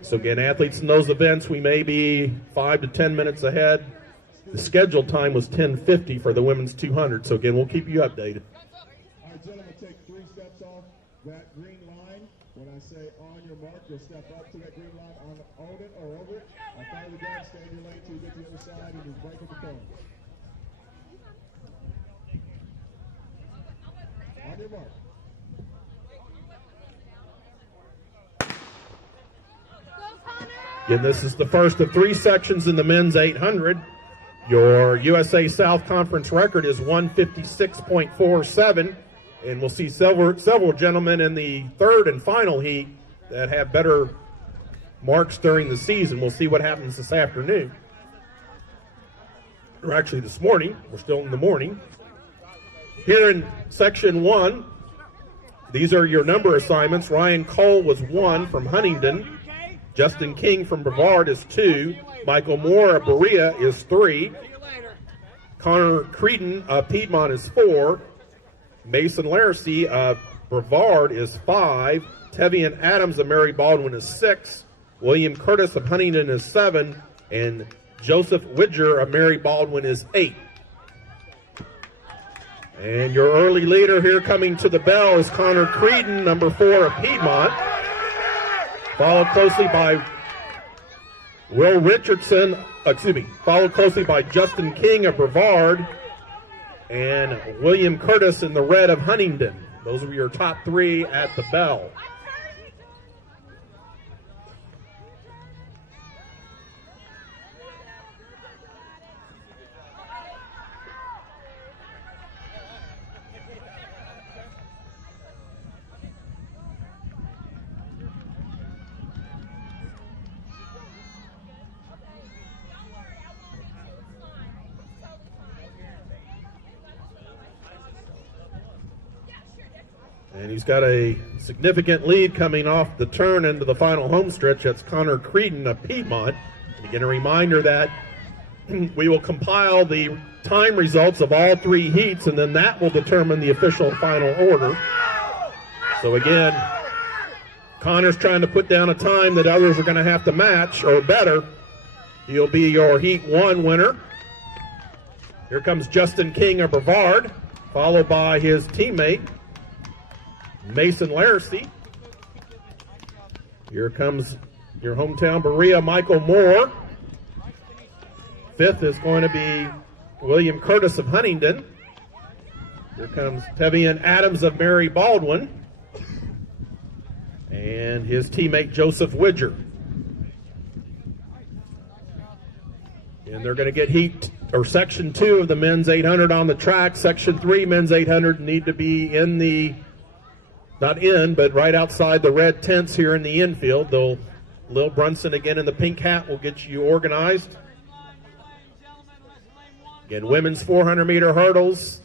So again, athletes in those events, we may be 5 to 10 minutes ahead. The scheduled time was 10:50 for the women's 200. So again, we'll keep you updated. All right, gentlemen, take 3 steps off that green line. When I say on your mark, you'll step up to that green line, on it or over it. I'll follow the gun, stay in your lane till you get to the other side, and just break at the corner. On your mark. Again, this is the first of 3 sections in the men's 800. Your USA South Conference record is 156.47, and we'll see several gentlemen in the 3rd and final heat that have better marks during the season. We'll see what happens this afternoon. Or actually this morning. We're still in the morning. Here in section 1, these are your number assignments. Ryan Cole was 1 from Huntingdon. Justin King from Brevard is 2. Michael Moore of Berea is 3. Connor Creedon of Piedmont is 4. Mason Laracy of Brevard is 5. Tevian Adams of Mary Baldwin is 6. William Curtis of Huntingdon is 7. And Joseph Widger of Mary Baldwin is 8. And your early leader here coming to the bell is Connor Creedon, number 4 of Piedmont. Followed closely by Will Richardson, followed closely by Justin King of Brevard and William Curtis in the red of Huntingdon. Those are your top 3 at the bell. And he's got a significant lead coming off the turn into the final home stretch. That's Connor Creedon of Piedmont. And again, a reminder that we will compile the time results of all 3 heats, and then that will determine the official final order. So again, Connor's trying to put down a time that others are going to have to match or better. He'll be your Heat 1 winner. Here comes Justin King of Brevard, followed by his teammate, Mason Laracy. Here comes your hometown Berea, Michael Moore. 5th is going to be William Curtis of Huntingdon. Here comes Tevian Adams of Mary Baldwin and his teammate Joseph Widger. And they're going to get section 2 of the men's 800 on the track. Section 3 men's 800 need to be in but right outside the red tents here in the infield. Lil Brunson again in the pink hat will get you organized. Again, women's 400-meter hurdles.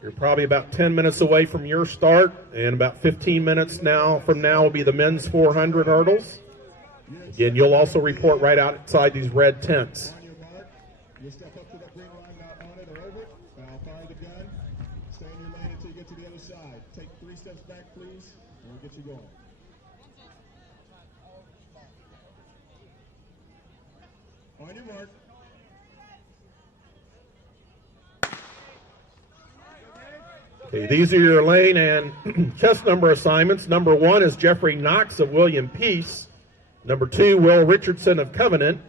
You're probably about 10 minutes away from your start, and about 15 minutes from now will be the men's 400 hurdles. Again, you'll also report right outside these red tents. On your mark, you step up to that green line, not on it or over it. I'll fire the gun. Stay in your lane until you get to the other side. Take 3 steps back, please, and we'll get you going. On your mark. Okay, these are your lane and chest number assignments. Number 1 is Jeffrey Knox of William Peace. Number 2, Will Richardson of Covenant.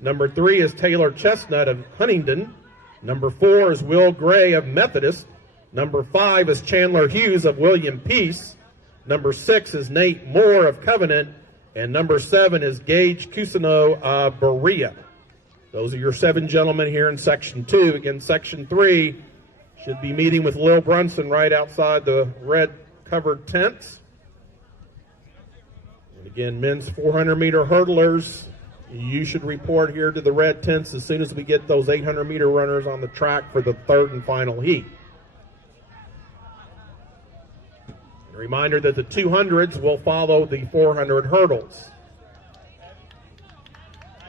Number 3 is Taylor Chestnut of Huntingdon. Number 4 is Will Gray of Methodist. Number 5 is Chandler Hughes of William Peace. Number 6 is Nate Moore of Covenant. And number 7 is Gage Cusino of Berea. Those are your 7 gentlemen here in Section 2. Again, Section 3 should be meeting with Lil Brunson right outside the red-covered tents. And again, men's 400-meter hurdlers, you should report here to the red tents as soon as we get those 800-meter runners on the track for the 3rd and final heat. A reminder that the 200s will follow the 400 hurdles.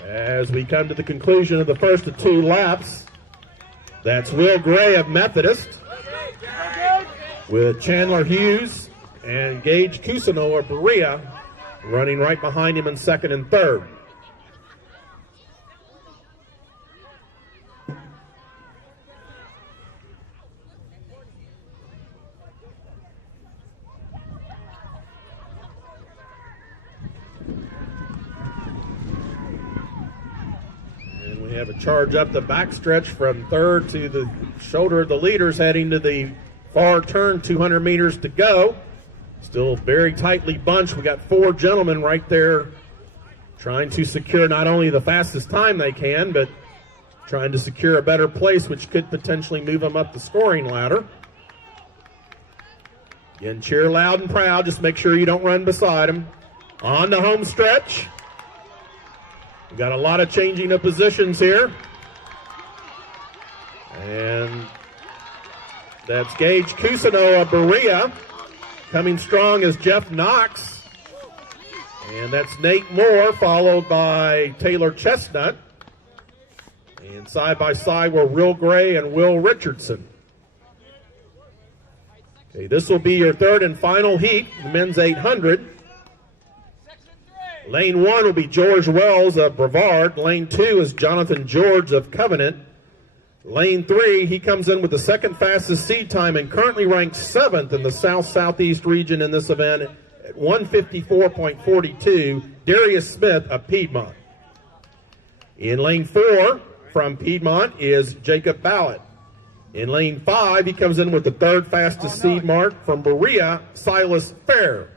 As we come to the conclusion of the first of 2 laps, that's Will Gray of Methodist with Chandler Hughes and Gage Cusino of Berea running right behind him in 2nd and 3rd. And we have a charge up the backstretch from 3rd to the shoulder of the leaders heading to the far turn, 200 meters to go. Still very tightly bunched. We got 4 gentlemen right there trying to secure not only the fastest time they can, but trying to secure a better place, which could potentially move them up the scoring ladder. Again, cheer loud and proud. Just make sure you don't run beside them. On the home stretch. We got a lot of changing of positions here. And that's Gage Cusino of Berea. Coming strong is Jeff Knox. And that's Nate Moore, followed by Taylor Chestnut. And side by side were Will Gray and Will Richardson. Okay, this will be your 3rd and final heat, the men's 800. Lane 1 will be George Wells of Brevard. Lane 2 is Jonathan George of Covenant. Lane 3, he comes in with the 2nd fastest seed time and currently ranks 7th in the South-Southeast region in this event at 154.42, Darius Smith of Piedmont. In lane 4 from Piedmont is Jacob Ballett. In lane 5, he comes in with the 3rd fastest seed mark from Berea, Silas Fair.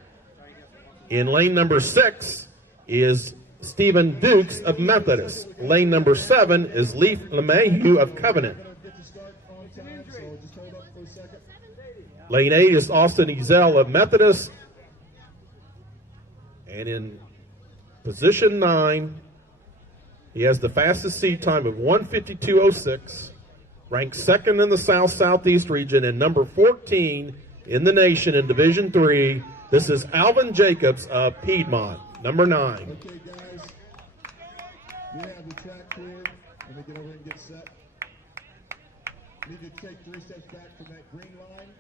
In lane number 6 is Stephen Dukes of Methodist. Lane number 7 is Leaf LeMahieu of Covenant. Lane 8 is Austin Ezel of Methodist. And in position 9, he has the fastest seed time of 1:52.06, ranked 2nd in the South-Southeast region and number 14 in the nation in Division 3. This is Alvin Jacobs of Piedmont, number 9. Okay, guys, we have the track cleared. Let me get over and get set. Need you to take 3 steps back from that green line.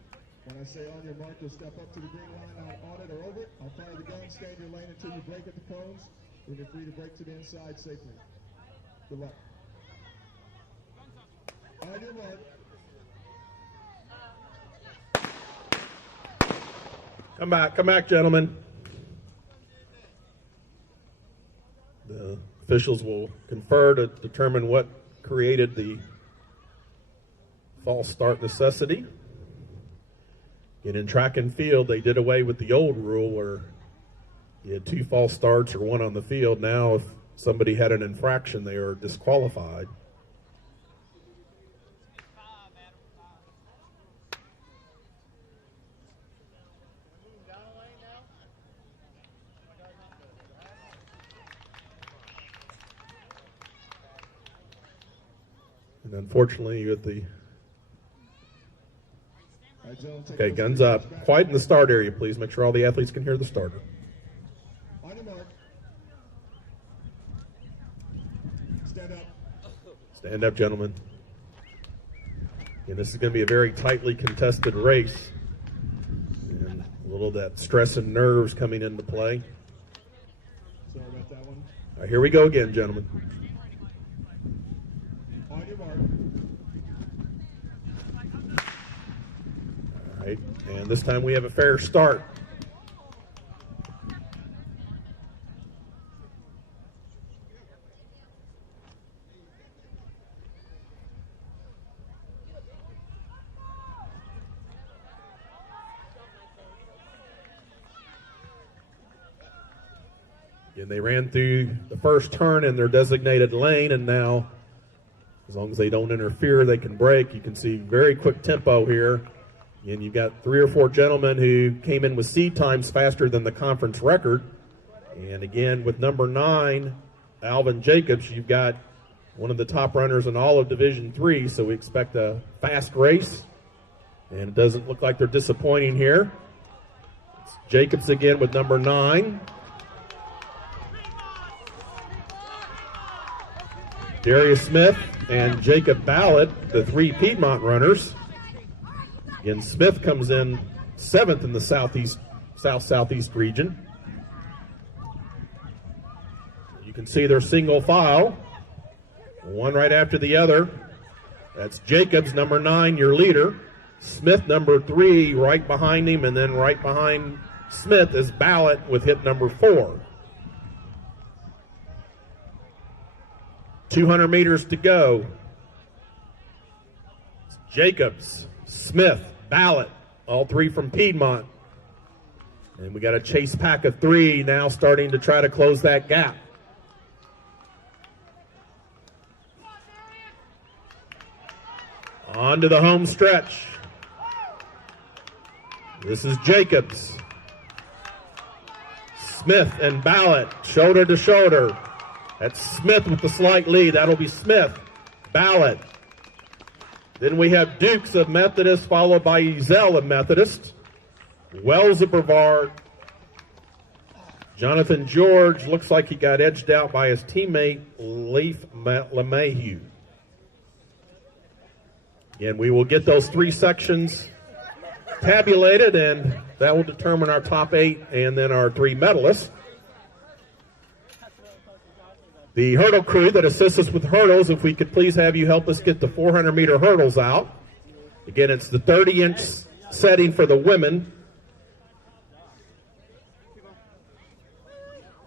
When I say on your mark, you'll step up to the green line, not on it or over it. I'll fire the gun, stay in your lane until you break at the cones. Then you're free to break to the inside safely. Good luck. On your mark. Come back, gentlemen. The officials will confer to determine what created the false start necessity. And in track and field, they did away with the old rule where you had 2 false starts or 1 on the field. Now, if somebody had an infraction, they are disqualified. And unfortunately, with the okay, guns up. Quiet in the start area, please. Make sure all the athletes can hear the starter. On your mark. Stand up. Stand up, gentlemen. And this is going to be a very tightly contested race. And a little of that stress and nerves coming into play. Sorry about that one. All right, here we go again, gentlemen. On your mark. All right, and this time we have a fair start. And they ran through the first turn in their designated lane, and now, as long as they don't interfere, they can break. You can see very quick tempo here. And you've got 3 or 4 gentlemen who came in with seed times faster than the conference record. And again, with number 9, Alvin Jacobs, you've got one of the top runners in all of Division III, so we expect a fast race. And it doesn't look like they're disappointing here. It's Jacobs again with number 9. Darius Smith and Jacob Ballard, the 3 Piedmont runners. Again, Smith comes in 7th in the southeast region. You can see their single file, one right after the other. That's Jacobs, number 9, your leader. Smith, number 3, right behind him, and then right behind Smith is Ballard with hit number 4. 200 meters to go. It's Jacobs, Smith, Ballard, all 3 from Piedmont. And we got a chase pack of 3 now starting to try to close that gap. On to the home stretch. This is Jacobs. Smith and Ballard, shoulder to shoulder. That's Smith with the slight lead. That'll be Smith, Ballard. Then we have Dukes of Methodist, followed by Ezel of Methodist. Wells of Brevard. Jonathan George looks like he got edged out by his teammate, Leif LeMahieu. Again, we will get those 3 sections tabulated, and that will determine our top 8 and then our 3 medalists. The hurdle crew that assists us with hurdles, if we could please have you help us get the 400-meter hurdles out. Again, it's the 30-inch setting for the women.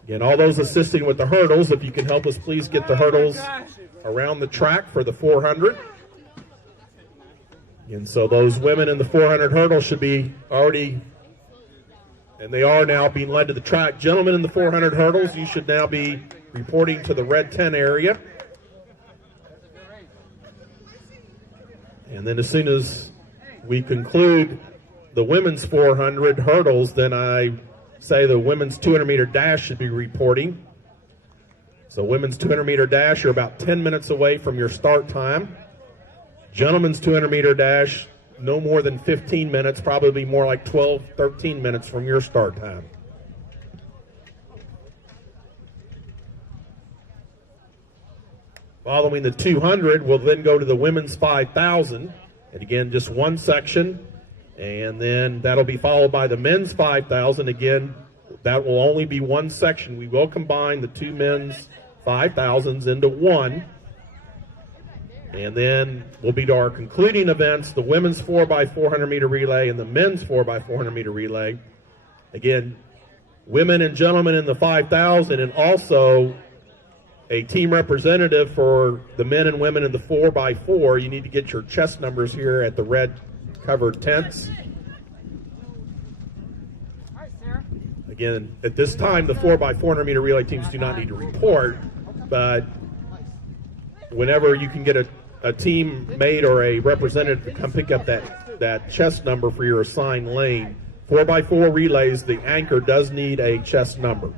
Again, all those assisting with the hurdles, if you can help us please get the hurdles around the track for the 400. And so those women in the 400 hurdles should be already, and they are now being led to the track. Gentlemen in the 400 hurdles, you should now be reporting to the red 10 area. And then as soon as we conclude the women's 400 hurdles, then I say the women's 200-meter dash should be reporting. So women's 200-meter dash, you're about 10 minutes away from your start time. Gentlemen's 200-meter dash, no more than 15 minutes, probably more like 12, 13 minutes from your start time. Following the 200, we'll then go to the women's 5,000. And again, just one section. And then that'll be followed by the men's 5,000. Again, that will only be one section. We will combine the 2 men's 5,000s into one. And then we'll be to our concluding events, the women's 4x400 meter relay and the men's 4x400 meter relay. Again, women and gentlemen in the 5,000, and also a team representative for the men and women in the 4x4, you need to get your chest numbers here at the red covered tents. Again, at this time, the 4x400 meter relay teams do not need to report, but whenever you can get a teammate or a representative to come pick up that chest number for your assigned lane, 4x4 relays, the anchor does need a chest number.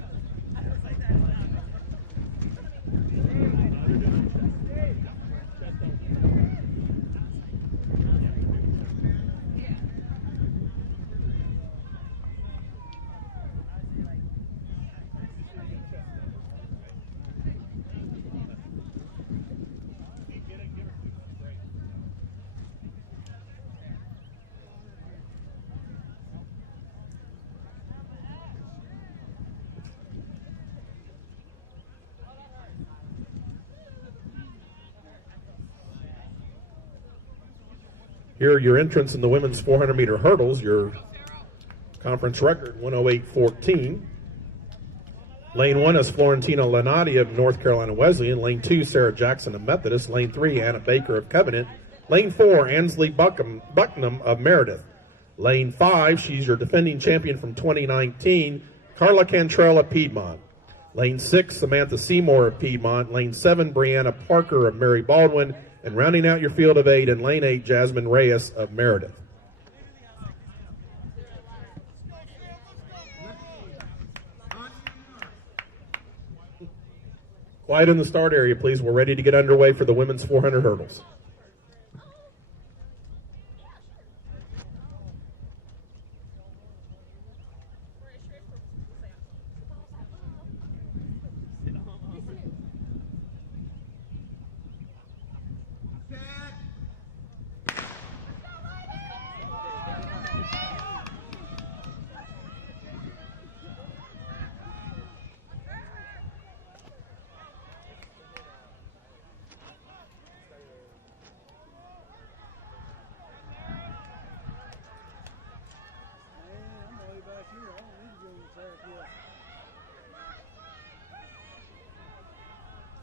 Here are your entrants in the women's 400 meter hurdles. Your conference record, 108.14. Lane 1 is Florentina Lenati of North Carolina Wesleyan. Lane 2, Sarah Jackson of Methodist. Lane 3, Anna Baker of Covenant. Lane 4, Ansley Bucknam of Meredith. Lane 5, she's your defending champion from 2019, Carla Cantrell of Piedmont. Lane 6, Samantha Seymour of Piedmont. Lane 7, Brianna Parker of Mary Baldwin. And rounding out your field of 8 in Lane 8, Jasmine Reyes of Meredith. Quiet in the start area, please. We're ready to get underway for the women's 400 hurdles.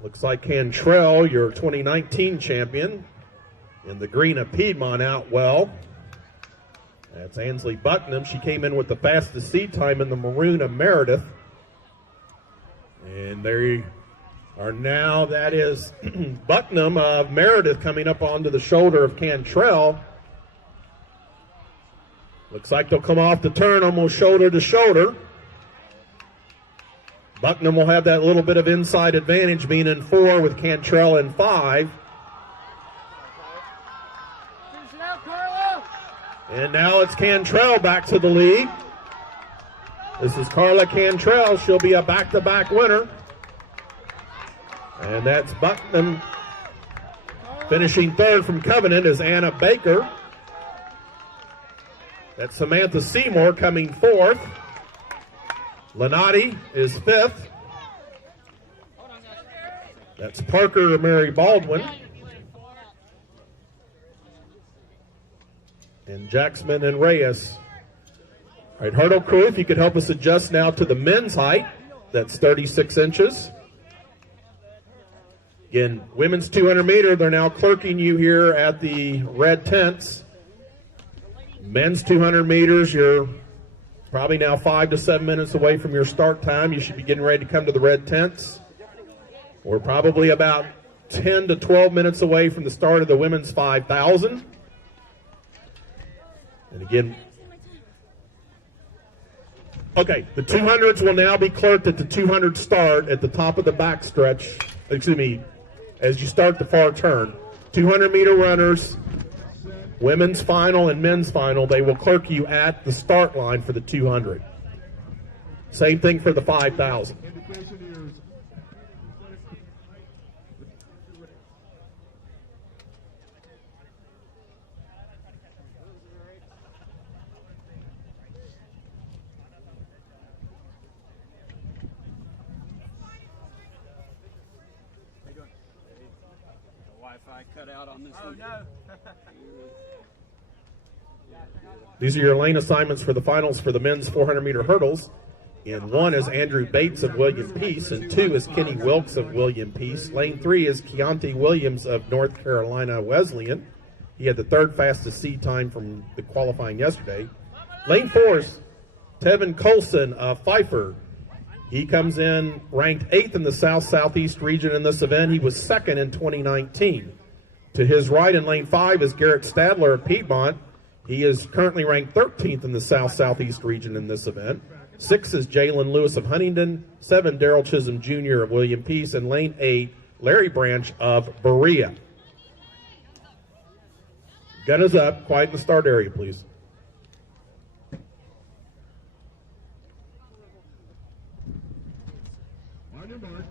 Looks like Cantrell, your 2019 champion, in the green of Piedmont out well. That's Ansley Bucknam. She came in with the fastest seed time in the maroon of Meredith. And there you are now. That is Bucknam of Meredith coming up onto the shoulder of Cantrell. Looks like they'll come off the turn almost shoulder to shoulder. Bucknam will have that little bit of inside advantage, being in 4 with Cantrell in 5. And now it's Cantrell back to the lead. This is Carla Cantrell. She'll be a back-to-back winner. And that's Bucknam. Finishing 3rd from Covenant is Anna Baker. That's Samantha Seymour coming 4th. Lenati is 5th. That's Parker Mary Baldwin. And Jackson and Reyes. All right, hurdle crew, if you could help us adjust now to the men's height. That's 36 inches. Again, women's 200 meter, they're now clerking you here at the red tents. Men's 200 meters, you're probably now 5 to 7 minutes away from your start time. You should be getting ready to come to the red tents. We're probably about 10 to 12 minutes away from the start of the women's 5,000. And again, okay, the 200s will now be clerked at the 200 start at the top of the backstretch. Excuse me, as you start the far turn. 200 meter runners, women's final and men's final, they will clerk you at the start line for the 200. Same thing for the 5,000. Wi-Fi cut out on this one. No. These are your lane assignments for the finals for the men's 400 meter hurdles. In 1 is Andrew Bates of William Peace. In 2 is Kenny Wilkes of William Peace. Lane 3 is Keontae Williams of North Carolina Wesleyan. He had the 3rd fastest seed time from the qualifying yesterday. Lane 4 is Tevin Colson of Pfeiffer. He comes in ranked 8th in the South-Southeast region in this event. He was 2nd in 2019. To his right in lane 5 is Garrett Stadler of Piedmont. He is currently ranked 13th in the South-Southeast region in this event. 6 is Jalen Lewis of Huntingdon. 7, Darrell Chisholm Jr. of William Peace. And lane 8, Larry Branch of Berea. Gun is up. Quiet in the start area, please. On your mark.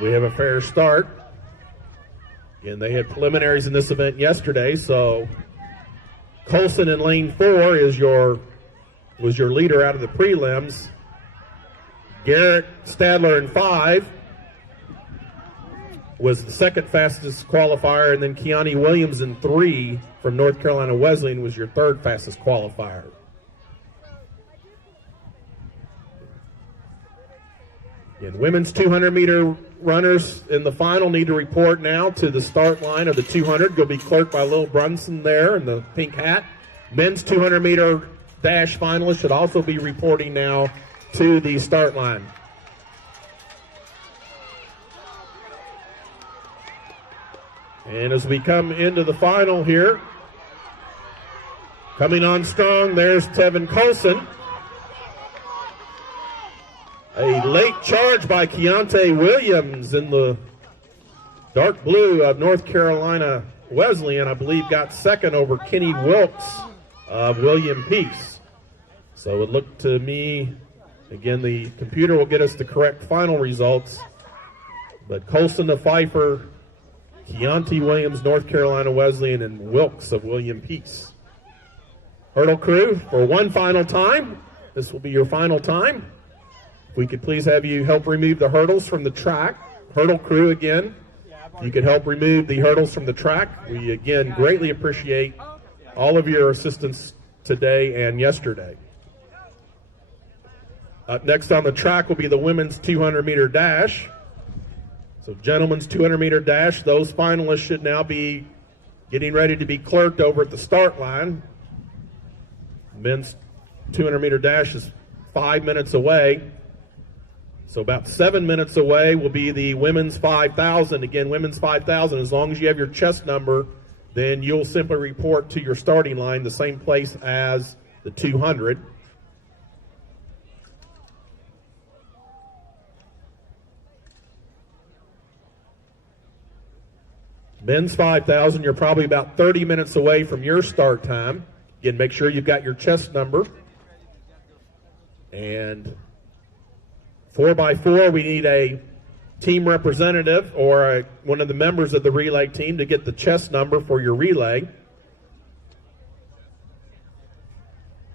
We have a fair start. Again, they had preliminaries in this event yesterday, so Colson in lane 4 was your leader out of the prelims. Garrett Stadler in 5 was the 2nd fastest qualifier, and then Keontae Williams in 3 from North Carolina Wesleyan was your 3rd fastest qualifier. And women's 200-meter runners in the final need to report now to the start line of the 200. Will be clerked by Lil Brunson there in the pink hat. Men's 200-meter dash finalists should also be reporting now to the start line. And as we come into the final here, coming on strong, there's Tevin Colson. A late charge by Keontae Williams in the dark blue of North Carolina Wesleyan, I believe, got 2nd over Kenny Wilkes of William Peace. So it looked to me, again, the computer will get us the correct final results, but Colson of Pfeiffer, Keontae Williams, North Carolina Wesleyan, and Wilkes of William Peace. Hurdle crew, for one final time, this will be your final time. If we could please have you help remove the hurdles from the track. Hurdle crew, again, you could help remove the hurdles from the track. We, again, greatly appreciate all of your assistance today and yesterday. Up next on the track will be the women's 200-meter dash. So gentlemen's 200-meter dash, those finalists should now be getting ready to be clerked over at the start line. Men's 200-meter dash is 5 minutes away. So about 7 minutes away will be the women's 5,000. Again, women's 5,000, as long as you have your chest number, then you'll simply report to your starting line, the same place as the 200. Men's 5,000, you're probably about 30 minutes away from your start time. Again, make sure you've got your chest number. And 4x4, we need a team representative or one of the members of the relay team to get the chest number for your relay.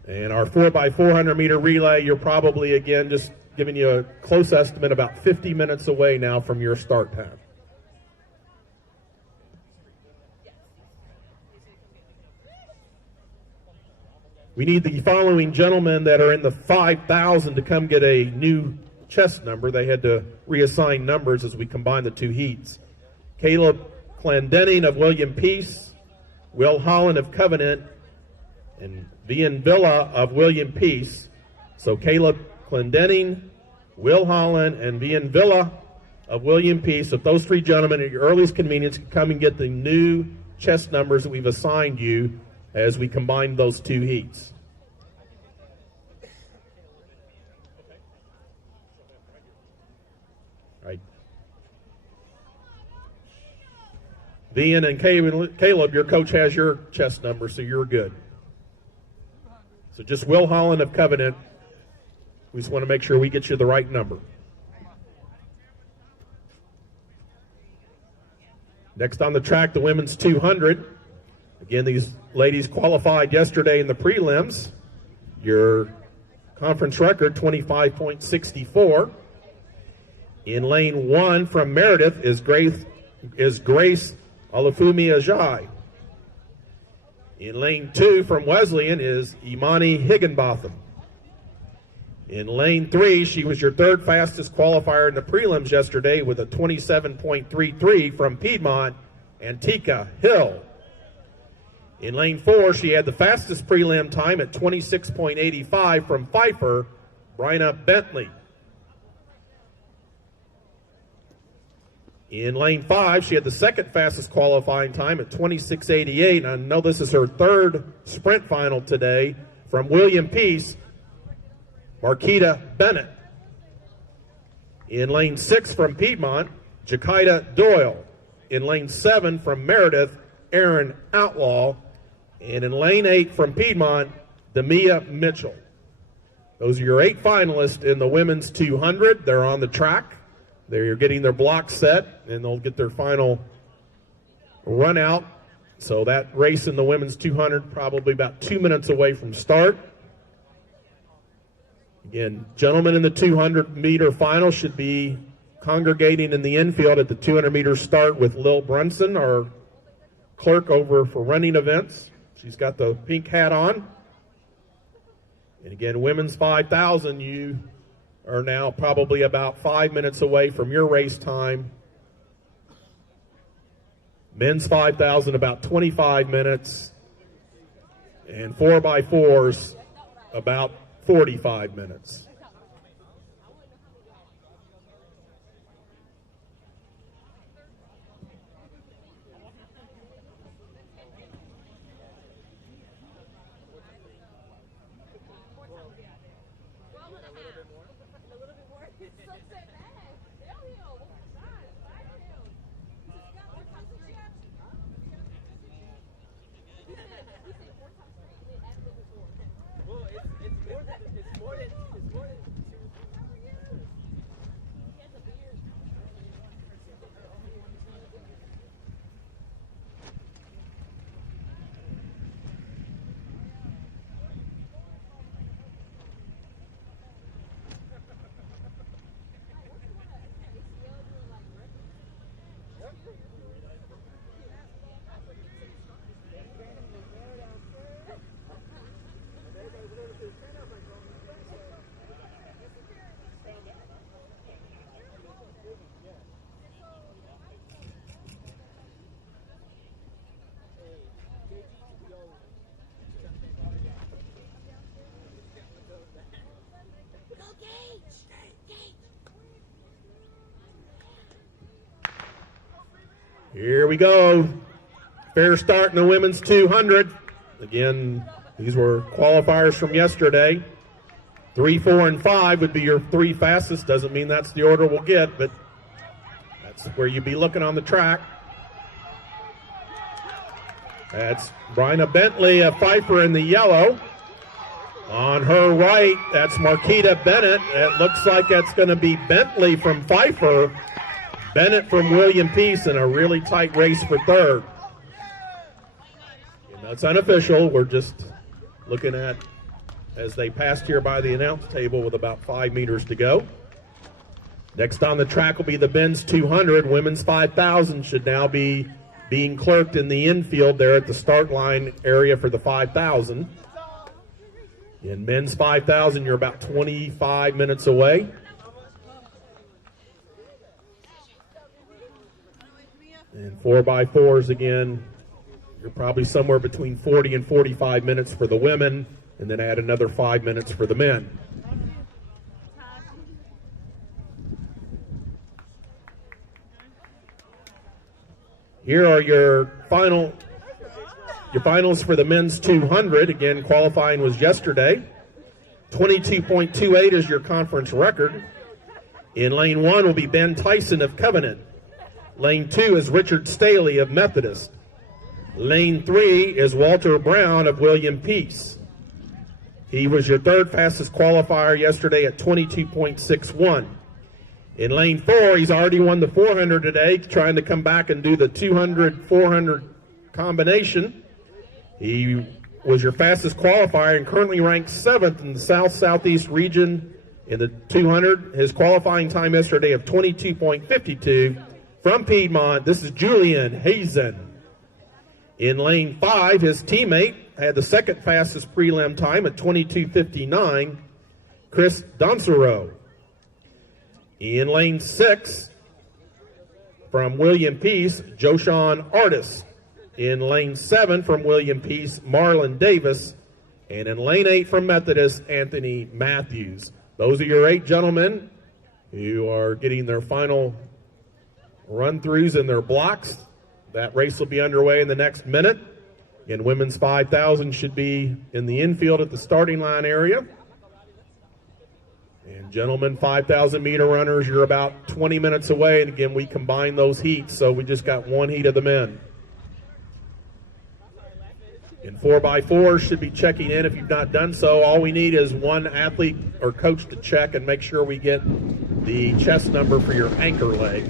And our 4x400 meter relay, you're probably, again, just giving you a close estimate, about 50 minutes away now from your start time. We need the following gentlemen that are in the 5,000 to come get a new chest number. They had to reassign numbers as we combine the two heats. Caleb Clendenning of William Peace, Will Holland of Covenant, and Vian Villa of William Peace. So Caleb Clendenning, Will Holland, and Vian Villa of William Peace. If those three gentlemen at your earliest convenience can come and get the new chest numbers that we've assigned you as we combine those two heats. Right. Vian and Caleb, your coach has your chest number, so you're good. So just Will Holland of Covenant, we just want to make sure we get you the right number. Next on the track, the women's 200. Again, these ladies qualified yesterday in the prelims. Your conference record, 25.64. In lane 1 from Meredith is Grace Olufumi Ajay. In lane 2 from Wesleyan is Imani Higginbotham. In lane 3, she was your third fastest qualifier in the prelims yesterday with a 27.33 from Piedmont, Antika Hill. In lane 4, she had the fastest prelim time at 26.85 from Pfeiffer, Bryna Bentley. In lane 5, she had the second fastest qualifying time at 26.88. And I know this is her third sprint final today from William Peace, Marquita Bennett. In lane 6 from Piedmont, Jakita Doyle. In lane 7 from Meredith, Aaron Outlaw. And in lane 8 from Piedmont, Demia Mitchell. Those are your 8 finalists in the women's 200. They're on the track. They're getting their block set, and they'll get their final run out. So that race in the women's 200 probably about 2 minutes away from start. Again, gentlemen in the 200-meter final should be congregating in the infield at the 200-meter start with Lil Brunson, our clerk over for running events. She's got the pink hat on. And again, women's 5,000, you are now probably about 5 minutes away from your race time. Men's 5,000, about 25 minutes. And 4x4s, about 45 minutes. Here we go. Fair start in the women's 200. Again, these were qualifiers from yesterday. 3, 4, and 5 would be your 3 fastest. Doesn't mean that's the order we'll get, but that's where you'd be looking on the track. That's Bryna Bentley of Pfeiffer in the yellow. On her right, that's Marquita Bennett. It looks like that's going to be Bentley from Pfeiffer. Bennett from William Peace in a really tight race for third. And that's unofficial. We're just looking at as they passed here by the announce table with about 5 meters to go. Next on the track will be the men's 200. Women's 5,000 should now be being clerked in the infield there at the start line area for the 5,000. In men's 5,000, you're about 25 minutes away. And 4x4s again, you're probably somewhere between 40 and 45 minutes for the women, and then add another 5 minutes for the men. Here are your finals for the men's 200. Again, qualifying was yesterday. 22.28 is your conference record. In lane 1 will be Ben Tyson of Covenant. Lane 2 is Richard Staley of Methodist. Lane 3 is Walter Brown of William Peace. He was your third fastest qualifier yesterday at 22.61. In lane 4, he's already won the 400 today, trying to come back and do the 200-400 combination. He was your fastest qualifier and currently ranked 7th in the South-Southeast region in the 200. His qualifying time yesterday of 22.52 from Piedmont. This is Julian Hazen. In lane 5, his teammate had the second fastest prelim time at 22:59, Chris Donsero. In lane 6, from William Peace, Joshawn Artis. In lane 7, from William Peace, Marlon Davis. And in lane 8, from Methodist, Anthony Matthews. Those are your 8 gentlemen who are getting their final run-throughs in their blocks. That race will be underway in the next minute. And women's 5,000 should be in the infield at the starting line area. And gentlemen, 5,000 meter runners, you're about 20 minutes away. And again, we combine those heats, so we just got one heat of the men. And 4x4 should be checking in if you've not done so. All we need is one athlete or coach to check and make sure we get the chest number for your anchor leg.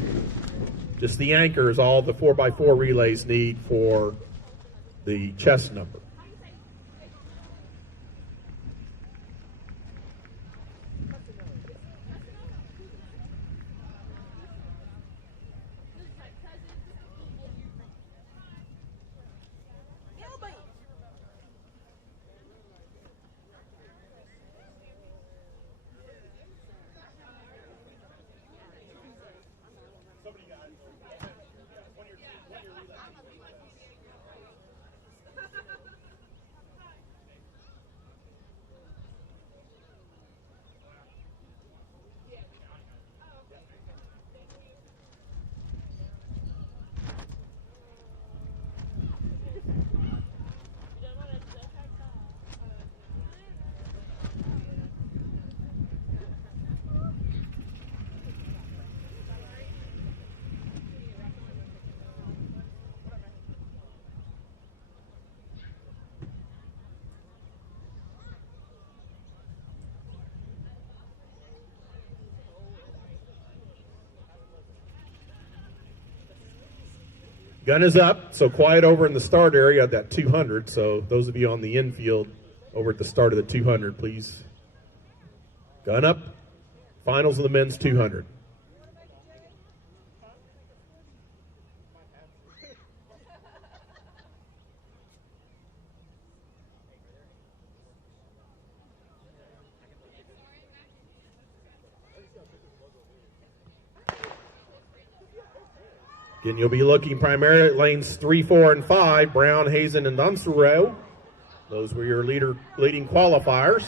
Just the anchor is all the 4x4 relays need for the chest number. Gun is up, so quiet over in the start area at that 200. So those of you on the infield over at the start of the 200, please. Gun up. Finals of the men's 200. Again, you'll be looking primarily at lanes 3, 4, and 5, Brown, Hazen, and Dunsero. Those were your leading qualifiers.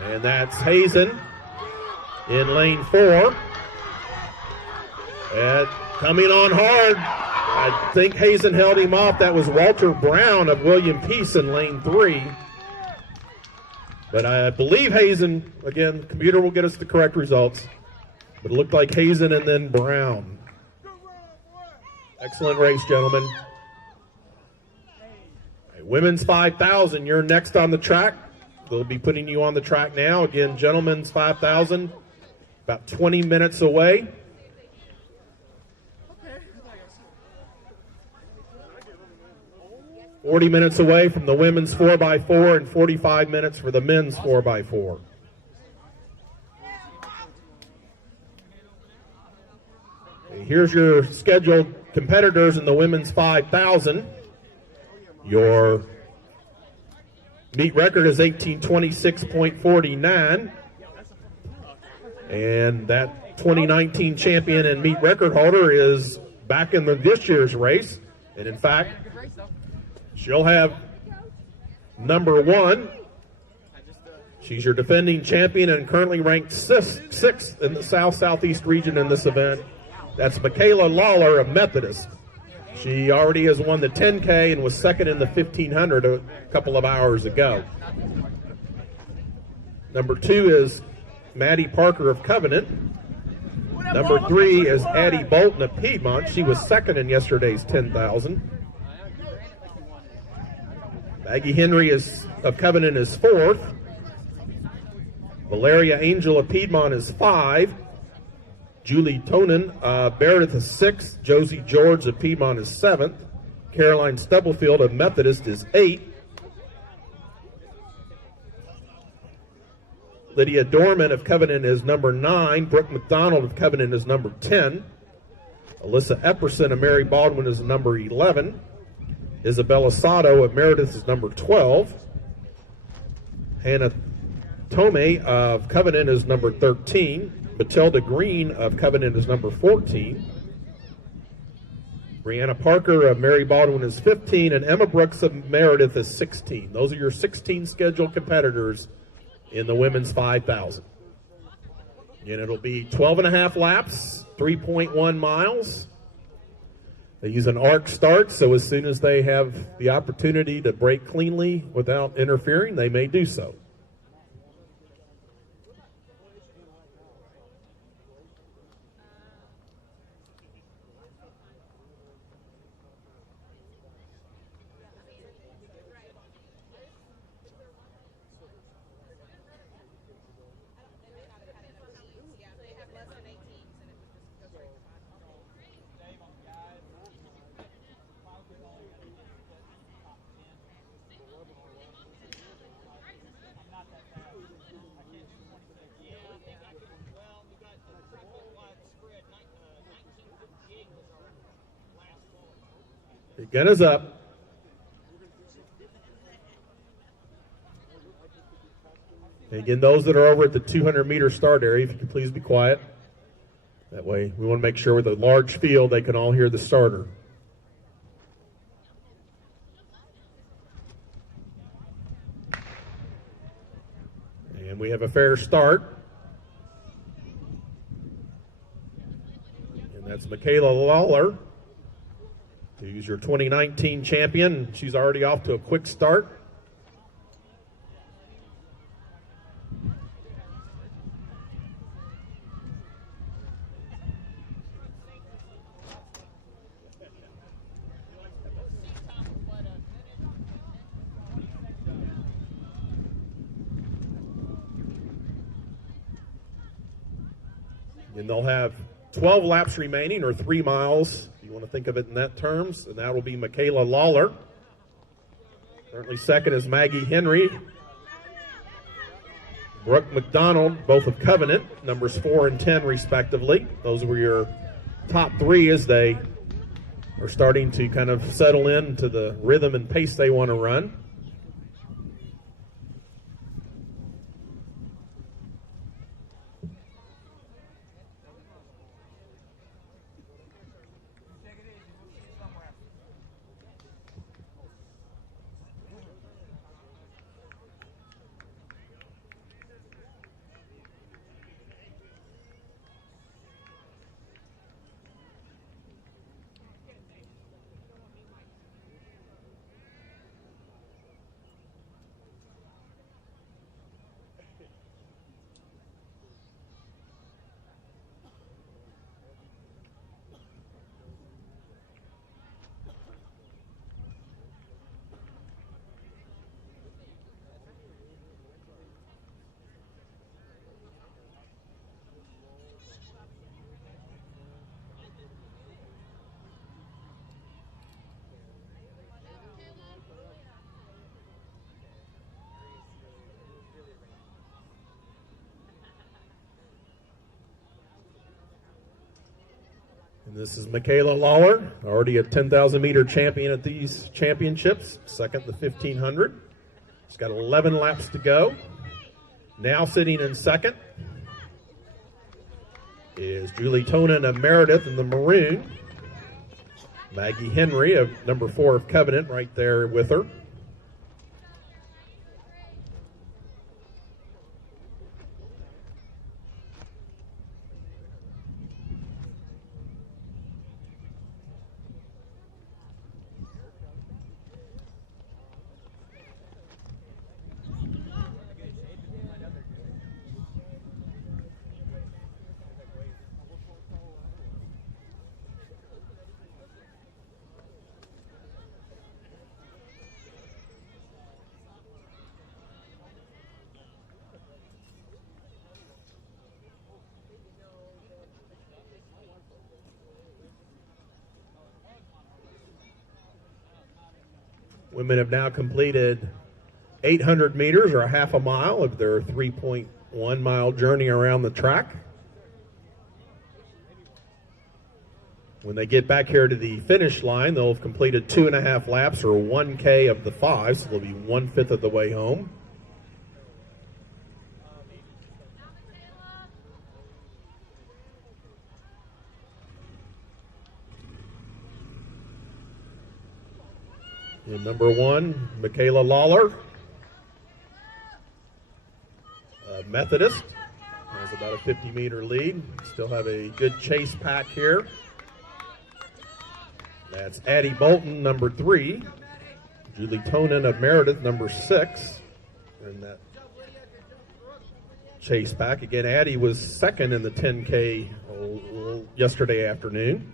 And that's Hazen in lane 4. And coming on hard, I think Hazen held him off. That was Walter Brown of William Peace in lane 3. But I believe Hazen, again, the computer will get us the correct results. But it looked like Hazen and then Brown. Excellent race, gentlemen. Right, women's 5,000, you're next on the track. They'll be putting you on the track now. Again, gentlemen's 5,000, about 20 minutes away. 40 minutes away from the women's 4x4 and 45 minutes for the men's 4x4. Okay, here's your scheduled competitors in the women's 5,000. Your meet record is 18:26.49. And that 2019 champion and meet record holder is back in this year's race. And in fact, she'll have number 1. She's your defending champion and currently ranked sixth in the South-Southeast region in this event. That's Michaela Lawler of Methodist. She already has won the 10K and was second in the 1,500 a couple of hours ago. Number 2 is Maddie Parker of Covenant. Number 3 is Addie Bolton of Piedmont. She was second in yesterday's 10,000. Maggie Henry of Covenant is 4th. Valeria Angel of Piedmont is 5. Julie Tonin of Meredith is 6. Josie George of Piedmont is 7th. Caroline Stubblefield of Methodist is 8. Lydia Dorman of Covenant is number 9. Brooke McDonald of Covenant is number 10. Alyssa Epperson of Mary Baldwin is number 11. Isabella Sato of Meredith is number 12. Hannah Tomei of Covenant is number 13. Matilda Green of Covenant is number 14. Brianna Parker of Mary Baldwin is 15. And Emma Brooks of Meredith is 16. Those are your 16 scheduled competitors in the women's 5,000. And it'll be 12 and a half laps, 3.1 miles. They use an arc start, so as soon as they have the opportunity to brake cleanly without interfering, they may do so. Gun is up. And again, those that are over at the 200-meter start area, if you could please be quiet. That way, we want to make sure with a large field, they can all hear the starter. And we have a fair start. And that's Michaela Lawler, who's your 2019 champion. She's already off to a quick start. And they'll have 12 laps remaining, or 3 miles. You want to think of it in that terms, and that will be Michaela Lawler. Currently second is Maggie Henry. Brooke McDonald, both of Covenant, numbers 4 and 10 respectively. Those were your top 3 as they are starting to kind of settle into the rhythm and pace they want to run. And this is Michaela Lawler, already a 10,000 meter champion at these championships, second the 1,500. She's got 11 laps to go. Now sitting in second is Julie Tonin of Meredith in the maroon. Maggie Henry of number 4 of Covenant right there with her. Women have now completed 800 meters, or a half a mile, of their 3.1 mile journey around the track. When they get back here to the finish line, they'll have completed 2.5 laps, or 1K of the 5, so they'll be 1/5 of the way home. In number 1, Michaela Lawler, Methodist, has about a 50-meter lead. Still have a good chase pack here. That's Addie Bolton, number 3. Julie Tonin of Meredith, number 6. And that chase pack. Again, Addie was second in the 10K yesterday afternoon.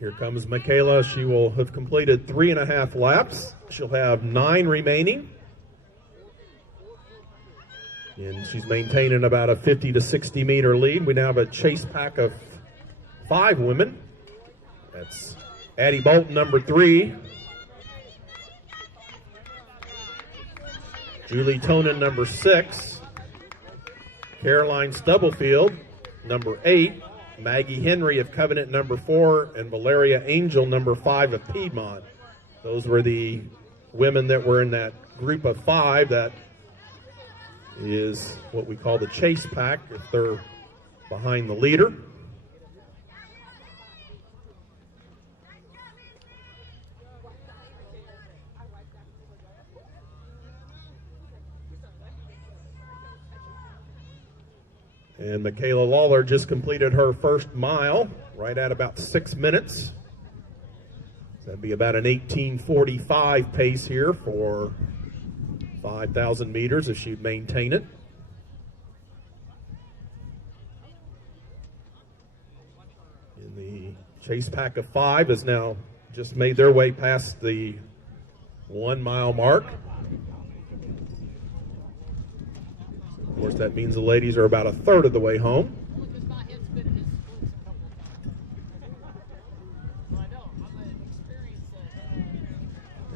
Here comes Michaela. She will have completed 3.5 laps. She'll have 9 remaining. And she's maintaining about a 50 to 60 meter lead. We now have a chase pack of 5 women. That's Addie Bolton, number 3. Julie Tonin, number 6. Caroline Stubblefield, number 8. Maggie Henry of Covenant, number 4, and Valeria Angel, number 5 of Piedmont. Those were the women that were in that group of 5. That is what we call the chase pack if they're behind the leader. And Michaela Lawler just completed her first mile right at about 6 minutes. So that'd be about an 18:45 pace here for 5,000 meters if she'd maintain it. And the chase pack of 5 has now just made their way past the 1 mile mark. Of course, that means the ladies are about a third of the way home.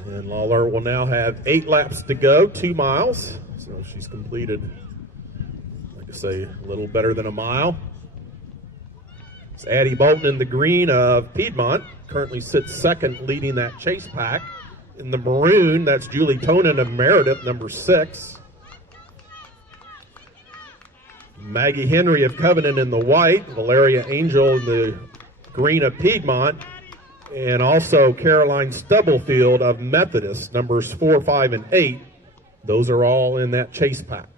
And Lawler will now have 8 laps to go, 2 miles. So she's completed, like I say, a little better than a mile. It's Addie Bolton in the green of Piedmont. Currently sits second, leading that chase pack. In the maroon, that's Julie Tonin of Meredith, number 6. Maggie Henry of Covenant in the white, Valeria Angel in the green of Piedmont, and also Caroline Stubblefield of Methodist, numbers 4, 5, and 8. Those are all in that chase pack.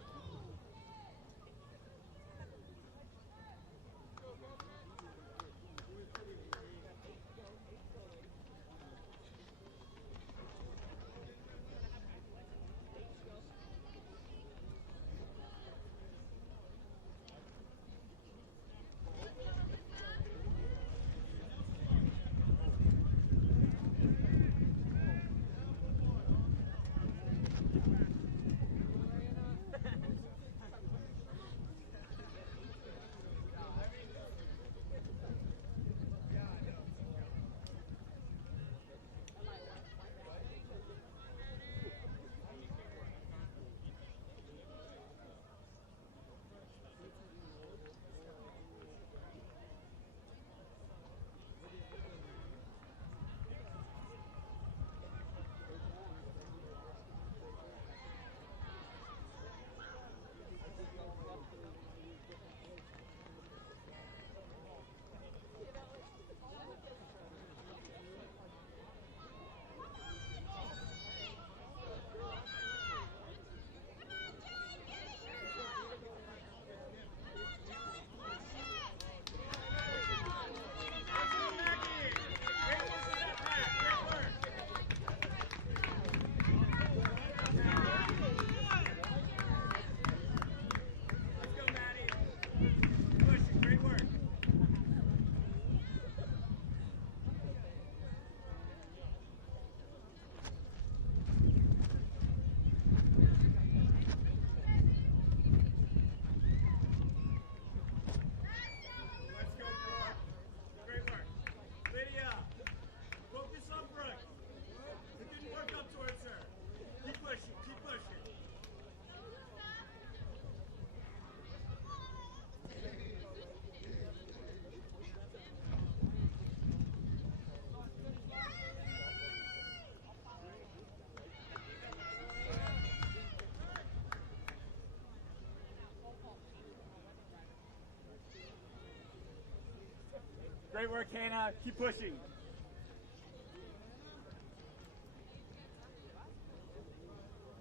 Great work, Hannah. Keep pushing.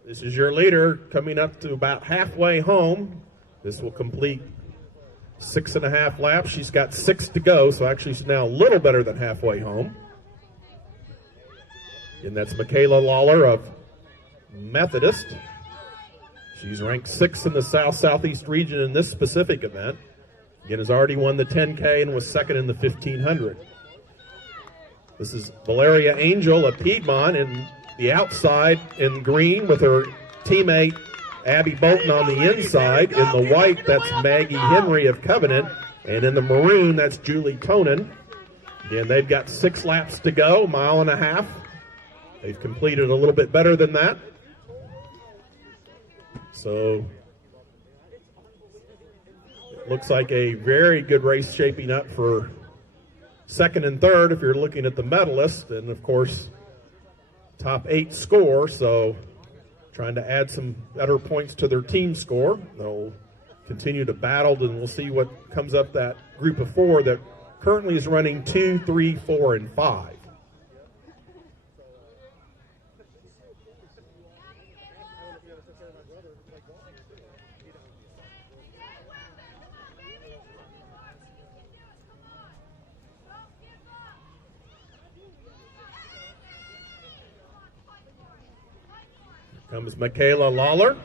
This is your leader coming up to about halfway home. This will complete 6.5 laps. She's got 6 to go, so actually she's now a little better than halfway home. And that's Michaela Lawler of Methodist. She's ranked 6th in the South-Southeast region in this specific event. Again, has already won the 10K and was 2nd in the 1500. This is Valeria Angel of Piedmont in the outside in green with her teammate Abby Bolton on the inside. In the white, that's Maggie Henry of Covenant. And in the maroon, that's Julie Tonin. Again, they've got 6 laps to go, 1.5 miles. They've completed a little bit better than that. So it looks like a very good race shaping up for 2nd and 3rd if you're looking at the medalists. And, of course, top 8 score, so trying to add some better points to their team score. They'll continue to battle, and we'll see what comes up that group of 4 that currently is running 2, 3, 4, and 5. Comes Michaela Lawler.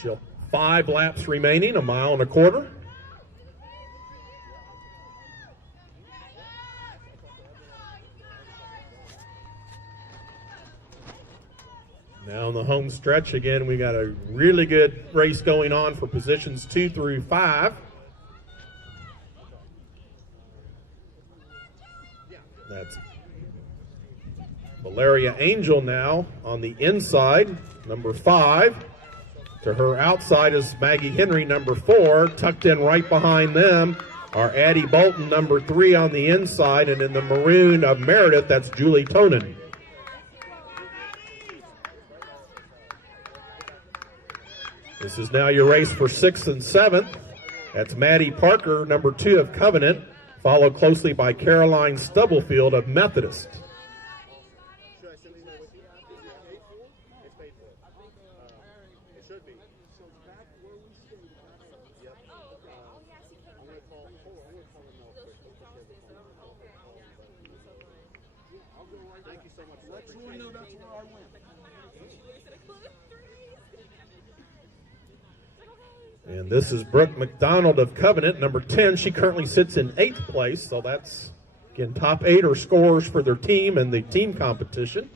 She'll 5 laps remaining, 1.25 miles. Now on the home stretch, again, we got a really good race going on for positions 2 through 5. That's Valeria Angel now on the inside, number 5. To her outside is Maggie Henry, number 4. Tucked in right behind them are Addie Bolton, number 3 on the inside. And in the maroon of Meredith, that's Julie Tonin. This is now your race for 6th and 7th. That's Maddie Parker, number 2 of Covenant, followed closely by Caroline Stubblefield of Methodist. And this is Brooke McDonald of Covenant, number 10. She currently sits in 8th place, so that's, again, top 8 are scores for their team in the team competition.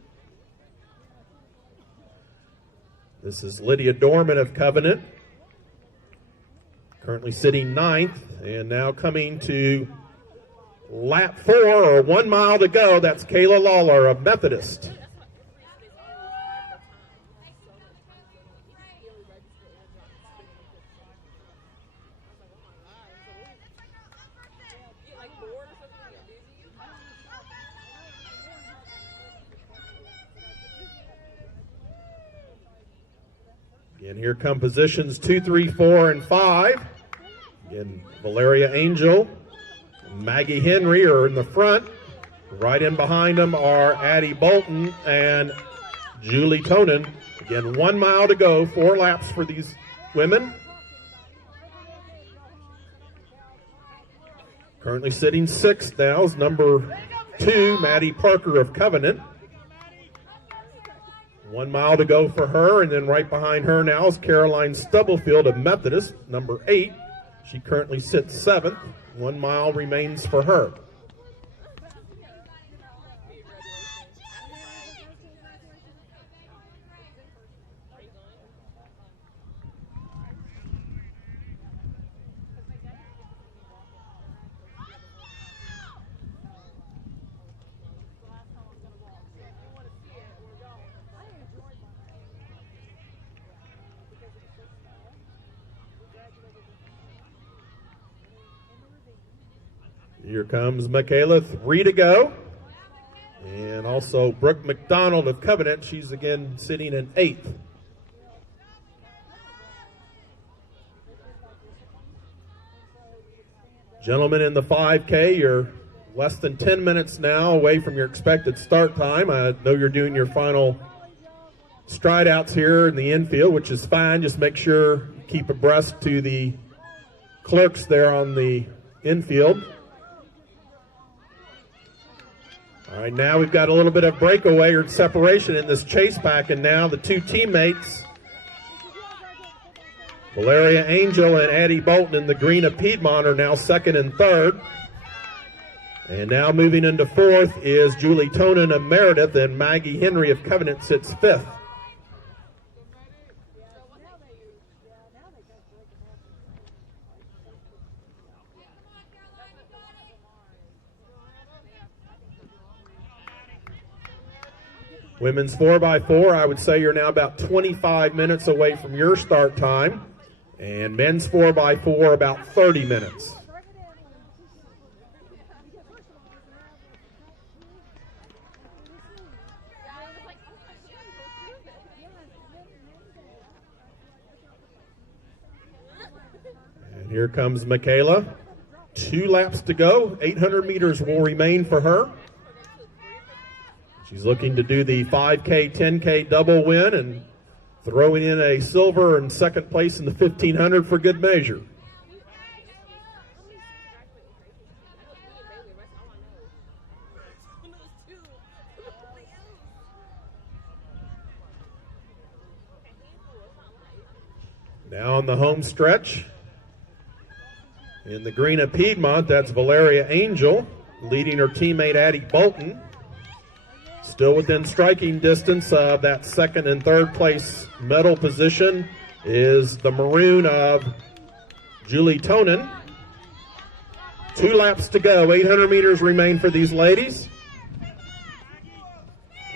This is Lydia Dorman of Covenant, currently sitting 9th, and now coming to lap 4, or 1 mile to go, that's Kayla Lawler of Methodist. And here come positions 2, 3, 4, and 5. Again, Valeria Angel, Maggie Henry are in the front. Right in behind them are Addie Bolton and Julie Tonin. Again, 1 mile to go, 4 laps for these women. Currently sitting 6th now is number 2, Maddie Parker of Covenant. 1 mile to go for her, and then right behind her now is Caroline Stubblefield of Methodist, number 8. She currently sits 7th. 1 mile remains for her. Here comes Michaela, 3 to go. And also Brooke McDonald of Covenant. She's again sitting in 8th. Gentlemen, in the 5K, you're less than 10 minutes now away from your expected start time. I know you're doing your final stride outs here in the infield, which is fine. Just make sure you keep abreast to the clerks there on the infield. All right, now we've got a little bit of breakaway or separation in this chase pack, and now the two teammates, Valeria Angel and Addie Bolton in the green of Piedmont, are now second and third. And now moving into fourth is Julie Tonin of Meredith, and Maggie Henry of Covenant sits fifth. Women's 4x4, I would say you're now about 25 minutes away from your start time. And men's 4x4, about 30 minutes. And here comes Michaela. 2 laps to go. 800 meters will remain for her. She's looking to do the 5K, 10K double win and throwing in a silver and second place in the 1500 for good measure. Now on the home stretch, in the green of Piedmont, that's Valeria Angel leading her teammate Addie Bolton. Still within striking distance of that second and third place medal position is the maroon of Julie Tonin. 2 laps to go. 800 meters remain for these ladies.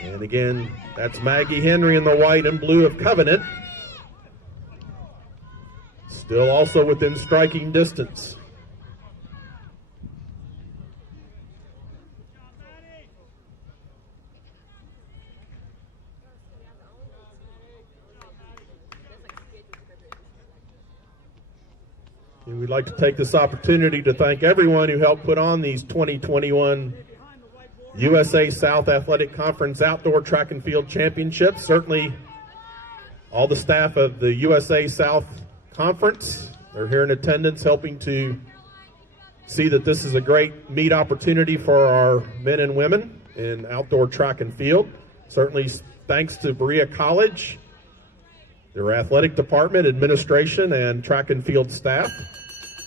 And again, that's Maggie Henry in the white and blue of Covenant. Still also within striking distance. And we'd like to take this opportunity to thank everyone who helped put on these 2021 USA South Athletic Conference Outdoor Track and Field Championships. Certainly all the staff of the USA South Conference, they're here in attendance helping to see that this is a great meet opportunity for our men and women in outdoor track and field. Certainly thanks to Berea College, their athletic department, administration, and track and field staff.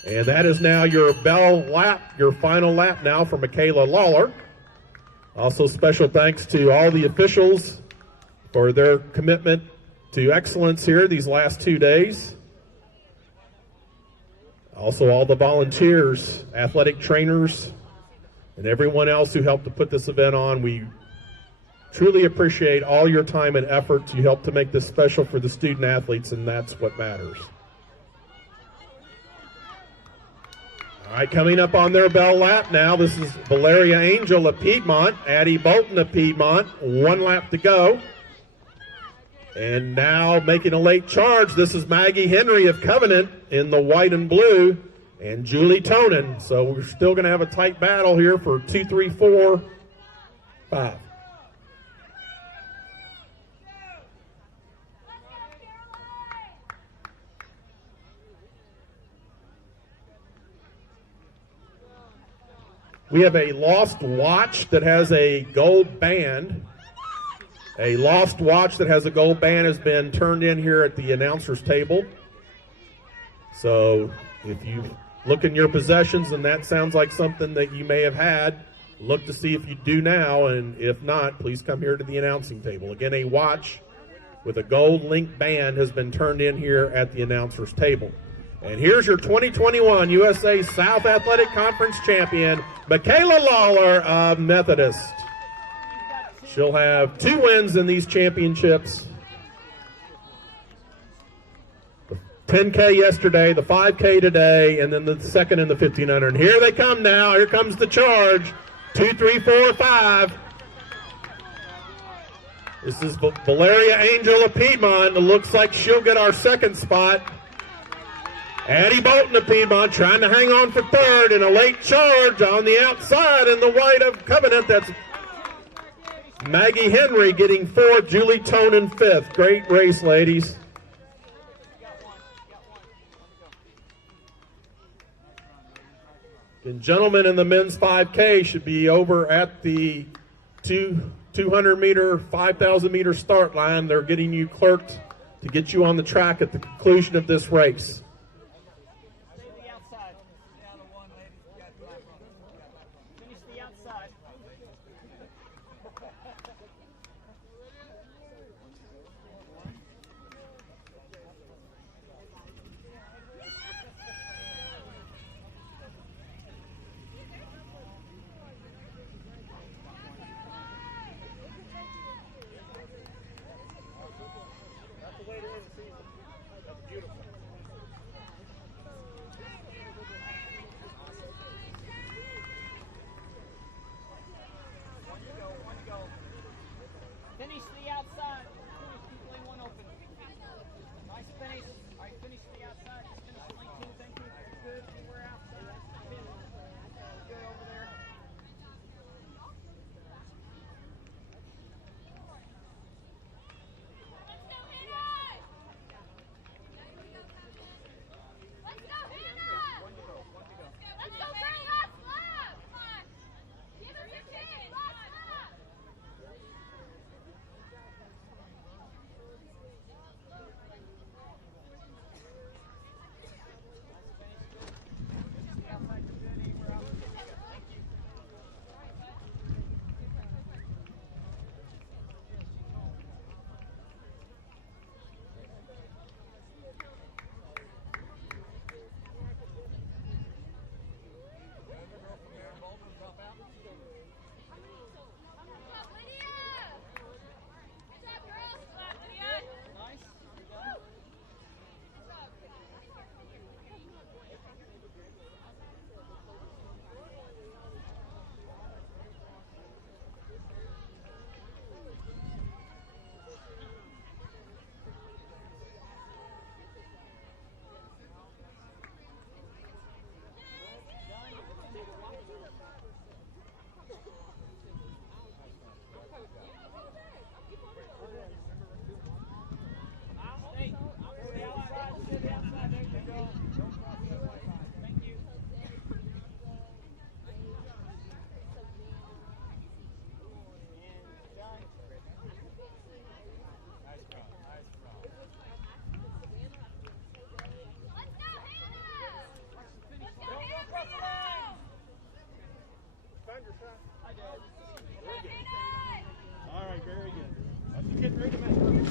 And that is now your bell lap, your final lap now for Michaela Lawler. Also special thanks to all the officials for their commitment to excellence here these last 2 days. Also all the volunteers, athletic trainers, and everyone else who helped to put this event on. We truly appreciate all your time and effort to help to make this special for the student athletes, and that's what matters. All right, coming up on their bell lap now, this is Valeria Angel of Piedmont, Addie Bolton of Piedmont, 1 lap to go. And now making a late charge, this is Maggie Henry of Covenant in the white and blue, and Julie Tonin. So we're still going to have a tight battle here for 2, 3, 4, 5. We have a lost watch that has a gold band. A lost watch that has a gold band has been turned in here at the announcer's table. So if you look in your possessions and that sounds like something that you may have had, look to see if you do now, and if not, please come here to the announcing table. Again, a watch with a gold link band has been turned in here at the announcer's table. And here's your 2021 USA South Athletic Conference champion, Michaela Lawler of Methodist. She'll have 2 wins in these championships. The 10K yesterday, the 5K today, and then the second in the 1500. And here they come now. Here comes the charge. 2, 3, 4, 5. This is Valeria Angel of Piedmont. It looks like she'll get our second spot. Addie Bolton of Piedmont trying to hang on for third in a late charge on the outside in the white of Covenant. That's Maggie Henry getting fourth, Julie Tonin fifth. Great race, ladies. And gentlemen in the men's 5K should be over at the 200 meter, 5,000 meter start line. They're getting you clerked to get you on the track at the conclusion of this race. Finish the outside. That's the way to end the season. That's beautiful. One to go, one to go. Finish the outside. Finish, keep lane one open. Nice finish. All right, finish the outside. Just finish lane two. Thank you. Good. We're outside. Good over there. All right, very good. That's the kid ready to mess.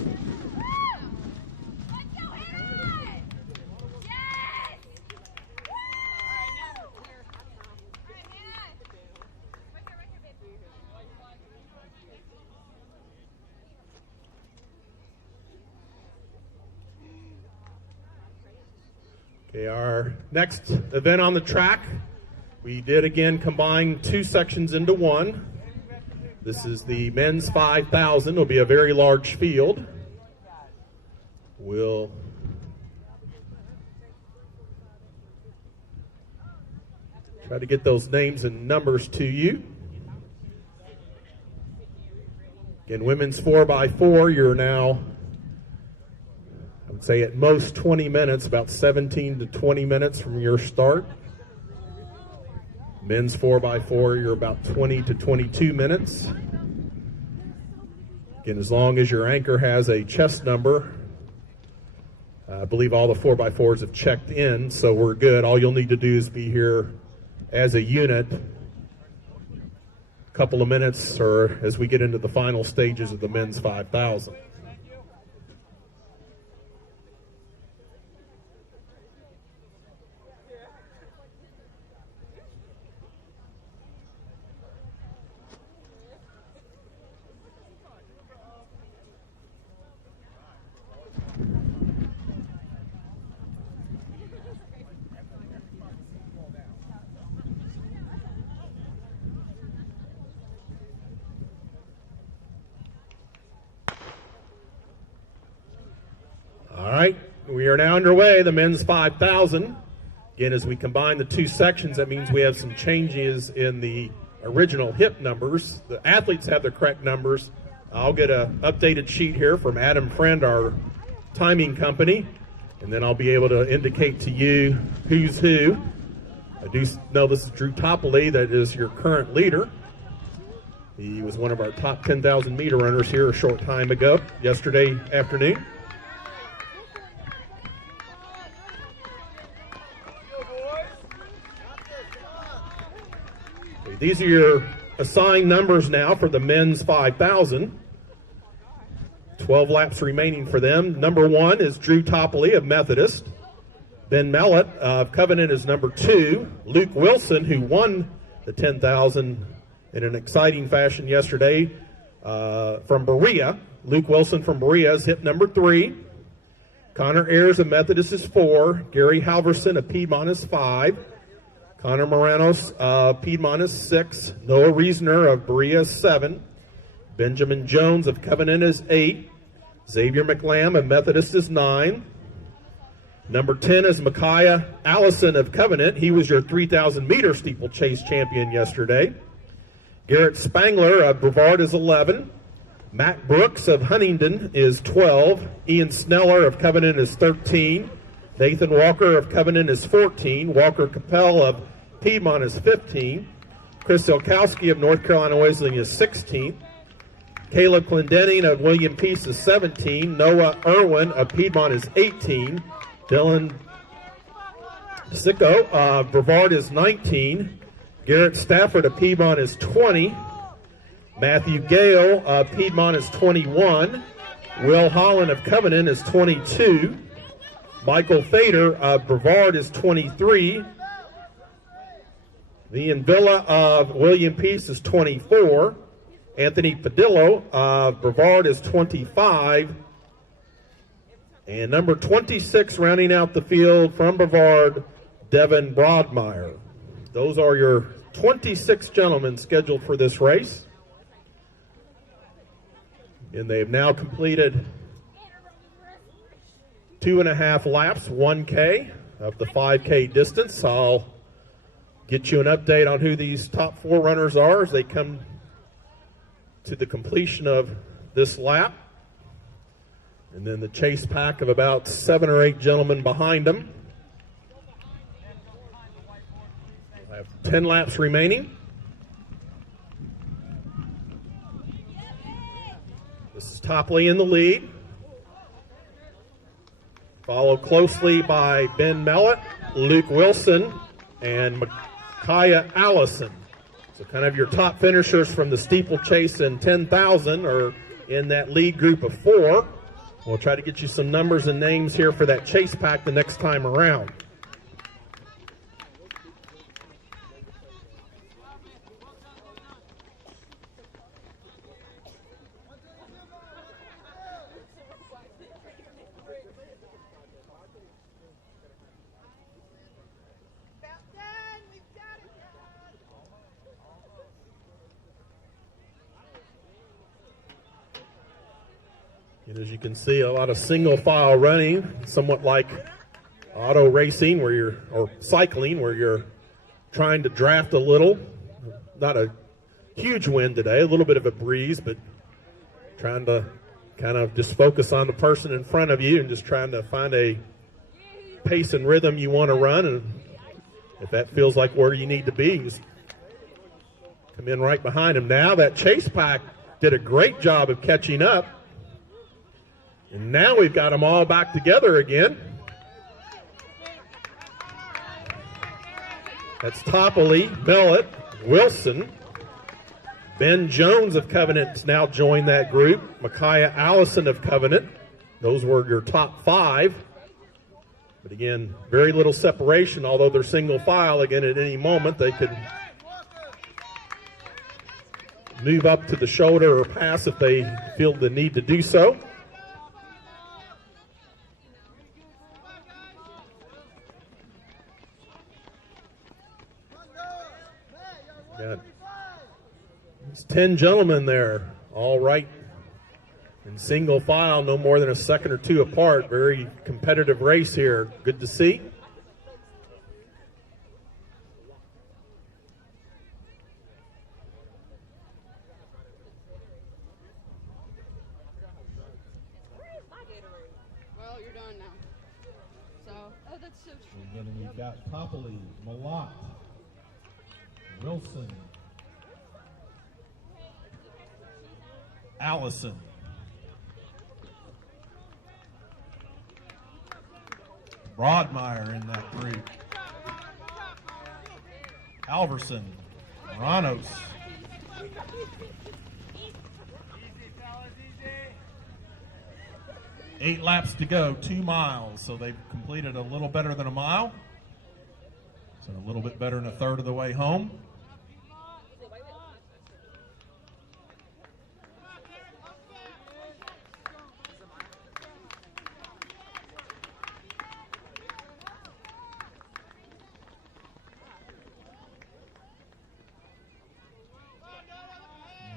Okay, our next event on the track, we did again combine two sections into one. This is the men's 5,000. It'll be a very large field. We'll try to get those names and numbers to you. Again, women's 4x4, you're now, I would say at most 20 minutes, about 17 to 20 minutes from your start. Men's 4x4, you're about 20 to 22 minutes. Again, as long as your anchor has a chest number, I believe all the 4x4s have checked in, so we're good. All you'll need to do is be here as a unit a couple of minutes or as we get into the final stages of the men's 5,000. are now underway, the men's 5,000. Again, as we combine the two sections, that means we have some changes in the original hip numbers. The athletes have the correct numbers. I'll get an updated sheet here from Adam Friend, our timing company, and then I'll be able to indicate to you who's who. I do know this is Drew Topley, that is your current leader. He was one of our top 10,000 meter runners here a short time ago, yesterday afternoon. Okay, these are your assigned numbers now for the men's 5,000. 12 laps remaining for them. Number 1 is Drew Topley of Methodist. Ben Mellett of Covenant is number 2. Luke Wilson, who won the 10,000 in an exciting fashion yesterday from Berea. Luke Wilson from Berea is hip number 3. Connor Ayers of Methodist is 4. Gary Halverson of Piedmont is 5. Connor Moranos of Piedmont is 6. Noah Reasoner of Berea is 7. Benjamin Jones of Covenant is 8. Xavier McLam of Methodist is 9. Number 10 is Micaiah Allison of Covenant. He was your 3,000 meter steeplechase champion yesterday. Garrett Spangler of Brevard is 11. Matt Brooks of Huntingdon is 12. Ian Sneller of Covenant is 13. Nathan Walker of Covenant is 14. Walker Capel of Piedmont is 15. Chris Ilkowski of North Carolina Wesleyan is 16. Caleb Clendenning of William Peace is 17. Noah Irwin of Piedmont is 18. Dylan Sicko of Brevard is 19. Garrett Stafford of Piedmont is 20. Matthew Gale of Piedmont is 21. Will Holland of Covenant is 22. Michael Fader of Brevard is 23. Ian Villa of William Peace is 24. Anthony Padillo of Brevard is 25. And number 26 rounding out the field from Brevard, Devin Broadmeyer. Those are your 26 gentlemen scheduled for this race. And they have now completed 2.5 laps, 1K of the 5K distance. I'll get you an update on who these top 4 runners are as they come to the completion of this lap. And then the chase pack of about 7 or 8 gentlemen behind them. I have 10 laps remaining. This is Topley in the lead. Followed closely by Ben Mellett, Luke Wilson, and Micaiah Allison. So kind of your top finishers from the steeplechase and 10,000 are in that lead group of 4. We'll try to get you some numbers and names here for that chase pack the next time around. And as you can see, a lot of single file running, somewhat like auto racing or cycling where you're trying to draft a little. Not a huge wind today, a little bit of a breeze, but trying to kind of just focus on the person in front of you and just trying to find a pace and rhythm you want to run. And if that feels like where you need to be, just come in right behind him. Now that chase pack did a great job of catching up. And now we've got them all back together again. That's Topley, Mellett, Wilson. Ben Jones of Covenant has now joined that group. Micaiah Allison of Covenant. Those were your top 5. But again, very little separation, although they're single file. Again, at any moment they could move up to the shoulder or pass if they feel the need to do so. Got 10 gentlemen there, all right In single file, no more than a second or two apart. Very competitive race here. Good to see. Well, you're done now. So, oh, that's so true. And then we've got Topley, Malott, Wilson, Allison, Broadmeyer in that group, Alverson, Ranos. 8 laps to go, 2 miles. So they've completed a little better than a mile. So a little bit better than a third of the way home.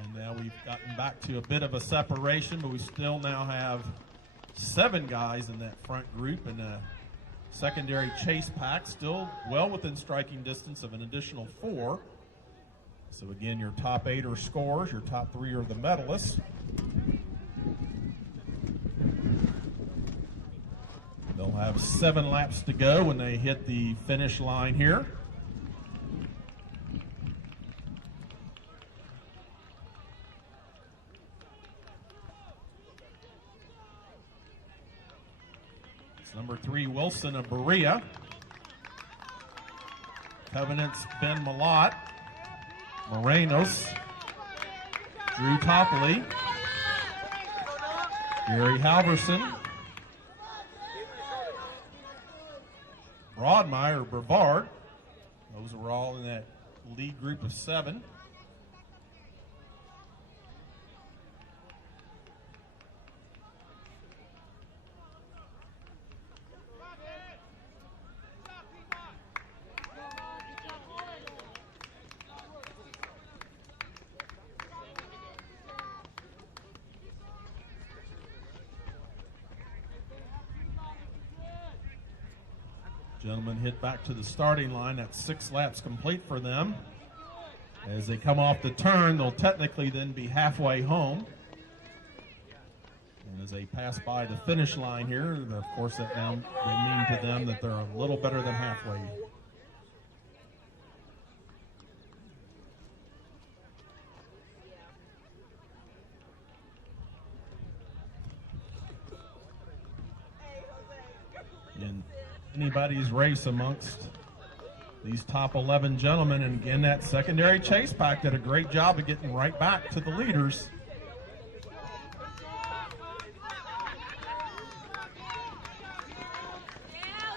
And now we've gotten back to a bit of a separation, but we still now have 7 guys in that front group and a secondary chase pack, still well within striking distance of an additional 4. So again, your top 8 are scorers, your top 3 are the medalists. They'll have 7 laps to go when they hit the finish line here. Number 3, Wilson of Berea. Covenant's Ben Malott. Morenos. Drew Topley. Gary Halverson. Broadmeyer, Brevard. Those were all in that lead group of 7. Gentlemen hit back to the starting line. That's 6 laps complete for them. As they come off the turn, they'll technically then be halfway home. And as they pass by the finish line here, of course that now will mean to them that they're a little better than halfway. In anybody's race amongst these top 11 gentlemen, and again that secondary chase pack did a great job of getting right back to the leaders.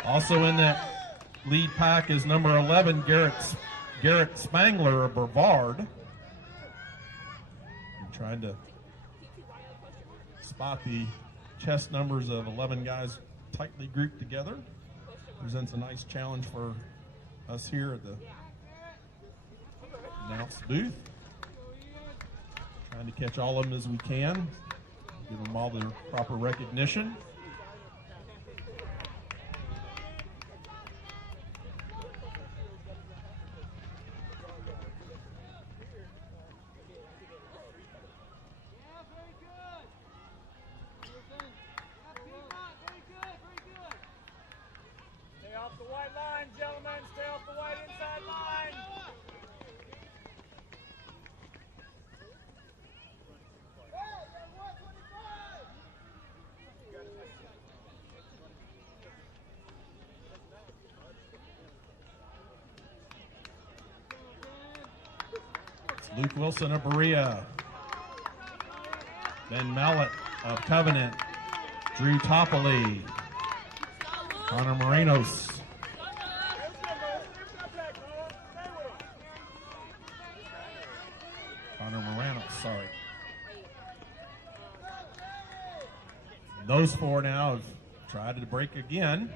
Also in that lead pack is number 11 Garrett Spangler of Brevard. I'm trying to spot the chest numbers of 11 guys tightly grouped together. Presents a nice challenge for us here at the announce booth. Trying to catch all of them as we can, give them all their proper recognition. Off the white line, gentlemen. Stay off the white inside line. It's Luke Wilson of Berea. Ben Mallet of Covenant. Drew Topley. Connor Morenos. Sorry. Those 4 now have tried to break again.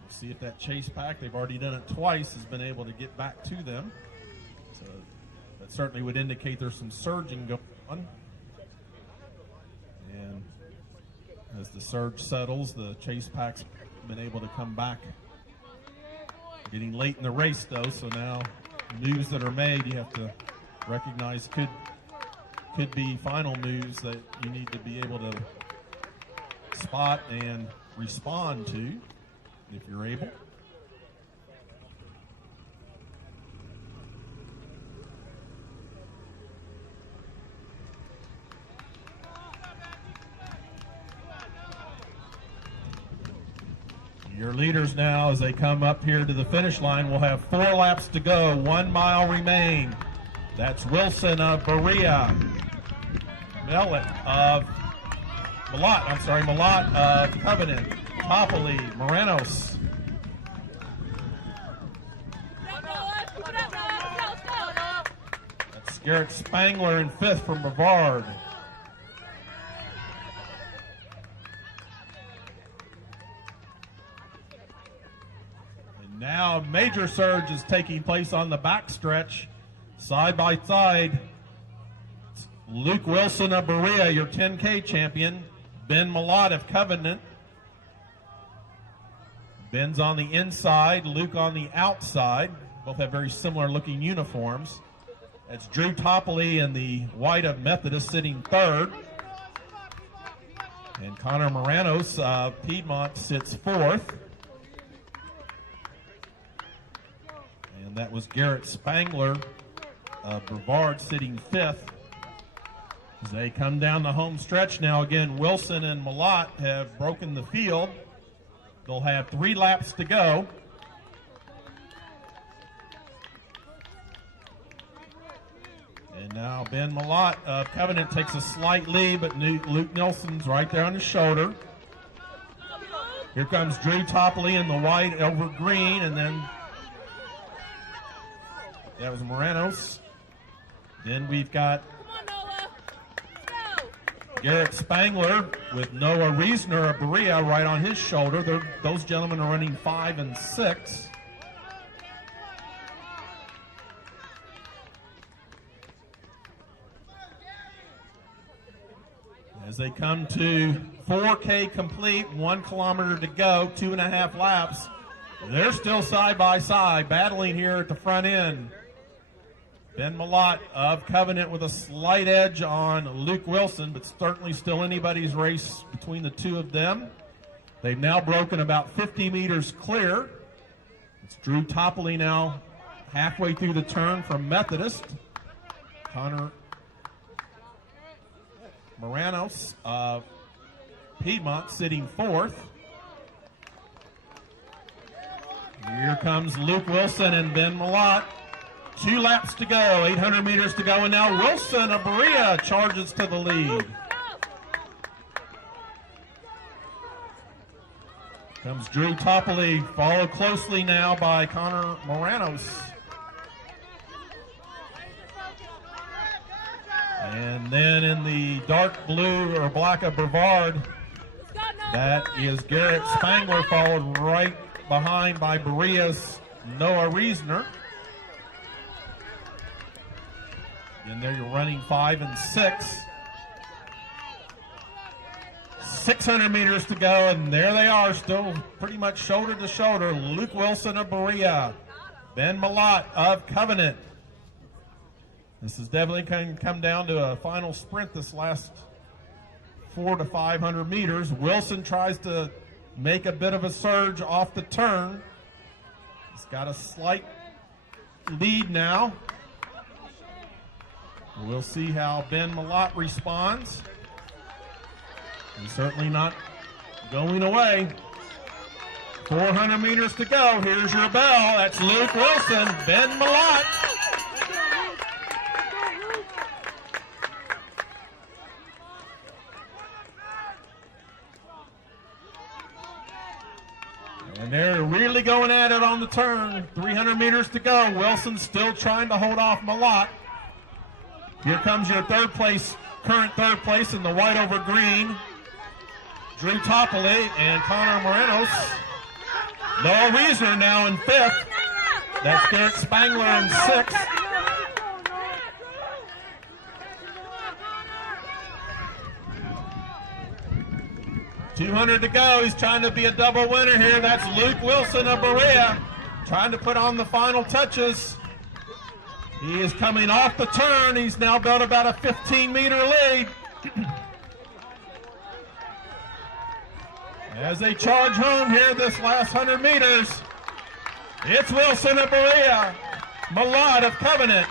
We'll see if that chase pack, they've already done it twice, has been able to get back to them. So that certainly would indicate there's some surging going on. As the surge settles, the chase pack's been able to come back. Getting late in the race, though, so now moves that are made you have to recognize could be final moves that you need to be able to spot and respond to if you're able. Your leaders now, as they come up here to the finish line, will have 4 laps to go. 1 mile remain. That's Wilson of Berea. Malott of Covenant. Topley, Moranos. That's Garrett Spangler in 5th from Brevard. Now a major surge is taking place on the backstretch, side by side. Luke Wilson of Berea, your 10K champion. Ben Malott of Covenant. Ben's on the inside, Luke on the outside. Both have very similar looking uniforms. That's Drew Topley in the white of Methodist sitting 3rd. And Connor Moranos of Piedmont sits 4th. And that was Garrett Spangler of Brevard sitting 5th. As they come down the home stretch now, again, Wilson and Malott have broken the field. They'll have 3 laps to go. And now Ben Malott of Covenant takes a slight lead, but Luke Nelson's right there on his shoulder. Here comes Drew Topley in the white over green, and then that was Moranos. Then we've got Garrett Spangler with Noah Reisner of Berea right on his shoulder. Those gentlemen are running 5 and 6. As they come to 4K complete, 1 kilometer to go, 2.5 laps. They're still side by side, battling here at the front end. Ben Malott of Covenant with a slight edge on Luke Wilson, but certainly still anybody's race between the two of them. They've now broken about 50 meters clear. It's Drew Topley now halfway through the turn from Methodist. Connor Moranos of Piedmont sitting 4th. Here comes Luke Wilson and Ben Malott. 2 laps to go, 800 meters to go, and now Wilson of Berea charges to the lead. Comes Drew Topley, followed closely now by Connor Moranos. And then in the dark blue or black of Brevard, that is Garrett Spangler, followed right behind by Berea's Noah Reisner. And there you're running 5 and 6. 600 meters to go, and there they are, still pretty much shoulder to shoulder. Luke Wilson of Berea, Ben Malott of Covenant. This is definitely going to come down to a final sprint this last 400 to 500 meters. Wilson tries to make a bit of a surge off the turn. He's got a slight lead now. We'll see how Ben Malott responds. He's certainly not going away. 400 meters to go. Here's your bell. That's Luke Wilson, Ben Malott. And they're really going at it on the turn. 300 meters to go. Wilson still trying to hold off Malott. Here comes your current third place in the white over green. Drew Topley and Connor Moranos. Noah Reisner now in 5th. That's Garrett Spangler in 6th. 200 to go. He's trying to be a double winner here. That's Luke Wilson of Berea trying to put on the final touches. He is coming off the turn. He's now built about a 15-meter lead. As they charge home here this last 100 meters, it's Wilson of Berea, Malott of Covenant.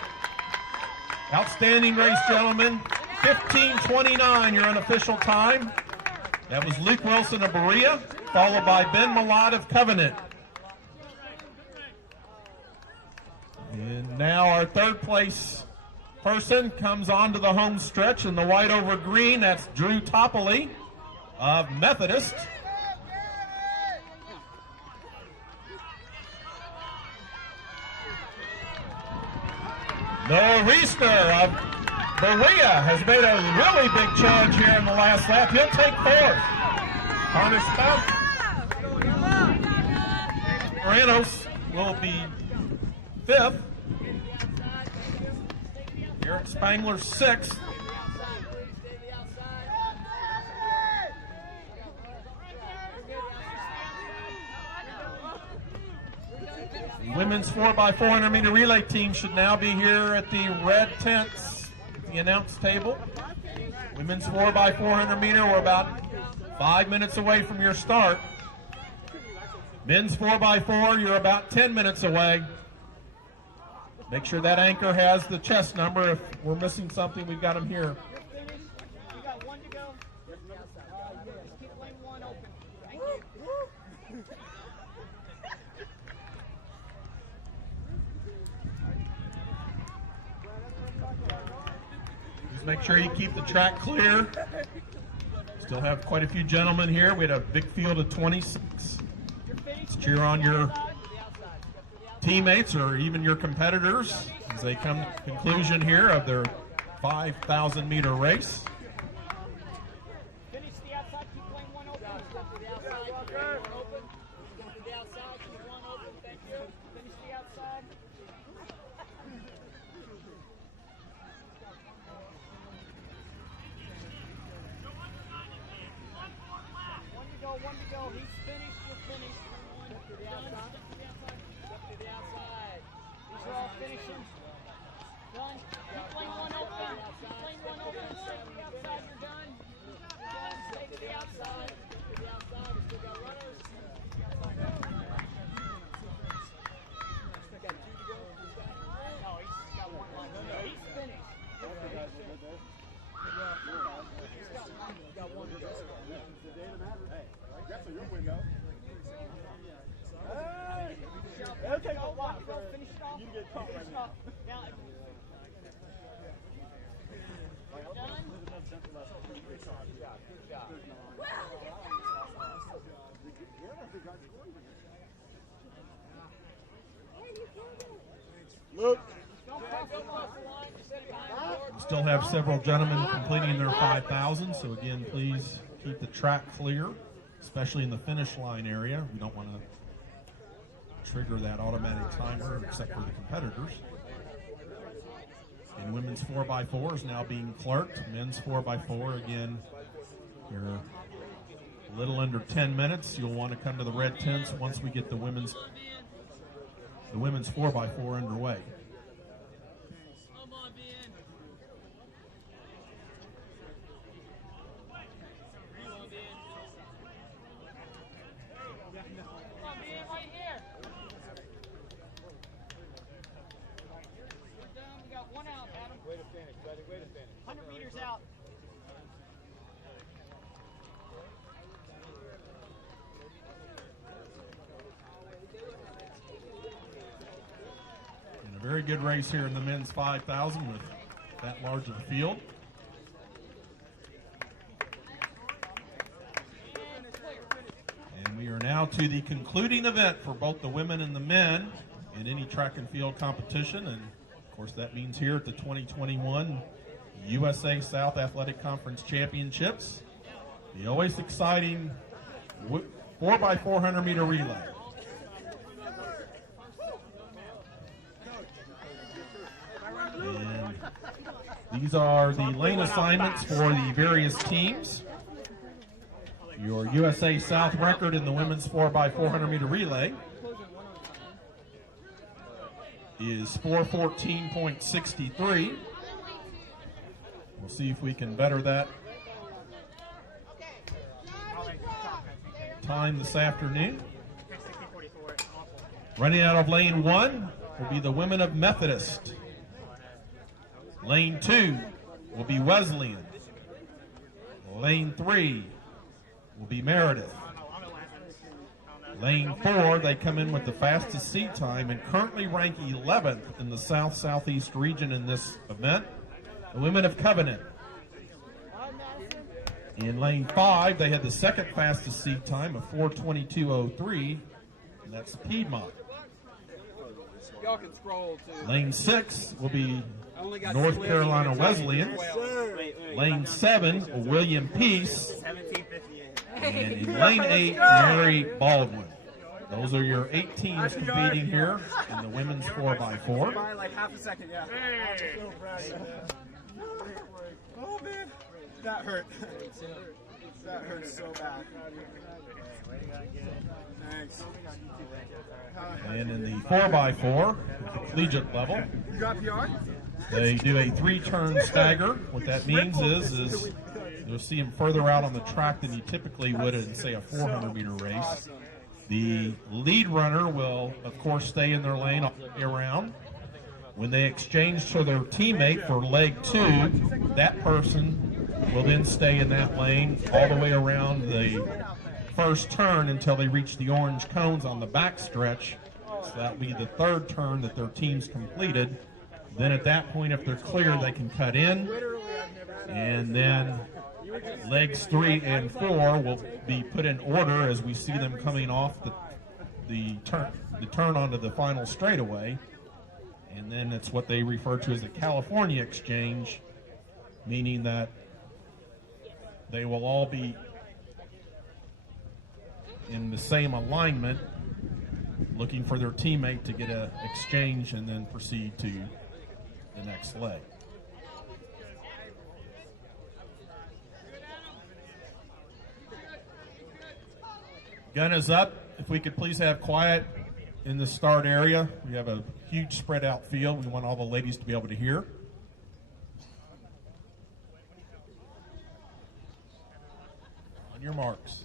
Outstanding race, gentlemen. 15:29, your unofficial time. That was Luke Wilson of Berea, followed by Ben Malott of Covenant. And now our third place person comes onto the home stretch in the white over green. That's Drew Topley of Methodist. Noah Reesner of Berea has made a really big charge here in the last lap. He'll take fourth. Connor Spout. Moranos will be fifth. Garrett Spangler sixth. The women's 4x400 meter relay team should now be here at the red tents, the announce table. Women's 4x400 meter, we're about 5 minutes away from your start. Men's 4x4, you're about 10 minutes away. Make sure that anchor has the chest number. If we're missing something, we've got them here. You got one to go. Just keep lane one open. Thank you. Just make sure you keep the track clear. Still have quite a few gentlemen here. We had a big field of 26. Let's cheer on your teammates or even your competitors as they come to the conclusion here of their 5,000 meter race. Finish the outside, keep lane one open. Step to the outside, keep lane one open. Step to the outside, keep one open. Thank you. Finish the outside. One to go. He's finished. You're finished. Step to the outside. Step to the outside. Step to the outside. These are all finishing. Done. Keep lane one open. Keep lane one open. Stay to the outside. You're done. Done. Stay to the outside. Stay to the outside. We still got runners. Got two to go. No, he's got one line. He's finished. He's got one to go. That's your window. It'll take a while. Finish it off. You get caught right Finish it now. off. Now, done. Good job. Look. Don't cross the line. Just sit behind the board. We still have several gentlemen completing their 5,000, so again, please keep the track clear, especially in the finish line area. We don't want to trigger that automatic timer except for the competitors. And women's 4x4 is now being clerked. Men's 4x4, again, you're a little under 10 minutes. You'll want to come to the red tents once we get the women's 4x4 underway. Way to finish, buddy. Way to finish. 100 meters out. And a very good race here in the men's 5,000 with that large of a field. And we are now to the concluding event for both the women and the men in any track and field competition. And of course, that means here at the 2021 USA South Athletic Conference Championships, the always exciting 4x400 meter relay. And these are the lane assignments for the various teams. Your USA South record in the women's 4x400 meter relay is 4:14.63. We'll see if we can better that time this afternoon. Running out of lane 1 will be the women of Methodist. Lane 2 will be Wesleyan. Lane 3 will be Meredith. Lane 4, they come in with the fastest seed time and currently rank 11th in the South-Southeast region in this event. The women of Covenant. In lane 5, they had the second fastest seed time of 4:22.03, and that's Piedmont. Y'all can scroll to Lane 6 will be North Carolina Wesleyan. Lane 7, William Peace. And in lane 8, Mary Baldwin. Those are your 8 teams competing here in the women's 4x4. by like half a second, yeah. Oh man, that hurt. That hurt so bad. Thanks. And in the 4x4, at the collegiate level, You got PR? they do a 3-turn stagger. What that means is you'll see them further out on the track than you typically would in, say, a 400-meter race. The lead runner will, of course, stay in their lane all the way around. When they exchange to their teammate for leg 2, that person will then stay in that lane all the way around the first turn until they reach the orange cones on the back stretch. So that will be the 3rd turn that their team's completed. Then at that point, if they're clear, they can cut in. And then legs 3 and 4 will be put in order as we see them coming off the turn onto the final straightaway. And then it's what they refer to as a California exchange, meaning that they will all be in the same alignment, looking for their teammate to get an exchange and then proceed to the next leg. Gun is up. If we could please have quiet in the start area. We have a huge spread out field. We want all the ladies to be able to hear. On your marks.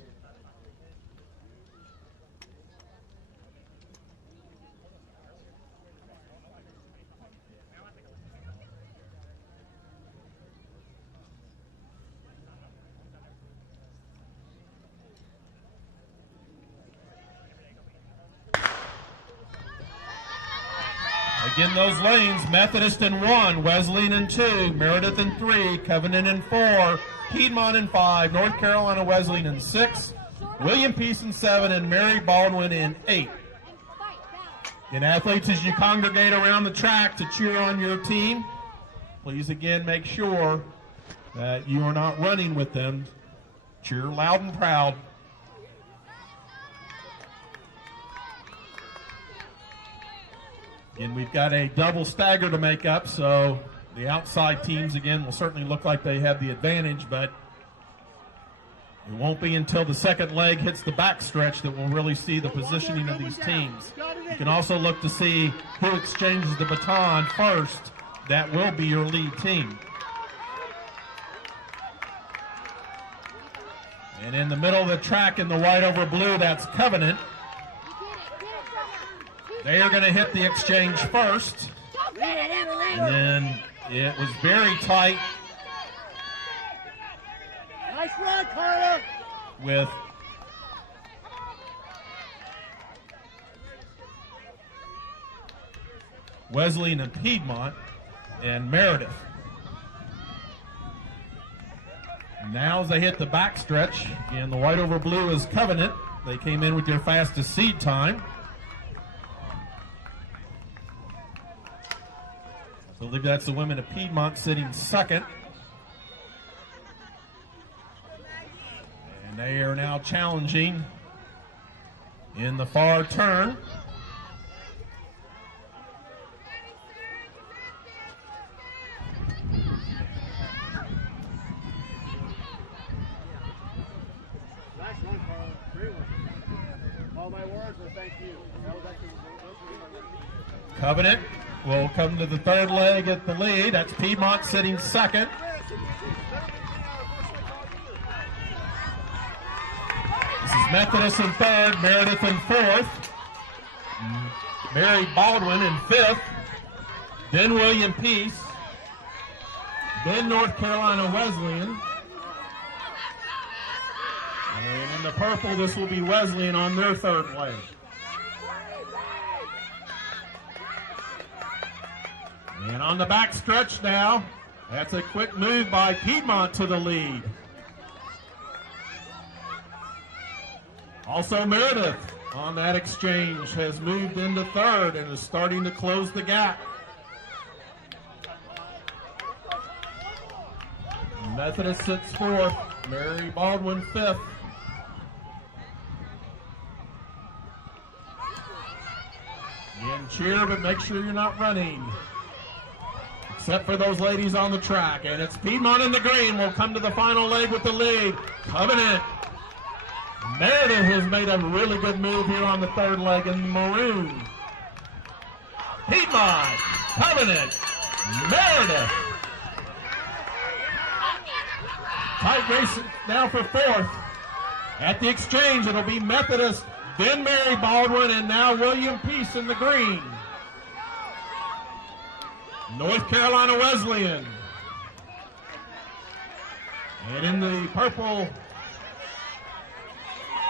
Again, those lanes, Methodist in 1, Wesleyan in 2, Meredith in 3, Covenant in 4, Piedmont in 5, North Carolina Wesleyan in 6, William Peace in 7, and Mary Baldwin in 8. And athletes, as you congregate around the track to cheer on your team, please again make sure that you are not running with them. Cheer loud and proud. And we've got a double stagger to make up, so the outside teams, again, will certainly look like they have the advantage, but it won't be until the second leg hits the back stretch that we'll really see the positioning of these teams. You can also look to see who exchanges the baton first. That will be your lead team. And in the middle of the track in the white over blue, that's Covenant. They are going to hit the exchange first. And then it was very tight. Nice run, Carla. With Wesleyan and Piedmont and Meredith. Now as they hit the backstretch, and the white over blue is Covenant. They came in with their fastest seed time. I believe that's the women of Piedmont sitting second. And they are now challenging in the far turn. Covenant will come to the third leg at the lead. That's Piedmont sitting second. This is Methodist in third, Meredith in fourth, Mary Baldwin in fifth, then William Peace, then North Carolina Wesleyan. And in the purple, this will be Wesleyan on their third leg. And on the back stretch now, that's a quick move by Piedmont to the lead. Also Meredith on that exchange has moved into third and is starting to close the gap. Methodist sits fourth, Mary Baldwin fifth. Again, cheer, but make sure you're not running. Except for those ladies on the track. And it's Piedmont in the green will come to the final leg with the lead. Covenant. Meredith has made a really good move here on the third leg in the maroon. Piedmont, Covenant, Meredith. Tight race now for fourth. At the exchange, it'll be Methodist, then Mary Baldwin, and now William Peace in the green. North Carolina Wesleyan. And in the purple,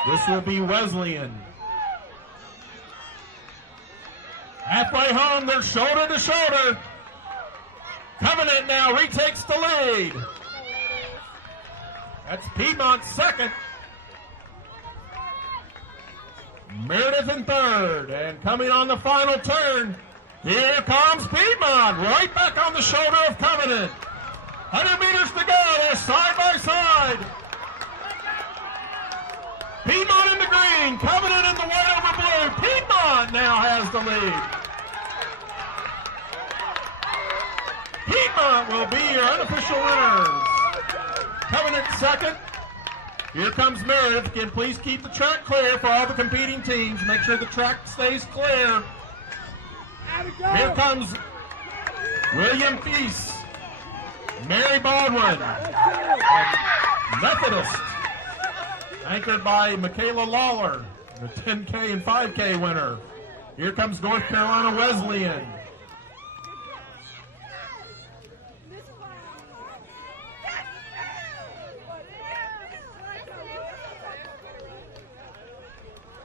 this will be Wesleyan. Halfway home, they're shoulder to shoulder. Covenant now retakes the lead. That's Piedmont second. Meredith in third. And coming on the final turn, here comes Piedmont, right back on the shoulder of Covenant. 100 meters to go, they're side by side. Piedmont in the green, Covenant in the white over blue. Piedmont now has the lead. Piedmont will be your unofficial winners. Covenant second. Here comes Meredith. Again, please keep the track clear for all the competing teams. Make sure the track stays clear. Here comes William Peace, Mary Baldwin, and Methodist, anchored by Michaela Lawler, the 10K and 5K winner. Here comes North Carolina Wesleyan.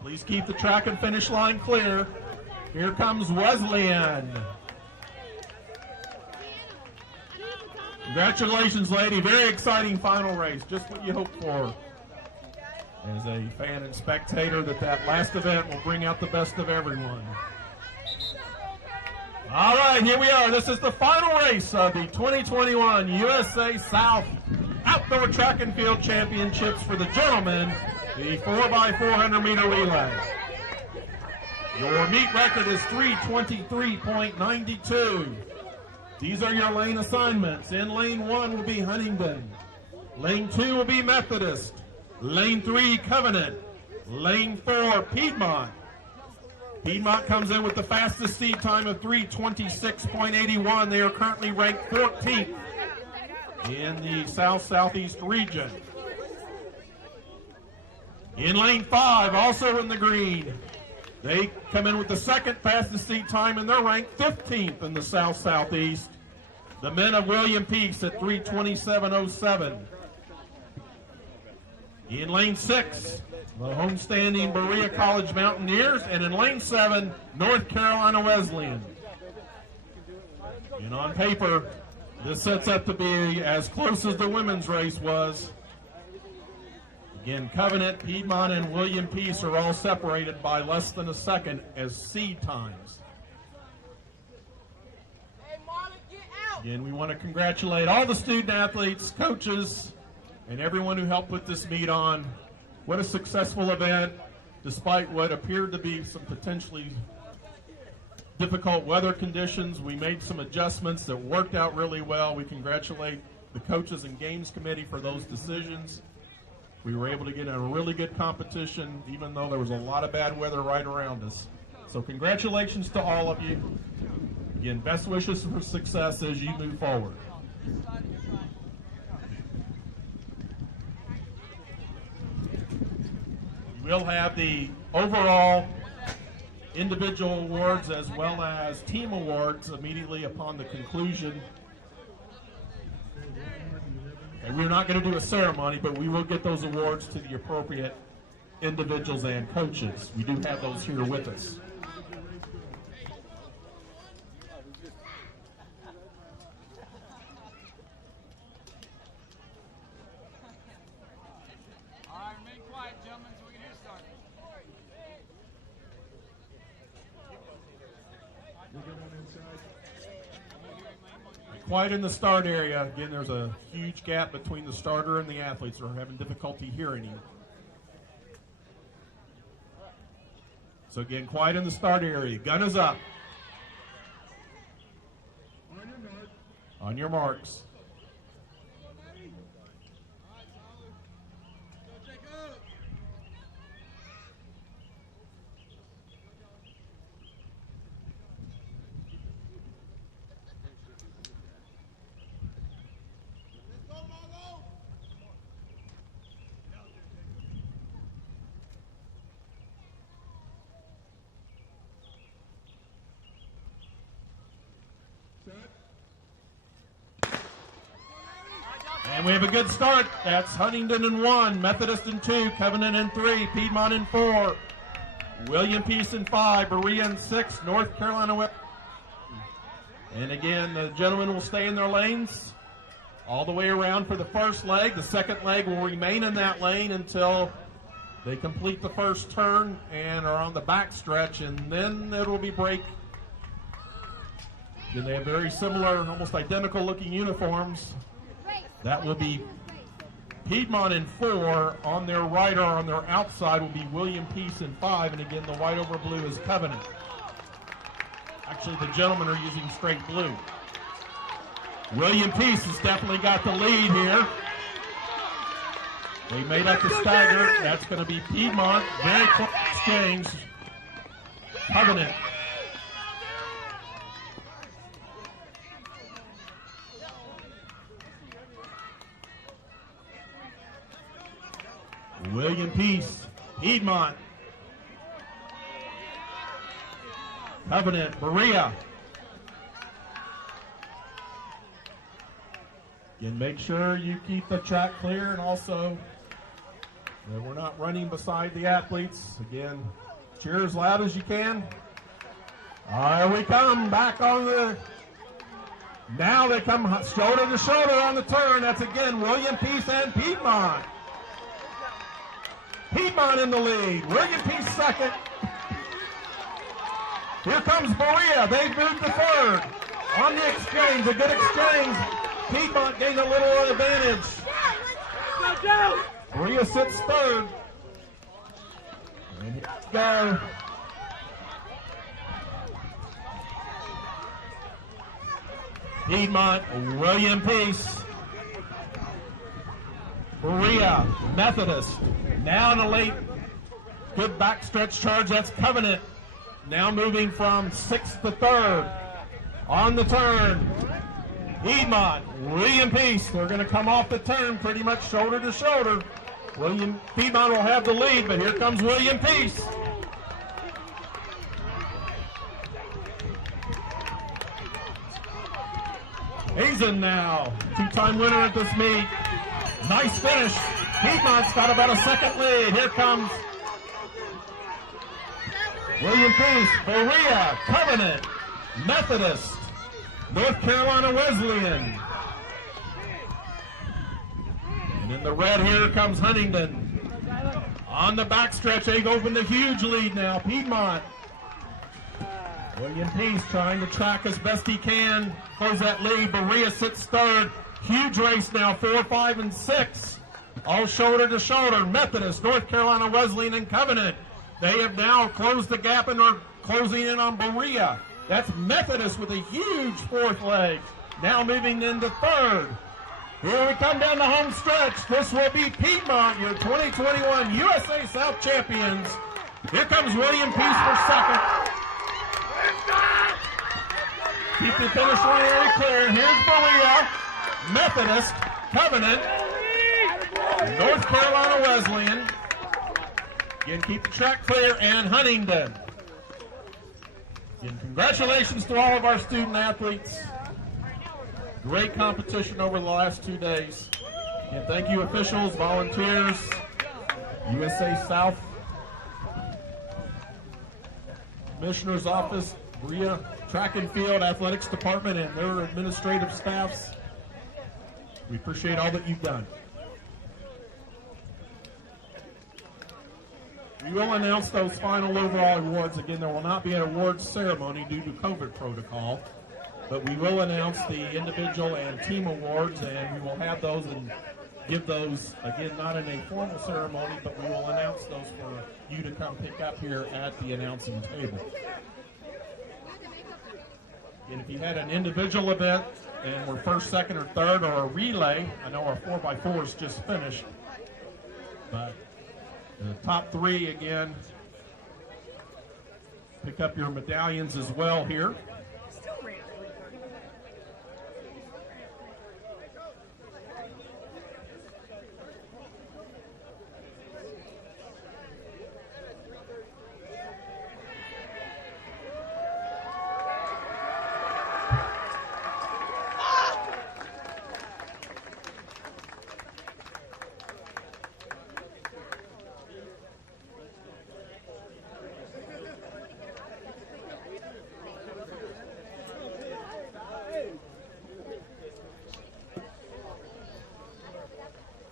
Please keep the track and finish line clear. Here comes Wesleyan. Congratulations, lady. Very exciting final race. Just what you hoped for. As a fan and spectator, that last event will bring out the best of everyone. All right, here we are. This is the final race of the 2021 USA South Outdoor Track and Field Championships for the gentlemen, the 4x400 meter relay. Your meet record is 3:23.92. These are your lane assignments. In lane 1 will be Huntingdon. Lane 2 will be Methodist. Lane 3, Covenant. Lane 4, Piedmont. Piedmont comes in with the fastest seed time of 3:26.81. They are currently ranked 14th in the South-Southeast region. In lane 5, also in the green, they come in with the second fastest seat time, and they're ranked 15th in the South-Southeast. The men of William Peace at 3:27.07. In lane 6, the homestanding Berea College Mountaineers, and in lane 7, North Carolina Wesleyan. And on paper, this sets up to be as close as the women's race was. Again, Covenant, Piedmont, and William Peace are all separated by less than a second as seed times. Again, we want to congratulate all the student athletes, coaches, and everyone who helped put this meet on. What a successful event, despite what appeared to be some potentially difficult weather conditions. We made some adjustments that worked out really well. We congratulate the coaches and games committee for those decisions. we were able to get in a really good competition, even though there was a lot of bad weather right around us. So congratulations to all of you. Again, best wishes for success as you move forward. We'll have the overall individual awards as well as team awards immediately upon the conclusion. And we're not going to do a ceremony, but we will get those awards to the appropriate individuals and coaches. We do have those here with us. Quiet in the start area. Again, there's a huge gap between the starter and the athletes who are having difficulty hearing him. So again, quiet in the start area. Gun is up. On your marks. And we have a good start. That's Huntington in 1, Methodist in 2, Covenant in 3, Piedmont in 4, William Peace in 5, Berea in 6, North Carolina West. And again, the gentlemen will stay in their lanes all the way around for the first leg. The second leg will remain in that lane until they complete the first turn and are on the back stretch, and then it will be break. Then they have very similar, almost identical looking uniforms. That will be Piedmont in 4. On their right or on their outside will be William Peace in 5. And again, the white over blue is Covenant. Actually, the gentlemen are using straight blue. William Peace has definitely got the lead here. They made up the stagger. That's going to be Piedmont. Very close exchange. Covenant. William Peace, Piedmont, Covenant, Berea. Again, make sure you keep the track clear and also that we're not running beside the athletes. Again, cheer as loud as you can. Here we come, back on the, now they come shoulder to shoulder on the turn. That's again William Peace and Piedmont. Piedmont in the lead. William Peace second. Here comes Berea. They've moved to third. On the exchange, a good exchange. Piedmont gained a little advantage. Berea sits third. And here we go. Piedmont, William Peace. Berea, Methodist. Now in a late, good backstretch charge. That's Covenant. Now moving from 6th to 3rd. On the turn, Piedmont, William Peace. They're going to come off the turn pretty much shoulder to shoulder. Piedmont will have the lead, but here comes William Peace. Hazen now, two-time winner at this meet. Nice finish. Piedmont's got about a second lead. Here comes William Peace, Berea, Covenant, Methodist, North Carolina Wesleyan. And in the red here comes Huntington. On the backstretch, they've opened a huge lead now. Piedmont. William Peace trying to track as best he can. Close that lead. Berea sits third. Huge race now, 4, 5, and 6. All shoulder to shoulder. Methodist, North Carolina Wesleyan, and Covenant. They have now closed the gap and are closing in on Berea. That's Methodist with a huge fourth leg. Now moving into third. Here we come down the home stretch. This will be Piedmont, your 2021 USA South champions. Here comes William Peace for second. Keep the finish line area clear. Here's Berea, Methodist, Covenant, North Carolina Wesleyan. Again, keep the track clear, and Huntingdon. Again, congratulations to all of our student athletes. Great competition over the last 2 days. And thank you, officials, volunteers, USA South, Commissioner's Office, Berea Track and Field Athletics Department, and their administrative staffs. We appreciate all that you've done. We will announce those final overall awards. Again, there will not be an awards ceremony due to COVID protocol, but we will announce the individual and team awards, and we will have those and give those, again, not in a formal ceremony, but we will announce those for you to come pick up here at the announcing table. And if you had an individual event and were first, second, or third, or a relay, I know our 4x4 just finished, but the top three, again, pick up your medallions as well here.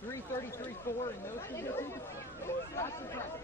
.333.4 and no. That's impressive.